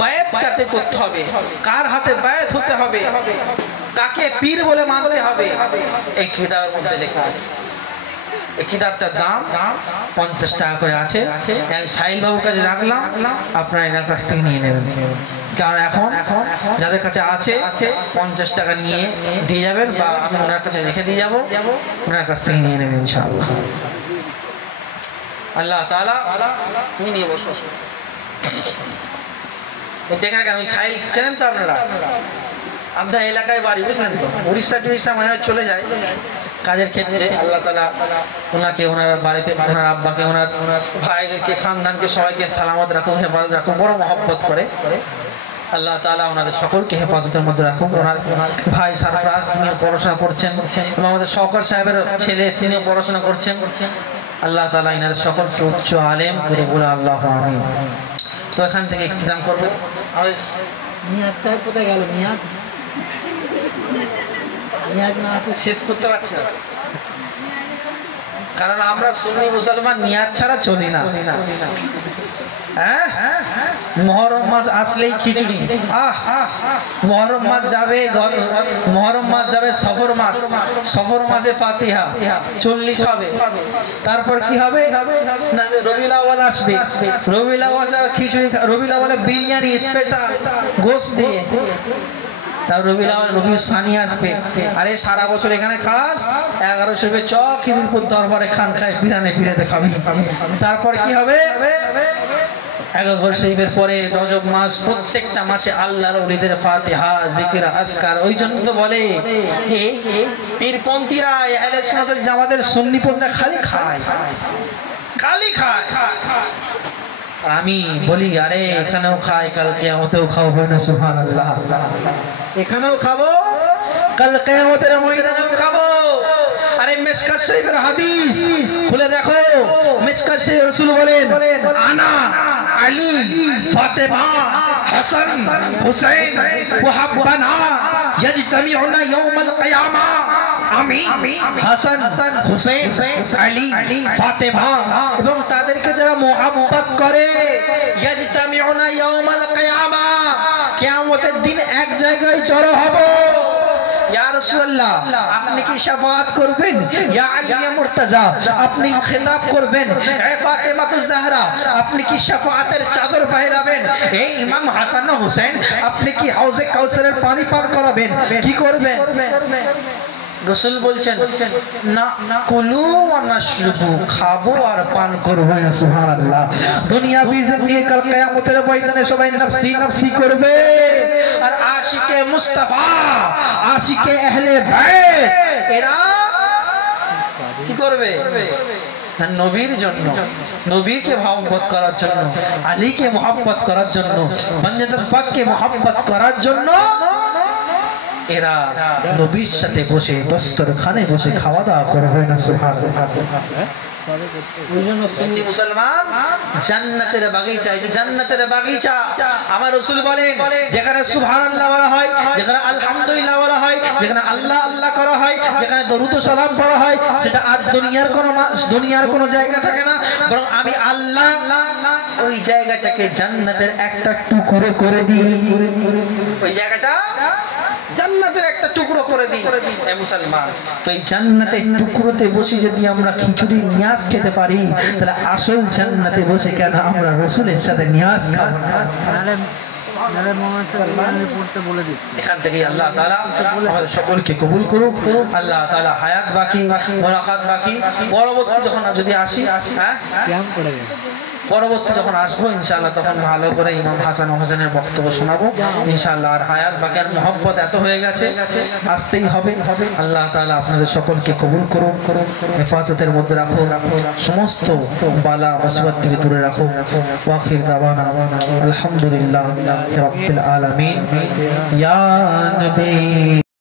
বায়াত কাতে করতে হবে, কার হাতে বায়াত হতে হবে, কাকে পীর বলে মানতে হবে, এই কিতাবের মধ্যে লেখা আছে। এই কিতাবটার দাম 50 টাকা করে আছে। আমি সাহিল বাবুর কাছে রাখলাম, আপনারা এনার কাছ থেকে নিয়ে নেবেন। কারণ এখন যাদের কাছে আছে 50 টাকা নিয়ে দিয়ে যাবেন, বা আমি ওনার কাছে রেখে দিয়ে যাবো, ওনার কাছ থেকে নিয়ে নেবেন ইনশাআল্লাহ। আল্লাহ তাআলা, তুমি নিয়ে বসো। দেখেন আমি সাহিল চেনেন তো আপনারা, আপনার এলাকায় বাড়ি, বুঝলেন তো, উড়িষ্যা টুড়িষ্যা মনে হয় চলে যায়। কাজের ক্ষেত্রে আল্লাহ তাআলা ওনাকে, ওনার বাড়িতে, ওনার আব্বাকে, ওনার ভাইদেরকে, খানদানকে সবাইকে সালামত রাখুন, হেফাজত রাখুন, বড় মহব্বত করে আল্লাহ তাআলা ওনাদের সকলকে হেফাজতের মধ্যে রাখুন। ওনার ভাই সারফরাজ তিনিও পড়াশোনা করছেন এবং আমাদের শওকত সাহেবের ছেলে তিনিও পড়াশোনা করছেন। আল্লাহ তাআলা ইনাদের সকলকে উচ্চ আলেম করে বলে আল্লাহু আমিন। তো এখান থেকে ইখতিতাম করব। আমাদের নিয়াজ সাহেব কোথায় গেল? নিয়াজ না আসলে শেষ করতে পারছি না, কারণ আমরা সুন্নি মুসলমান নিয়াজ ছাড়া চলি না। মুহররম মাস আসলেই খিচুড়ি, মুহররম মাস যাবে, মুহররম মাস যাবে সফর মাস, সফর মাসে ফাতিহা 40 হবে। তারপর কি হবে না, রবিউল আউয়াল আসবে, রবিউল আউয়াল খিচুড়ি, রবিউল আউয়ালে বিরিয়ানি স্পেশাল গোশত দিয়ে, তার রবিউল আউয়াল, রবিউল সানি আসবে। আরে সারা বছর এখানে খাস, 1100 রুপে চক খিদিরপুর দরবারে খান খায় পিরানে পিরাতে খাবি। তারপর কি হবে, 11 শরীফের পরে রজব মাস, প্রত্যেকটা মাসে আল্লাহর ওলিদের ফাতিহা, জিকির, আজকার। ওই জন্য তো বলে যে পীরপন্থীরা, আহলে সুন্নাত ওয়াল জামাতের সুন্নিপন্থীরা খালি খায়, খালি খায়। আমি বলি আরে এখানেও খাই, কাল কিয়ামতেও খাবো না, সুবহানাল্লাহ। এখানেও খাবো, কাল কিয়ামতের ময়দানেও খাবো। আরে মিশকাত শরীফের হাদিস খুলে দেখো, মিশকাত শরীফে রাসূল বলেন, আনা আলী ফাতেমা হাসান হুসাইন ওয়াহাব্বানা ইয়াজতামিউনা ইয়াউমাল কিয়ামা। আমি হাসান, হুসাইন, আলী, ফাতেমা এবং তাদেরকে যারা মুহাব্বত করে, ইয়াজতামিউনা ইয়াউমাল কিয়ামা, কিয়ামতের দিন এক জায়গায় জড়ো হব। ইয়া রাসূলুল্লাহ, আপনি কি শাফাআত করবেন? ইয়া আলী মুর্তাজা, আপনি খেতাব করবেন? এ ফাতেমাতুজ জাহরা, আপনি কি শাফাআতের চাদর বাইরাবেন? এই ইমাম হাসান ও হুসাইন, আপনি কি হাউজে কাউসারের পানি পান করাবেন? কি করবেন? রাসূল বলছেন, না কুলু ওয়া নাশরবু, খাবো আর পান করবো। সুবহানাল্লাহ। দুনিয়া বিজত নিয়ে কাল কিয়ামতের ময়দানে সবাই নফসি নফসি করবে, আর আশিকে মুস্তাফা, আশিকে আহলে বাইত, এরা কি করবে? নবীর জন্য, নবীকে মহব্বত করার জন্য, আলীকে মহব্বত করার জন্য, মঞ্জুর পাককে মহব্বত করার জন্য এরা নবীর সাথে বসে দস্তরখানে বসে খাওয়া দাওয়া করবে না। সুবহানাল্লাহ। ওই জন্য সুন্নি মুসলমান জান্নাতের বাগিচা, এই জান্নাতের বাগিচা আমার রাসূল বলেন, যেখানে সুবহানাল্লাহ বলা হয়, যেখানে আলহামদুলিল্লাহ বলা হয়, যেখানে আল্লাহ আল্লাহ করা হয়, যেখানে দরুদ ও সালাম পড়া হয়, সেটা আর দুনিয়ার কোনো জায়গা থাকে না, বরং আমি আল্লাহ ওই জায়গাটাকে জান্নাতের একটা টুকরো করে দিই, ওই জায়গাটা জান্নাতের একটা টুকরো করে দিই। এ মুসলমান, তো এই জান্নাতের টুকরোতে বসে যদি আমরা খিচুড়ি নিয়াজ খেতে পারি, তাহলে আসল জান্নাতে বসে কেন আমরা রাসূলের সাথে নিয়াজ খাবো না? এখান থেকে আল্লাহ তাআলা আমাদের সকলকে কবুল করুক। আল্লাহ তাআলা হায়াত বাকি, মোলাকাত বাকি, পরবর্তী যখন যদি আসি, পরবর্তী যখন আসবো ইনশাআল্লাহ, তখন ভালো করে ইমাম হাসান ও হোসেনের বক্তব্য শোনাবো ইনশাআল্লাহ। আর হায়াত বাকি, আর মহব্বত এত হয়ে গেছে, আসতেই হবে। আল্লাহ তাআলা আপনাদের সকলকে কবুল করুন, হেফাজতের মধ্যে রাখুন, সমস্ত বালা মুসিবত থেকে দূরে রাখুন। ওয়া আখির দাওয়ানা আলহামদুলিল্লাহি রাব্বিল আলামিন। ইয়া নবী